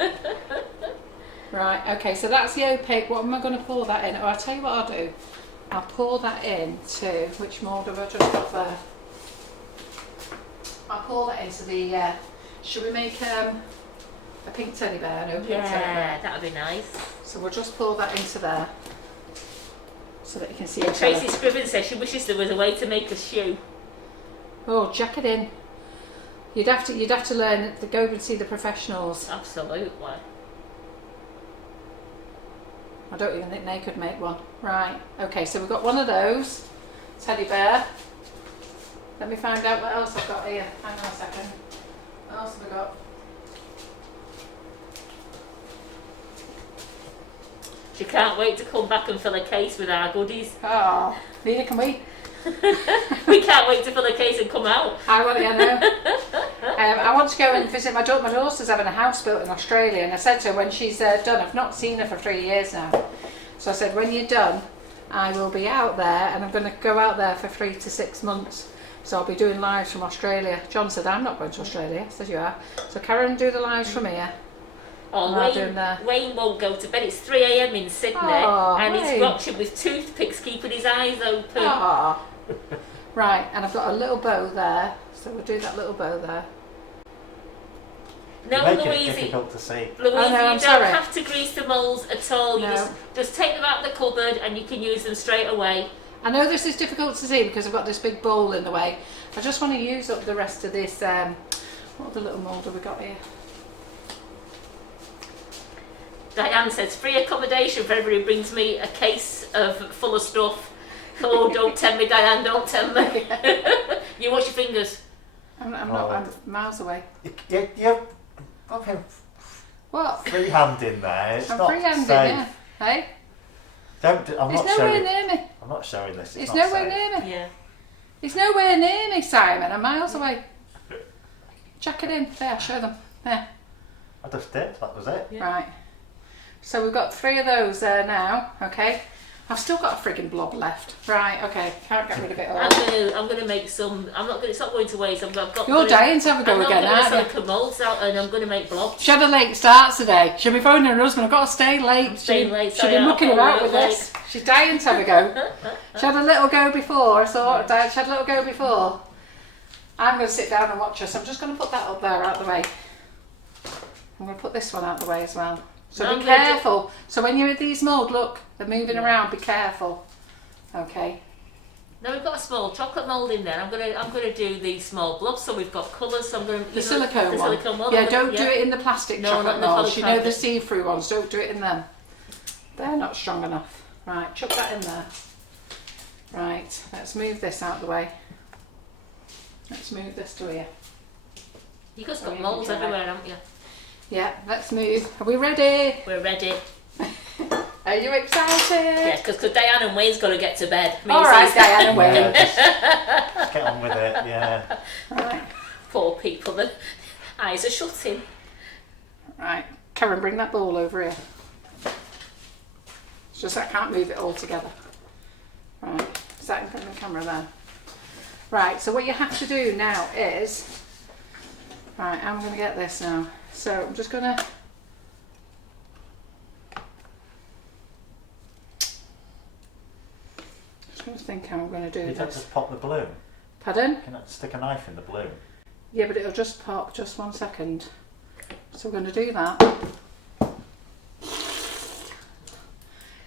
Right, okay, so that's the opaque. What am I going to pour that in? Oh, I'll tell you what I'll do. I'll pour that in to, which mould have I just got there? I'll pour that into the, should we make a pink teddy bear? No, pink teddy bear. Yeah, that would be nice. So we'll just pour that into there so that you can see it. Tracy Scriven says she wishes there was a way to make a shoe. Oh, jack it in. You'd have to learn to go and see the professionals. Absolutely. I don't even think they could make one. Right, okay, so we've got one of those, teddy bear. Let me find out what else I've got here. Hang on a second. What else have I got? She can't wait to come back and fill a case with our goodies. Oh, neither can we. We can't wait to fill a case and come out. I want to know. I want to go and visit my daughter. My daughter's having a house built in Australia, and I said to her when she's done, I've not seen her for 3 years now. So I said, when you're done, I will be out there, and I'm going to go out there for 3 to 6 months. So I'll be doing lives from Australia. John said, I'm not going to Australia. I said, you are. So Karen, do the lives from here. Oh, Wayne won't go to bed. It's 3 a.m. in Sydney, and Wayne. he's watching with toothpicks, keeping his eyes open. Ah. Right, and I've got a little bow there. So we'll do that little bow there. No, Make it Louise, difficult to see. Louise, Oh, no, you I'm don't sorry. have to grease the moulds at all. You No. just take them out of the cupboard and you can use them straight away. I know this is difficult to see because I've got this big bowl in the way. I just want to use up the rest of this. What other little mould have we got here? Diane says, free accommodation for everybody who brings me a case full of stuff. Oh, don't tell me, Diane, don't tell me. You wash your fingers. I'm not. I'm miles away. You're fucking What? freehand in there. It's I'm not freehanding, safe. yeah. Hey? I'm It's not nowhere showing. near me. I'm not showing this. It's not nowhere safe. near me. Yeah. It's nowhere near me, Simon. I'm miles away. Chuck it in. There, show them. There. I just did. That was it. Yeah. Right. So we've got 3 of those there now. Okay. I've still got a frigging blob left. Right. Okay. Can't get rid of it all. I'm gonna make some. It's not going to waste. I've got. You're dying to have a go again, aren't you? silicone moulds out, and I'm gonna make blobs. She had a late start today. She'll be phoning her husband. I've got to stay late. Staying late, She'll sorry, be I'll mucking call about you with late. this. She's dying to have a go. She had a little go before. She had a little go before. I'm going to sit down and watch her. So I'm just going to put that up there out of the way. I'm going to put this one out of the way as well. So No, be careful. So when you're in these mould, look, they're moving around. Be careful. Okay. Now we've got a small chocolate mould in there. I'm gonna do these small blobs. So we've got colours. So I'm gonna The silicone one. silicone mould. Yeah, don't do it in the plastic No, chocolate not in the molds. You know the polycarbonate. see-through ones. Don't do it in them. They're not strong enough. Right, chuck that in there. Right, let's move this out of the way. Let's move this to here. You guys got moulds everywhere, haven't you? Yeah, let's move. Are we ready? We're ready. Are you excited? Yes, because Diane and Wayne's got to get to bed. All right, Diane and Wayne. Yeah, just get on with it, yeah. Right, Poor people, the eyes are shutting. right. Karen, bring that ball over here. It's just I can't move it all together. Right, is that in front of the camera there? Right, so what you have to do now is, right, I'm going to get this now. So I'm just going to, think how I'm going to do You don't this. just pop the balloon. Pardon? Can I stick a knife in the balloon? Yeah, but it'll just pop. Just 1 second. So we're going to do that.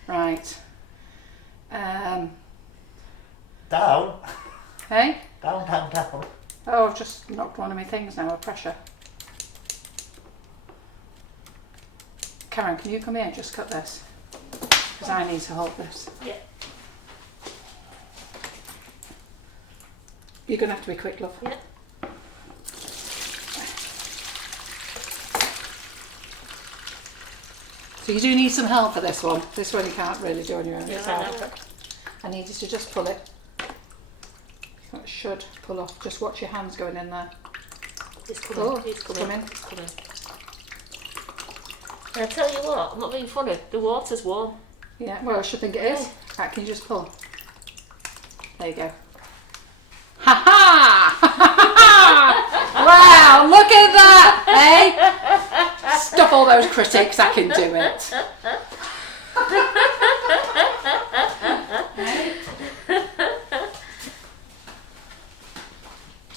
Right. Down? Hey? Down, down, down. Oh, I've just knocked one of my things now with pressure. Karen, can you come here and just cut this? Because I need to hold this. Yeah. You're going to have to be quick, love. Yeah. So you do need some help for this one. This one you can't really do on your own. Yeah, It's I hard. know. I need you to just pull it. That should pull off. Just watch your hands going in there. It's coming. Oh, It's coming. coming. It's coming. And I tell you what, I'm not being funny. The water's warm. Yeah, well, I should think it is. Right, can you just pull? There you go. Ha ha! Wow, look at that! Hey? Stop all those critics, I can do it.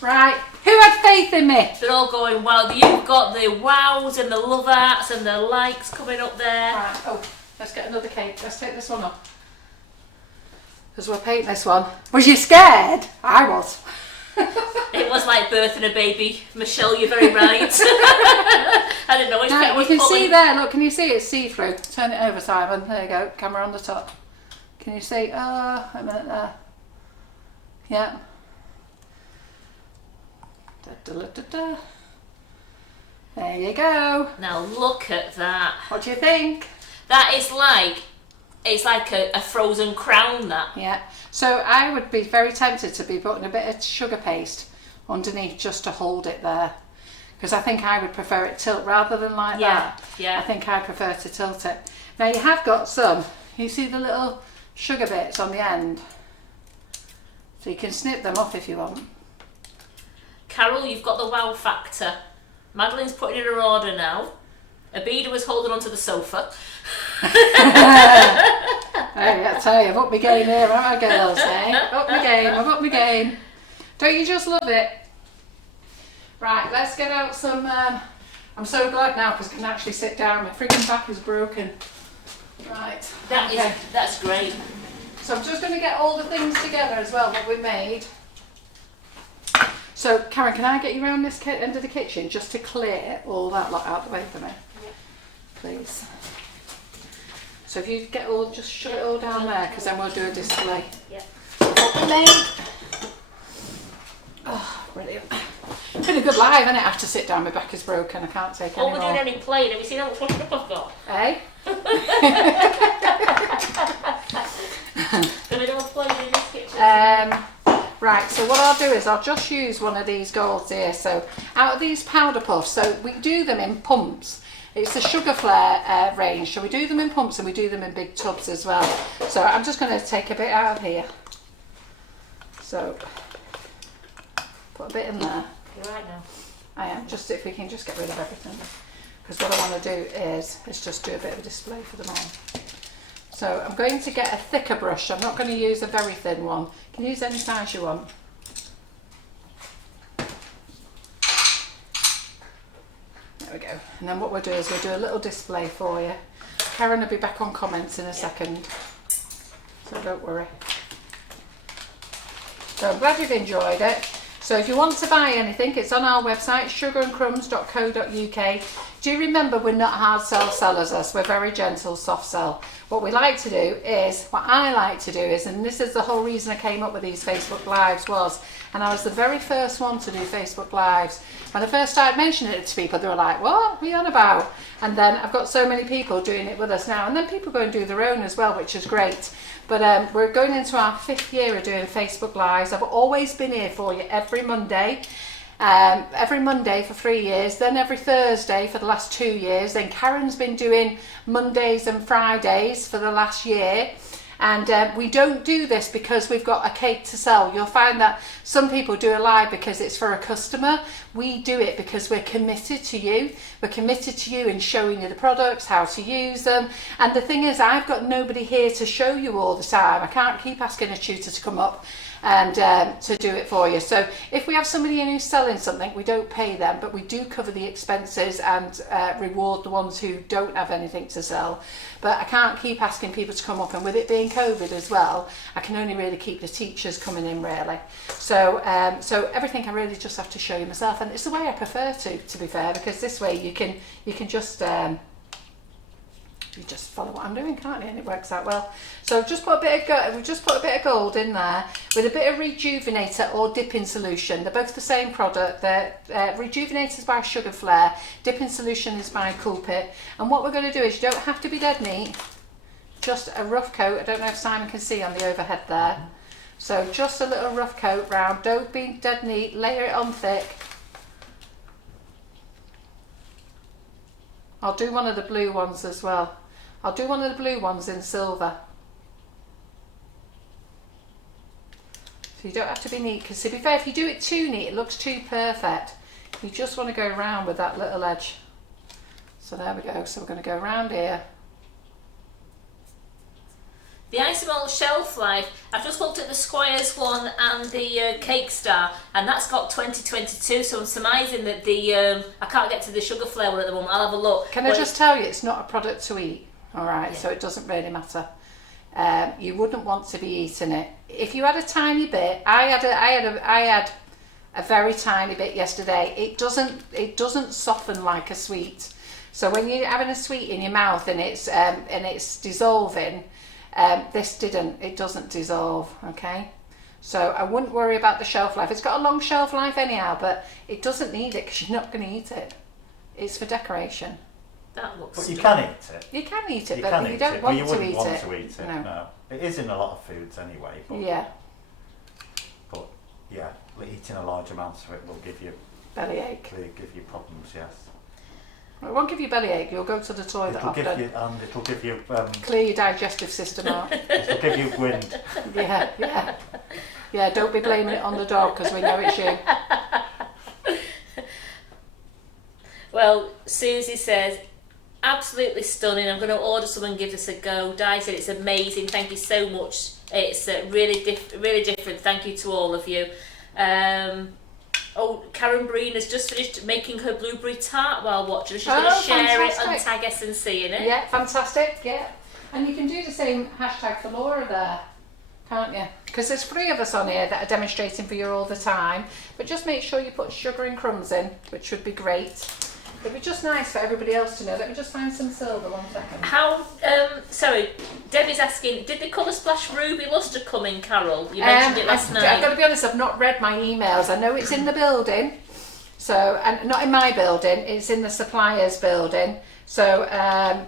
Right, who had faith in me? They're all going, wow, you've got the wows and the love hearts and the likes coming up there. Right, oh, let's get another cake. Let's take this one off. Because we'll paint this one. Was you scared? I was. It was like birthing a baby. Michelle, you're very right. I didn't know which bit Now, you was can pulling. see there, look, can you see it's see-through? Turn it over, Simon. There you go, camera on the top. Can you see? Oh, a minute there. Yeah. Da, da, da, da, da. There you go. Now look at that. What do you think? That is like, it's like a frozen crown, that. Yeah. So I would be very tempted to be putting a bit of sugar paste underneath just to hold it there. Because I think I would prefer it tilt rather than like that. Yeah. I think I prefer to tilt it. Now you have got some, you see the little sugar bits on the end? So you can snip them off if you want. Carol, you've got the wow factor. Madeline's putting in her order now. Abida was holding onto the sofa. Hey, I tell you, I've upped my game here, haven't I, girls? Eh? Up my game, I've upped my game. Don't you just love it? Right, let's get out some. I'm so glad now because I can actually sit down. My freaking back is broken. Right. That's great. So I'm just going to get all the things together as well that we made. So Karen, can I get you around this end of the kitchen just to clear all that lot out the way for me? Yeah. Please. So if you get all, just shove it all down there because then we'll do a display. Yeah. What we made. Oh, brilliant. It's been a good live, isn't it? I have to sit down, my back is broken, I can't take Oh, any we're more. doing any playing. Have you seen how much washing up I've got? Eh? Gonna do a playing in this kitchen. Right, so what I'll do is I'll just use one of these golds here. So out of these powder puffs, so we do them in pumps. It's the Sugar Flare range, so we do them in pumps and we do them in big tubs as well. So I'm just going to take a bit out of here. So put a bit in there. You're right now. I am, just if we can just get rid of everything. Because what I want to do is just do a bit of a display for them all. So I'm going to get a thicker brush. I'm not going to use a very thin one. You can use any size you want. There we go. And then what we'll do is we'll do a little display for you. Karen will be back on comments in a second. So don't worry. So I'm glad you've enjoyed it. So if you want to buy anything, it's on our website, sugarandcrumbs.co.uk. Do remember, we're not hard sell sellers, us. We're very gentle, soft sell. What we like to do is, what I like to do is, and this is the whole reason I came up with these Facebook Lives was, and I was the very first one to do Facebook Lives. When I first started mentioning it to people, they were like, what are you on about? And then I've got so many people doing it with us now, and then people go and do their own as well, which is great. But we're going into our 5th year of doing Facebook Lives. I've always been here for you every Monday for 3 years, then every Thursday for the last 2 years. Then Karen's been doing Mondays and Fridays for the last year. And we don't do this because we've got a cake to sell. You'll find that some people do a live because it's for a customer. We do it because we're committed to you. We're committed to you in showing you the products, how to use them. And the thing is, I've got nobody here to show you all the time. I can't keep asking a tutor to come up and to do it for you. So if we have somebody in who's selling something, we don't pay them, but we do cover the expenses and reward the ones who don't have anything to sell. But I can't keep asking people to come up, and with it being COVID as well, I can only really keep the teachers coming in really. So so everything I really just have to show you myself, and it's the way I prefer to be fair, because this way you can just you just follow what I'm doing, can't you? And it works out well. So we've just put a bit of gold in there with a bit of rejuvenator or dipping solution. They're both the same product. They're rejuvenator is by Sugar Flare, dipping solution is by Coolpit. And what we're going to do is, you don't have to be dead neat, just a rough coat. I don't know if Simon can see on the overhead there. So just a little rough coat round. Don't be dead neat. Layer it on thick. I'll do one of the blue ones as well. I'll do one of the blue ones in silver. So you don't have to be neat, because to be fair, if you do it too neat, it looks too perfect. You just want to go around with that little edge. So there we go. So we're going to go around here. The Isomalt shelf life, I've just looked at the Squires one and the Cake Star, and that's got 2022, so I'm surmising that the, I can't get to the Sugar Flare one at the moment. I'll have a look. Can I just tell you, it's not a product to eat, all right? Yeah. So it doesn't really matter. You wouldn't want to be eating it. If you had a tiny bit, I had a very tiny bit yesterday. It doesn't soften like a sweet. So when you're having a sweet in your mouth and it's dissolving, it doesn't dissolve, okay? So I wouldn't worry about the shelf life. It's got a long shelf life anyhow, but it doesn't need it because you're not going to eat it. It's for decoration. That looks. But you can eat it. You can eat it, You but can you eat don't it, want but you to wouldn't eat want it. to eat it. No. No. It is in a lot of foods anyway. But Yeah. But yeah, eating a large amount of it will give you Bellyache. give you problems. Yes. It won't give you bellyache. You'll go to the toilet It'll often. it'll give you Clear your digestive system out. it'll give you wind. Yeah. Don't be blaming it on the dog, because we know it's you. Well, Susie says, absolutely stunning. I'm going to order some and give this a go. Di said it's amazing. Thank you so much. It's really different. Thank you to all of you. Karen Breen has just finished making her blueberry tart while watching. She's going to share it and tag S&C in it. Yeah, fantastic. Yeah, and you can do the same hashtag for Laura there, can't you? Because there's 3 of us on here that are demonstrating for you all the time. But just make sure you put sugar and crumbs in, which would be great. It'd be just nice for everybody else to know. Let me just find some silver, 1 second. Sorry, Debbie's asking, did the Colour Splash Ruby Lustre come in, Carol? You mentioned it last night. I've got to be honest, I've not read my emails. I know it's in the building, so, and not in my building, it's in the supplier's building. So,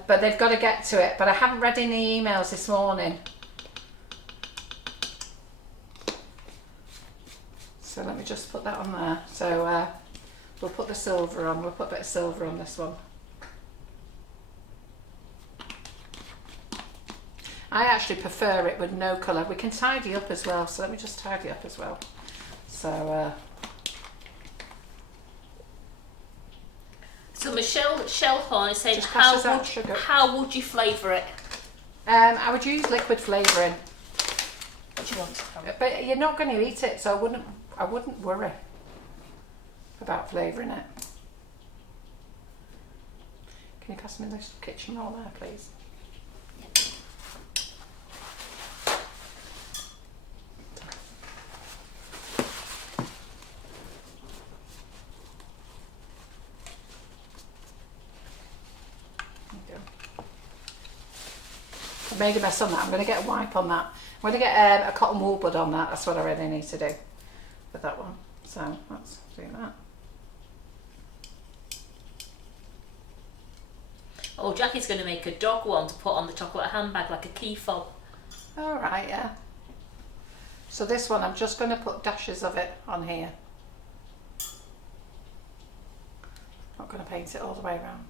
but they've got to get to it. But I haven't read any emails this morning. So let me just put that on there. So we'll put the silver on. We'll put a bit of silver on this one. I actually prefer it with no colour. We can tidy up as well. So let me just tidy up as well. So Michelle Shellhorn is saying, how would you flavour it? I would use liquid flavouring. What do you want? But you're not going to eat it, so I wouldn't worry about flavouring it. Can you pass me this kitchen roll there, please? made a mess on that. I'm going to get a wipe on that. I'm going to get a cotton wool bud on that. That's what I really need to do with that one. So let's do that. Oh, Jackie's going to make a dog one to put on the chocolate handbag, like a key fob. All right, yeah. So this one, I'm just going to put dashes of it on here. Not going to paint it all the way around.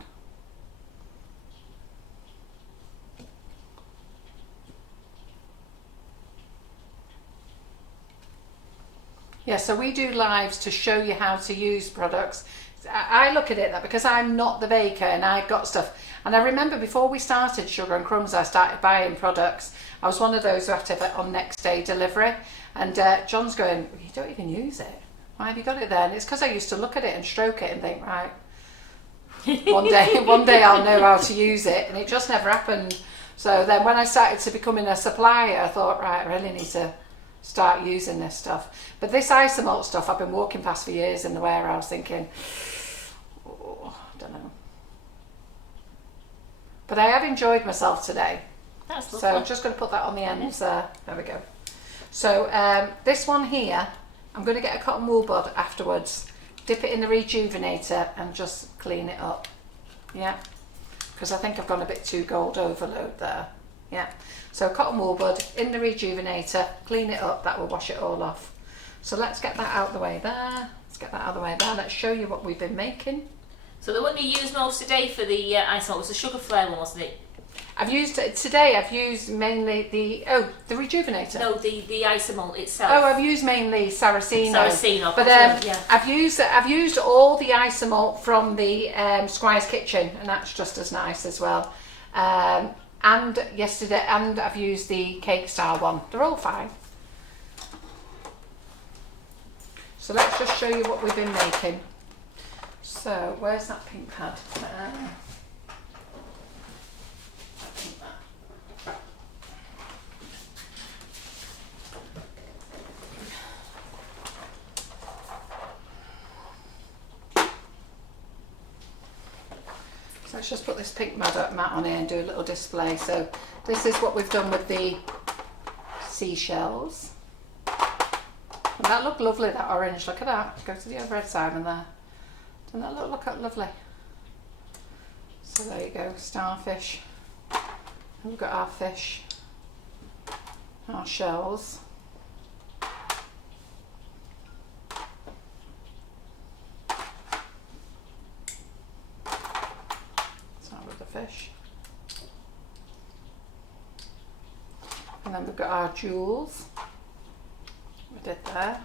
Yeah, so we do lives to show you how to use products. I look at it that because I'm not the baker and I've got stuff. And I remember before we started Sugar and Crumbs, I started buying products. I was one of those who had to have it on next day delivery. And John's going, you don't even use it. Why have you got it there? And it's because I used to look at it and stroke it and think, right, one day I'll know how to use it. And it just never happened. So then when I started to becoming a supplier, I thought, right, I really need to start using this stuff. But this Isomalt stuff I've been walking past for years in the warehouse thinking, oh, I don't know. But I have enjoyed myself today. That's lovely. So I'm just going to put that on the ends there. There we go. So this one here, I'm going to get a cotton wool bud afterwards, dip it in the rejuvenator and just clean it up. Yeah, because I think I've gone a bit too gold overload there. Yeah, so cotton wool bud in the rejuvenator, clean it up, that will wash it all off. So let's get that out of the way there. Let's get that out of the way there. Let's show you what we've been making. So the one you used most today for the Isomalt was the sugar flare one, wasn't it? I've used mainly the rejuvenator. No, the Isomalt itself. Oh, I've used mainly Saraceno. Saraceno, but yeah. I've used all the Isomalt from the Squire's Kitchen, and that's just as nice as well. And yesterday, and I've used the Cake Style one. They're all fine. So let's just show you what we've been making. So where's that pink pad? Let's just put this pink mat on here and do a little display. So this is what we've done with the seashells. And that looked lovely, that orange. Look at that. Go to the other side and there. Doesn't that look lovely? So there you go, starfish. And we've got our fish, our shells. Fish. And then we've got our jewels. We did there.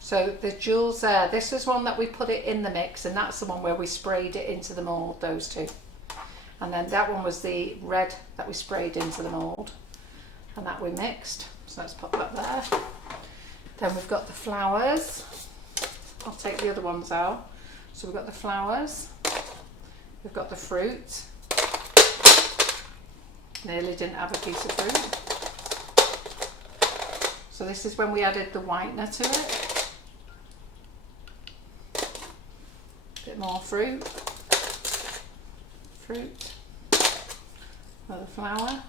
So the jewels there, this is one that we put it in the mix, and that's the one where we sprayed it into the mould, those two. And then that one was the red that we sprayed into the mould, and that we mixed. So let's pop that there. Then we've got the flowers. I'll take the other ones out. So we've got the flowers. We've got the fruit. Nearly didn't have a piece of fruit. So this is when we added the whitener to it. A bit more fruit. Fruit. Another flower.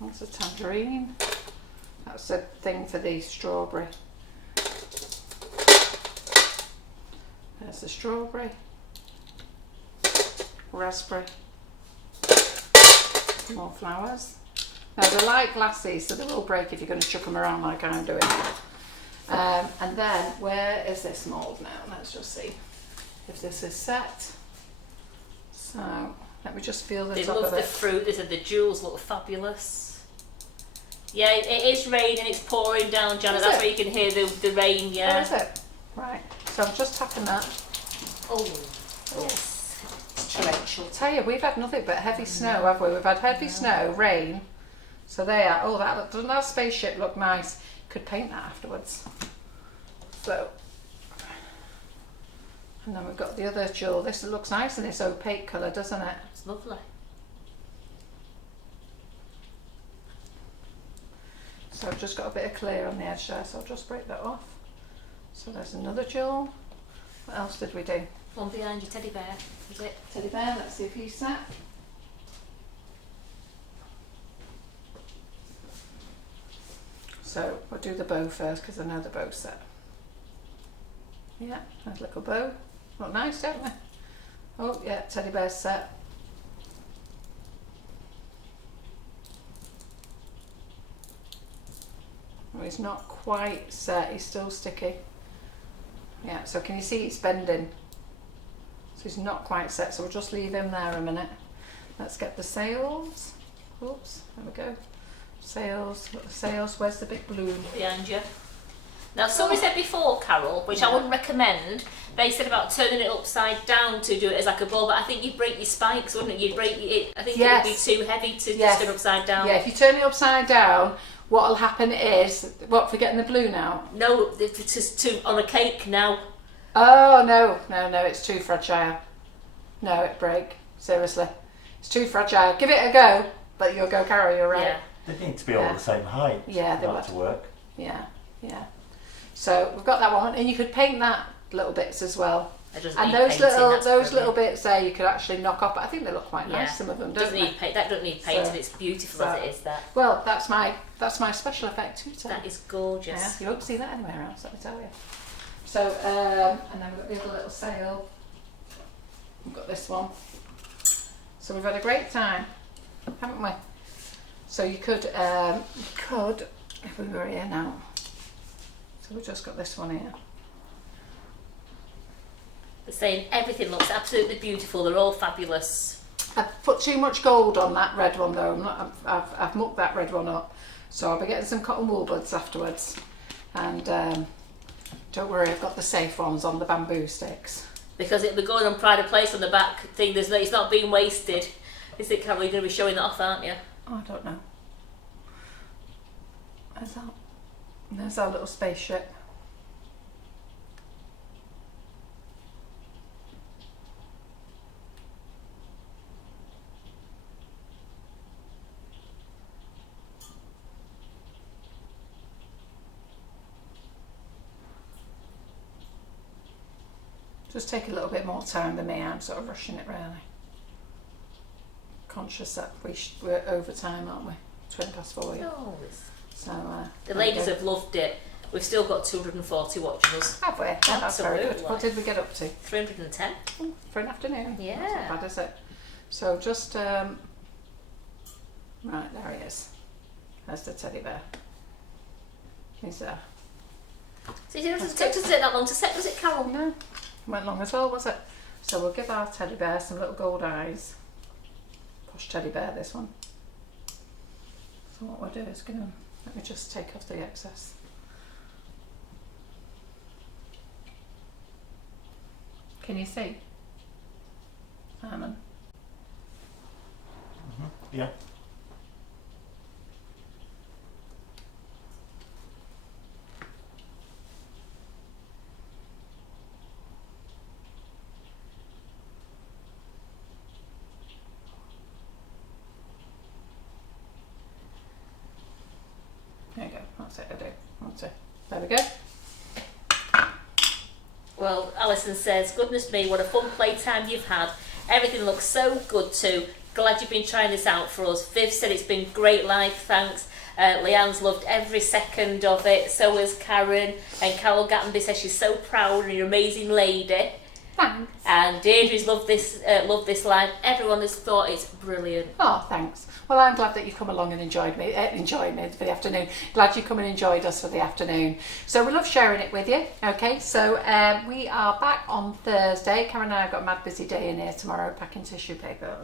That's a tangerine. That's a thing for the strawberry. There's the strawberry. Raspberry. More flowers. Now they're like glasses, so they will break if you're going to chuck them around like I'm doing. And then where is this mould now? Let's just see if this is set. So let me just feel the they top of it. love the fruit. They said the jewels look fabulous. Yeah, it is raining. It's pouring down, Janet. That's where you can hear the rain. Yeah. Where is it? Right. So I'm just tapping that. Oh. Yes. I'll tell you, we've had nothing but heavy snow, have we? We've had heavy snow, rain. So there. Oh, doesn't that spaceship look nice? Could paint that afterwards. So, and then we've got the other jewel. This looks nice in this opaque colour, doesn't it? It's lovely. So I've just got a bit of clear on the edge there, so I'll just break that off. So there's another jewel. What else did we do? One behind your teddy bear, is it? Teddy bear, let's see if he's set. So we'll do the bow first because I know the bow's set. Yeah, nice little bow. Look nice, don't we? Oh yeah, teddy bear's set. Oh, he's not quite set, he's still sticky. Yeah, so can you see it's bending? So he's not quite set, so we'll just leave him there a minute. Let's get the sails. Oops, there we go. Sails, got the sails, where's the big balloon? Behind you. Now, somebody said before, Carol, which I wouldn't recommend, they said about turning it upside down to do it as like a ball, but I think you'd break your spikes, wouldn't it? You'd break it. I think it would be too heavy to just turn upside down. Yeah, if you turn it upside down, what'll happen is, what, for getting the balloon out? No, it's too on a cake now. Oh, no, it's too fragile. No, it'd break. Seriously. It's too fragile. Give it a go, but you'll go, Carol, you're right. Yeah. They need to be all the same height. Yeah, they want to work. Yeah. So we've got that one, and you could paint that little bits as well. And those little bits there you could actually knock off, but I think they look quite nice. Some of them don't they? That don't need painting. It's beautiful as it is. That. Well, that's my special effect too. That is gorgeous. Yeah, you won't see that anywhere else. Let me tell you. So and then we've got the other little sail. We've got this one. So we've had a great time, haven't we? So you could if we were here now. So we've just got this one here. They're saying everything looks absolutely beautiful. They're all fabulous. I've put too much gold on that red one though. I've mucked that red one up. So I'll be getting some cotton wool buds afterwards. And don't worry, I've got the safe ones on the bamboo sticks. Because it'll be going on Pride of Place on the back thing. It's not being wasted. Is it, Carol? You're going to be showing that off, aren't you? Oh, I don't know. There's our little spaceship. Just take a little bit more time than me. I'm sort of rushing it really. Conscious that we're over time, aren't we? 4:20. No. So the ladies have loved it. We've still got 240 watching us. Have we? Yeah, that's very good. What did we get up to? 310. For an afternoon. Yeah. That's not bad, is it? So just right, there he is. There's the teddy bear. He's there. So it doesn't take that long to set, does it, Carol? No. Went long as well, was it? So we'll give our teddy bear some little gold eyes. Posh teddy bear, this one. So what we'll do is let me just take off the excess. Can you see? Simon? Yeah. There you go, that's it, I do. That's it. There we go. Well, Alison says, goodness me, what a fun playtime you've had. Everything looks so good too. Glad you've been trying this out for us. Viv said it's been great life, thanks. Leanne's loved every second of it. So has Karen. And Carol Gattenby says she's so proud and you're an amazing lady. Thanks. And Deirdre's loved this live. Everyone has thought it's brilliant. Oh, thanks. Well, I'm glad that you've come along and enjoyed me for the afternoon. Glad you come and enjoyed us for the afternoon. So we love sharing it with you. Okay, so we are back on Thursday. Karen and I have got a mad busy day in here tomorrow, packing tissue paper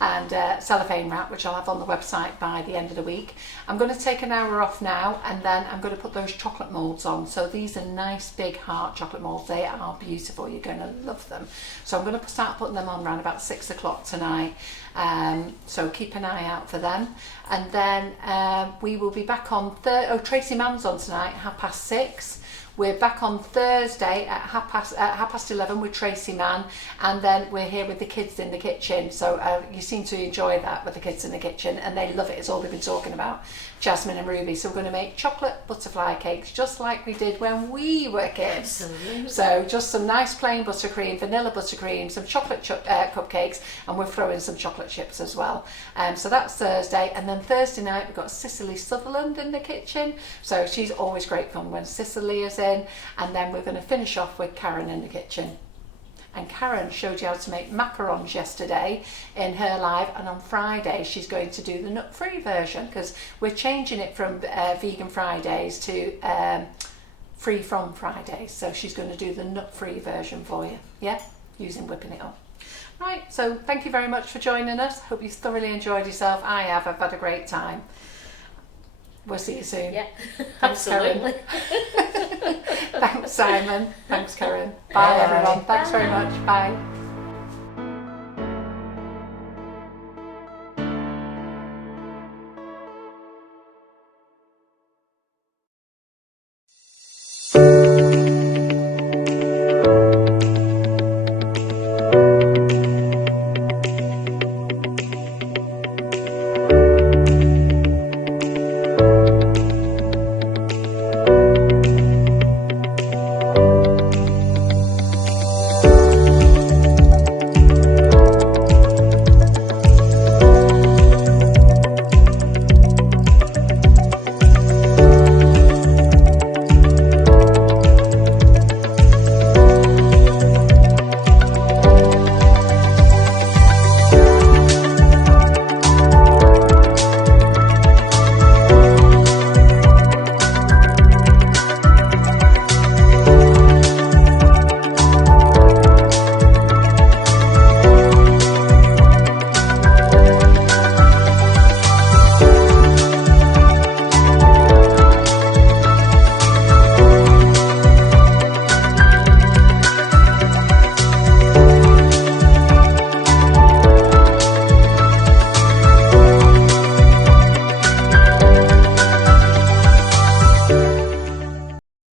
and cellophane wrap, which I'll have on the website by the end of the week. I'm going to take an hour off now, and then I'm going to put those chocolate moulds on. So these are nice big heart chocolate moulds. They are beautiful. You're going to love them. So I'm going to start putting them on around about 6 o'clock tonight. So keep an eye out for them. And then we will be back on Tracy Mann's on tonight, 6:30. We're back on Thursday at half past 11 with Tracy Mann, and then we're here with the kids in the kitchen. So you seem to enjoy that with the kids in the kitchen, and they love it. It's all they've been talking about, Jasmine and Ruby. So we're going to make chocolate butterfly cakes just like we did when we were kids. Absolutely. So just some nice plain buttercream, vanilla buttercream, some chocolate cupcakes, and we're throwing some chocolate chips as well. So that's Thursday, and then Thursday night we've got Cicely Sutherland in the kitchen. So she's always great fun when Cicely is in, and then we're going to finish off with Karen in the kitchen. And Karen showed you how to make macarons yesterday in her live, and on Friday she's going to do the nut-free version, because we're changing it from vegan Fridays to free from Fridays. So she's going to do the nut-free version for you, yeah, using whipping it up. Right, so thank you very much for joining us. Hope you thoroughly enjoyed yourself. I have. I've had a great time. We'll see you soon. Yeah, Thanks, absolutely. Karen. Thanks, Simon. Thanks, Karen. Bye, everyone. Thanks very much. Bye.